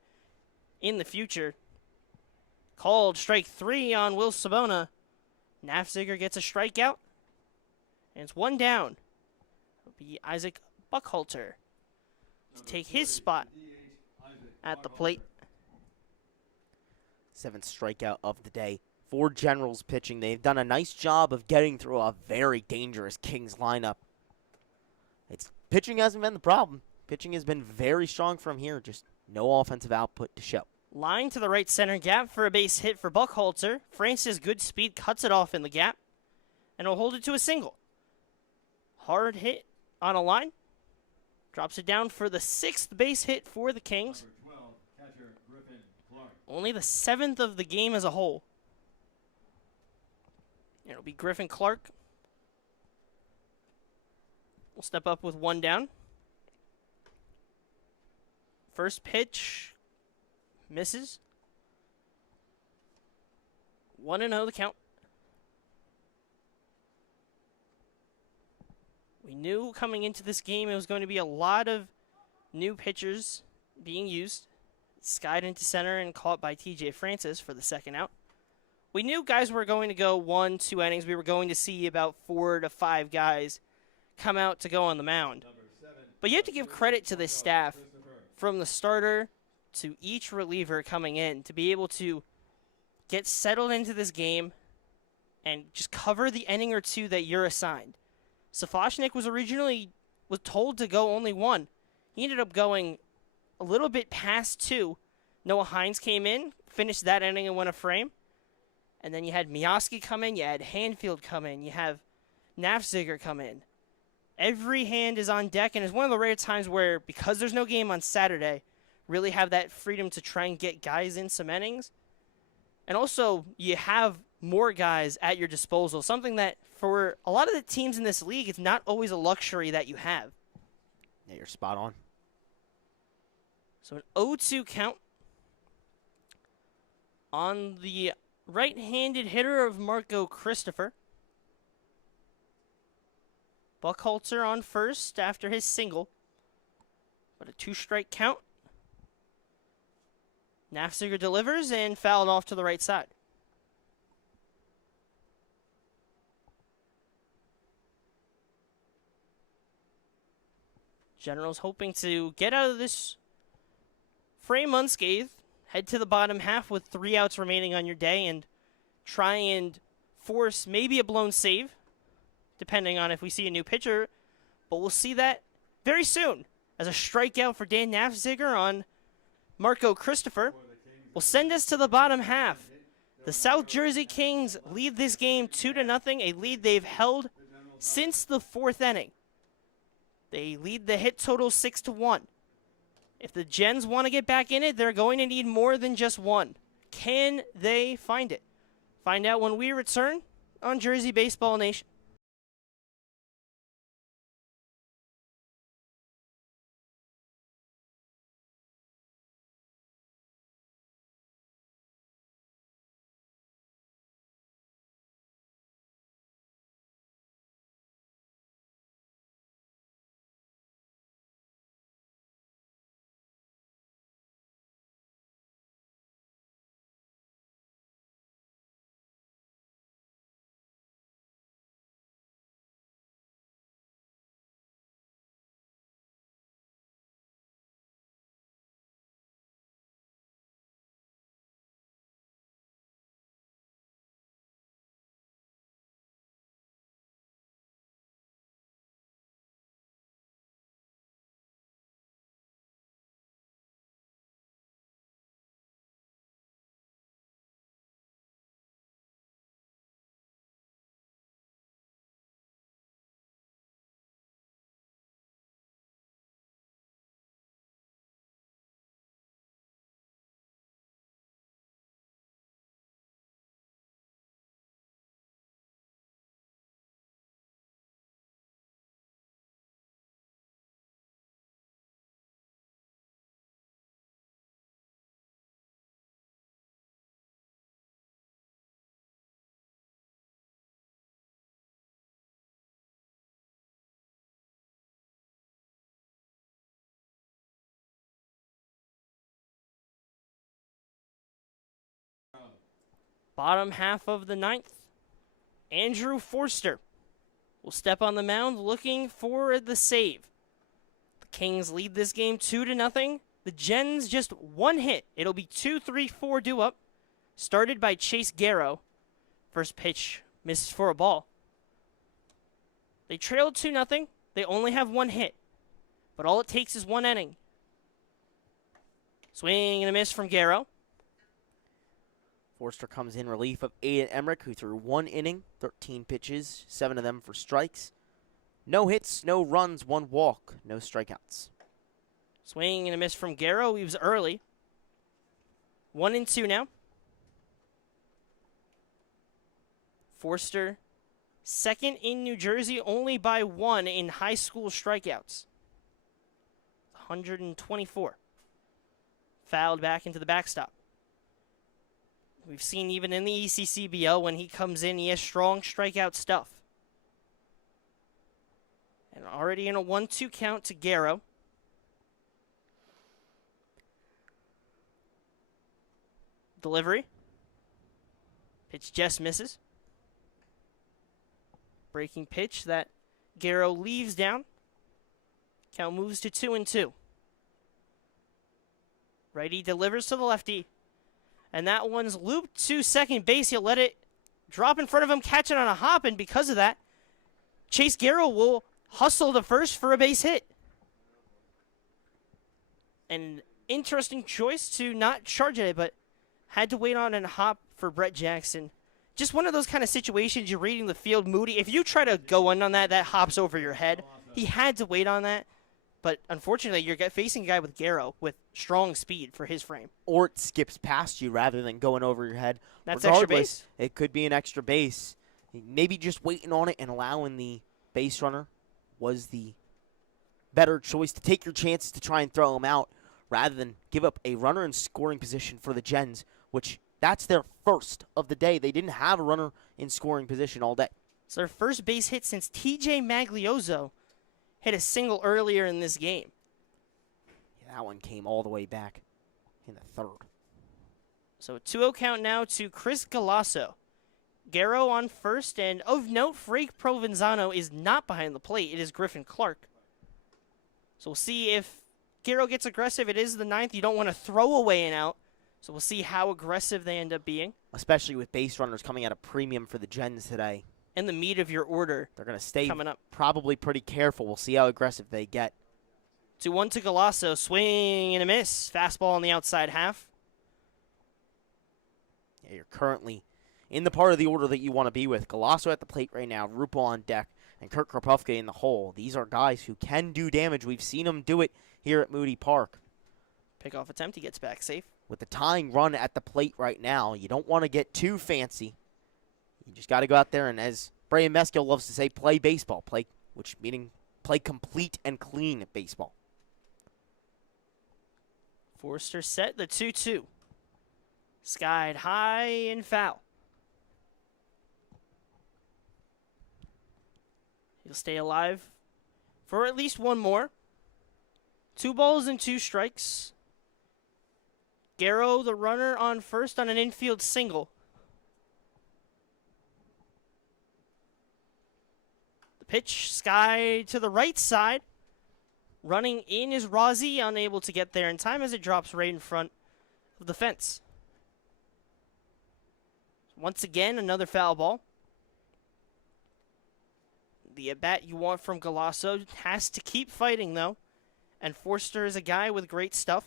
in the future. Called strike 3 on Will Sabona. Nafziger gets a strikeout, and it's 1 down. It'll be Isaac Buckhalter to take his spot at the plate. 7th strikeout of the day for Generals pitching. They've done a nice job of getting through a very dangerous Kings lineup. Pitching hasn't been the problem. Pitching has been very strong from here, just no offensive output to show. Line to the right center gap for a base hit for Buckhalter. Francis Goodspeed cuts it off in the gap, and will hold it to a single. Hard hit on a line. Drops it down for the 6th base hit for the Kings. Number 12, catcher Griffin Clark. Only the 7th of the game as a whole. It'll be Griffin Clark. We'll step up with 1 down. First pitch misses. 1-0 the count. We knew coming into this game it was going to be a lot of new pitchers being used. Skied into center and caught by TJ Francis for the second out. We knew guys were going to go 1-2 innings. We were going to see about 4 to 5 guys come out to go on the mound. But you have to give credit to this staff, from the starter to each reliever coming in, to be able to get settled into this game and just cover the inning or two that you're assigned. Safochnik was originally told to go only 1. He ended up going a little bit past 2. Noah Hines came in, finished that inning and won a frame. And then you had Mioski come in, you had Hanfield come in, you have Nafziger come in. Every hand is on deck, and it's one of the rare times where, because there's no game on Saturday, really have that freedom to try and get guys in some innings. And also, you have more guys at your disposal, something that for a lot of the teams in this league, it's not always a luxury that you have. Yeah, you're spot on. So an 0-2 count on the right-handed hitter of Marco Christopher. Buckhalter on first after his single. But a 2-strike count. Nafziger delivers and fouled off to the right side. Generals hoping to get out of this frame unscathed. Head to the bottom half with 3 outs remaining on your day and try and force maybe a blown save, depending on if we see a new pitcher. But we'll see that very soon, as a strikeout for Dan Nafziger on Marco Christopher will send us to the bottom half. The South Jersey Kings lead this game 2-0, a lead they've held since the 4th inning. They lead the hit total 6-1. If the Gens want to get back in it, they're going to need more than just 1. Can they find it? Find out when we return on Jersey Baseball Nation. Bottom half of the 9th. Andrew Forster will step on the mound looking for the save. The Kings lead this game 2-0. The Gens just 1 hit. It'll be 2-3-4 due up. Started by Chase Garrow. First pitch misses for a ball. They trailed 2-0. They only have 1 hit. But all it takes is 1 inning. Swing and a miss from Garrow. Forster comes in relief of Aiden Emmerich, who threw 1 inning, 13 pitches, 7 of them for strikes. No hits, no runs, 1 walk, no strikeouts. Swing and a miss from Garrow. He was early. 1-2 now. Forster, second in New Jersey, only by 1 in high school strikeouts. 124. Fouled back into the backstop. We've seen even in the ECCBL when he comes in, he has strong strikeout stuff. And already in a 1-2 count to Garrow. Delivery. Pitch just misses. Breaking pitch that Garrow leaves down. Count moves to 2-2. Righty delivers to the lefty. And that one's looped to second base. He'll let it drop in front of him, catch it on a hop, and because of that, Chase Garrow will hustle to first for a base hit. An interesting choice to not charge it, but had to wait on a hop for Brett Jackson. Just one of those kind of situations you're reading the field, Moody. If you try to go in on that, that hops over your head. He had to wait on that. But unfortunately, you're facing a guy with Garrow with strong speed for his frame. Or it skips past you rather than going over your head. That's extra base. It could be an extra base. Maybe just waiting on it and allowing the base runner was the better choice to take your chances to try and throw him out rather than give up a runner in scoring position for the Gens, which that's their first of the day. They didn't have a runner in scoring position all day. It's their first base hit since TJ Maglioso hit a single earlier in this game. Yeah, that one came all the way back in the third. So a 2-0 count now to Chris Galasso. Garrow on first, and of note, Frank Provenzano is not behind the plate. It is Griffin Clark. So we'll see if Garrow gets aggressive. It is the ninth. You don't want to throw away an out. So we'll see how aggressive they end up being. Especially with base runners coming at a premium for the Gens today. And the meat of your order. They're going to stay coming up. Probably pretty careful. We'll see how aggressive they get. 2-1 to Galasso. Swing and a miss. Fastball on the outside half. Yeah, you're currently in the part of the order that you want to be with. Galasso at the plate right now. Ruppel on deck. And Kurt Kropofka in the hole. These are guys who can do damage. We've seen them do it here at Moody Park. Pickoff attempt. He gets back safe. With the tying run at the plate right now, you don't want to get too fancy. You just got to go out there and, as Brian Meskill loves to say, play baseball. Which meaning play complete and clean at baseball. Forster set the 2-2. Skied high and foul. He'll stay alive for at least one more. 2 balls and 2 strikes. Garrow, the runner, on first on an infield single. The pitch, sky to the right side. Running in is Rozzi, unable to get there in time as it drops right in front of the fence. Once again, another foul ball. The at-bat you want from Galasso has to keep fighting, though. And Forster is a guy with great stuff.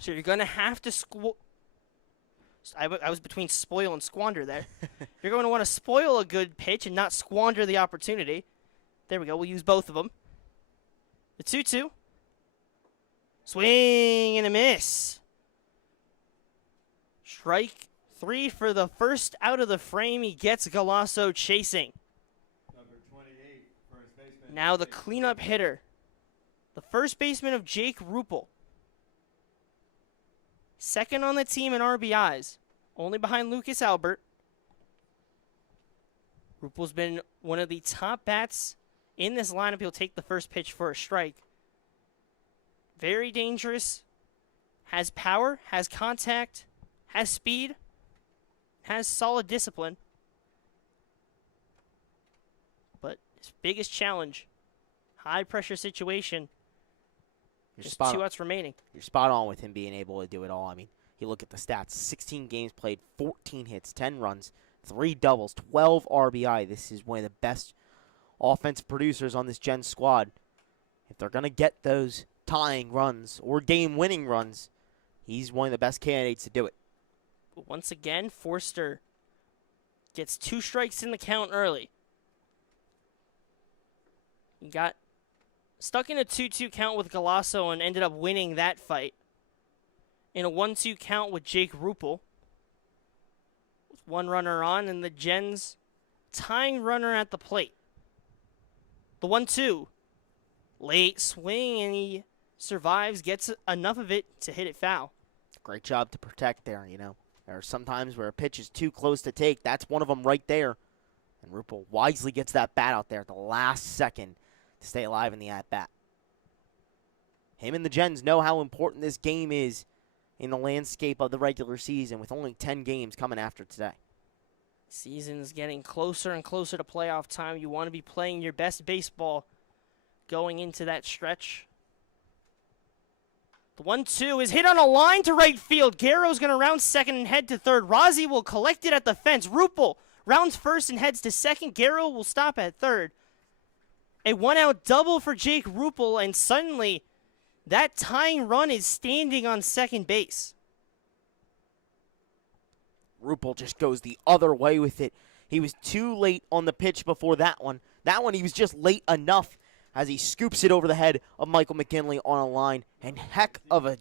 So you're going to have to I was between spoil and squander there. You're going to want to spoil a good pitch and not squander the opportunity. There we go. We'll use both of them. The 2-2. Swing and a miss. Strike 3 for the first out of the frame. He gets Galasso chasing. Number 28, first baseman. Now the cleanup hitter. The first baseman of Jake Ruppel. Second on the team in RBIs, only behind Lucas Albert. Ruppel's been one of the top bats in this lineup. He'll take the first pitch for a strike. Very dangerous. Has power, has contact, has speed, has solid discipline. But his biggest challenge, high pressure situation. Just 2 outs remaining. You're spot on with him being able to do it all. I mean, you look at the stats. 16 games played, 14 hits, 10 runs, 3 doubles, 12 RBI. This is one of the best offensive producers on this Gen squad. If they're going to get those tying runs or game-winning runs, he's one of the best candidates to do it. But once again, Forster gets 2 strikes in the count early. He got stuck in a 2-2 count with Galasso and ended up winning that fight. In a 1-2 count with Jake Ruppel. With 1 runner on and the Gens tying runner at the plate. The 1-2. Late swing and he survives, gets enough of it to hit it foul. Great job to protect there, you know. There are some times where a pitch is too close to take. That's one of them right there. And Ruppel wisely gets that bat out there at the last second to stay alive in the at-bat. Him and the Gens know how important this game is in the landscape of the regular season with only 10 games coming after today. Season's getting closer and closer to playoff time. You want to be playing your best baseball going into that stretch. The 1-2 is hit on a line to right field. Garrow's going to round second and head to third. Rozzi will collect it at the fence. Rupel rounds first and heads to second. Garrow will stop at third. A one-out double for Jake Rupel, and suddenly that tying run is standing on second base. Rupel just goes the other way with it. He was too late on the pitch before that one. That one he was just late enough as he scoops it over the head of Michael McKinley on a line. And heck of a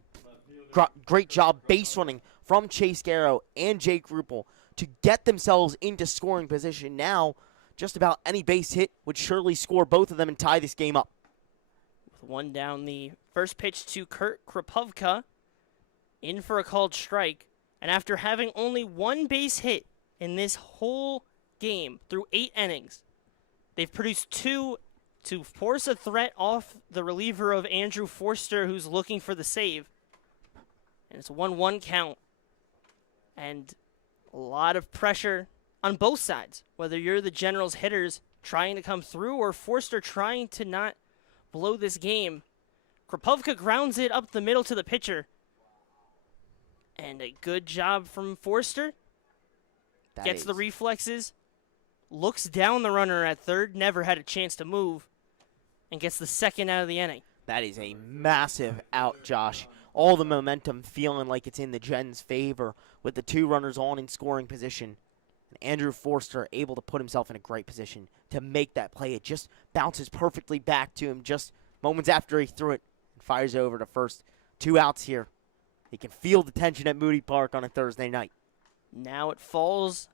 great job base running from Chase Garrow and Jake Rupel to get themselves into scoring position. Now, just about any base hit would surely score both of them and tie this game up. With one down, the first pitch to Kurt Krapovka, in for a called strike. And after having only one base hit in this whole game through 8 innings, they've produced 2 to force a threat off the reliever of Andrew Forster, who's looking for the save. And it's a 1-1 count. And a lot of pressure on both sides, whether you're the Generals hitters trying to come through or Forster trying to not blow this game. Krapovka grounds it up the middle to the pitcher. And a good job from Forster. Gets the reflexes, looks down the runner at third, never had a chance to move, and gets the second out of the inning. That is a massive out, Josh. All the momentum feeling like it's in the Gens' favor with the 2 runners on in scoring position. And Andrew Forster able to put himself in a great position to make that play. It just bounces perfectly back to him just moments after he threw it and fires over to first. 2 outs here. He can feel the tension at Moody Park on a Thursday night. Now it falls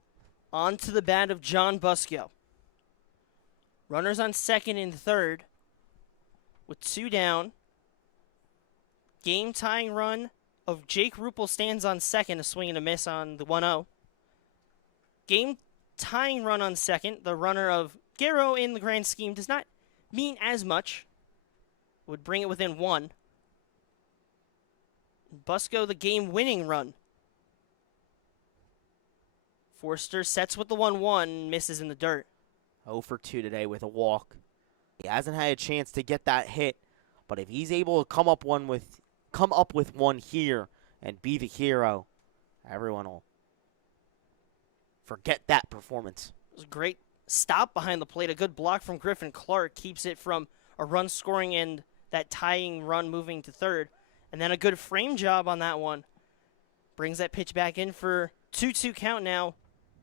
onto the bat of John Busco. Runners on second and third with 2 down. Game-tying run of Jake Rupel stands on second, a swing and a miss on the 1-0. Game-tying run on second, the runner of Garrow in the grand scheme does not mean as much. Would bring it within 1. Busco, the game-winning run. Forster sets with the 1-1, misses in the dirt. 0 for 2 today with a walk. He hasn't had a chance to get that hit, but if he's able to come up with one here and be the hero, everyone will forget that performance. It was a great stop behind the plate. A good block from Griffin Clark keeps it from a run scoring and that tying run moving to third. And then a good frame job on that one. Brings that pitch back in for 2-2 count now.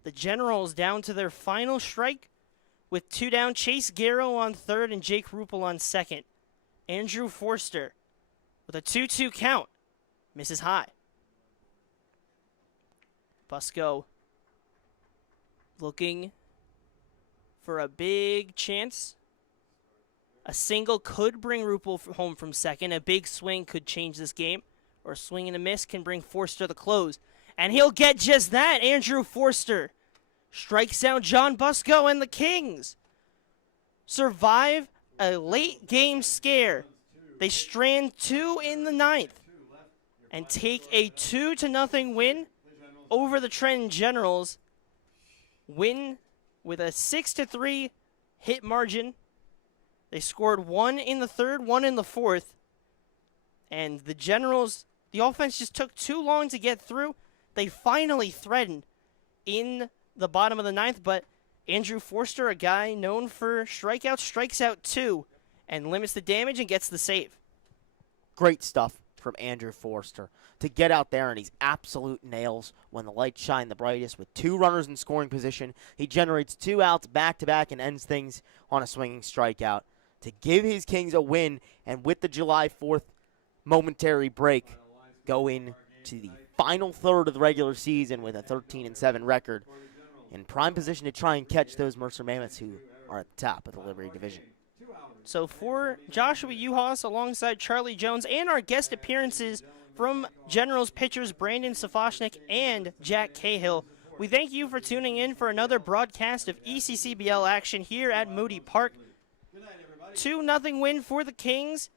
The Generals down to their final strike with 2 down. Chase Garrow on third and Jake Rupel on second. Andrew Forster with a 2-2 count. Misses high. Busco looking for a big chance. A single could bring Rupel home from second. A big swing could change this game. Or a swing and a miss can bring Forster the close. And he'll get just that. Andrew Forster strikes out John Busco, and the Kings survive a late game scare. They strand 2 in the 9th and take a 2-0 win over the Trenton Generals. Win with a 6-3 hit margin. They scored 1 in the 3rd, 1 in the 4th. And the Generals, the offense just took too long to get through. They finally threatened in the bottom of the 9th, but Andrew Forster, a guy known for strikeouts, strikes out 2 and limits the damage and gets the save. Great stuff from Andrew Forster to get out there, and he's absolute nails when the lights shine the brightest. With 2 runners in scoring position, he generates 2 outs back-to-back and ends things on a swinging strikeout to give his Kings a win, and with the July 4th momentary break, go into the final third of the regular season with a 13-7 record, in prime position to try and catch those Mercer Mammoths who are at the top of the Liberty Division. So for Joshua Yuhas alongside Charlie Jones and our guest appearances from Generals pitchers Brandon Safochnik and Jack Cahill, we thank you for tuning in for another broadcast of ECCBL action here at Moody Park. 2-0 win for the Kings.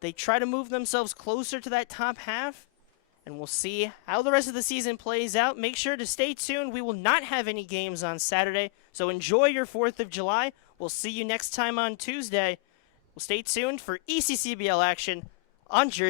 They try to move themselves closer to that top half, and we'll see how the rest of the season plays out. Make sure to stay tuned. We will not have any games on Saturday, so enjoy your 4th of July. We'll see you next time on Tuesday. Well, stay tuned for ECCBL action on Jersey.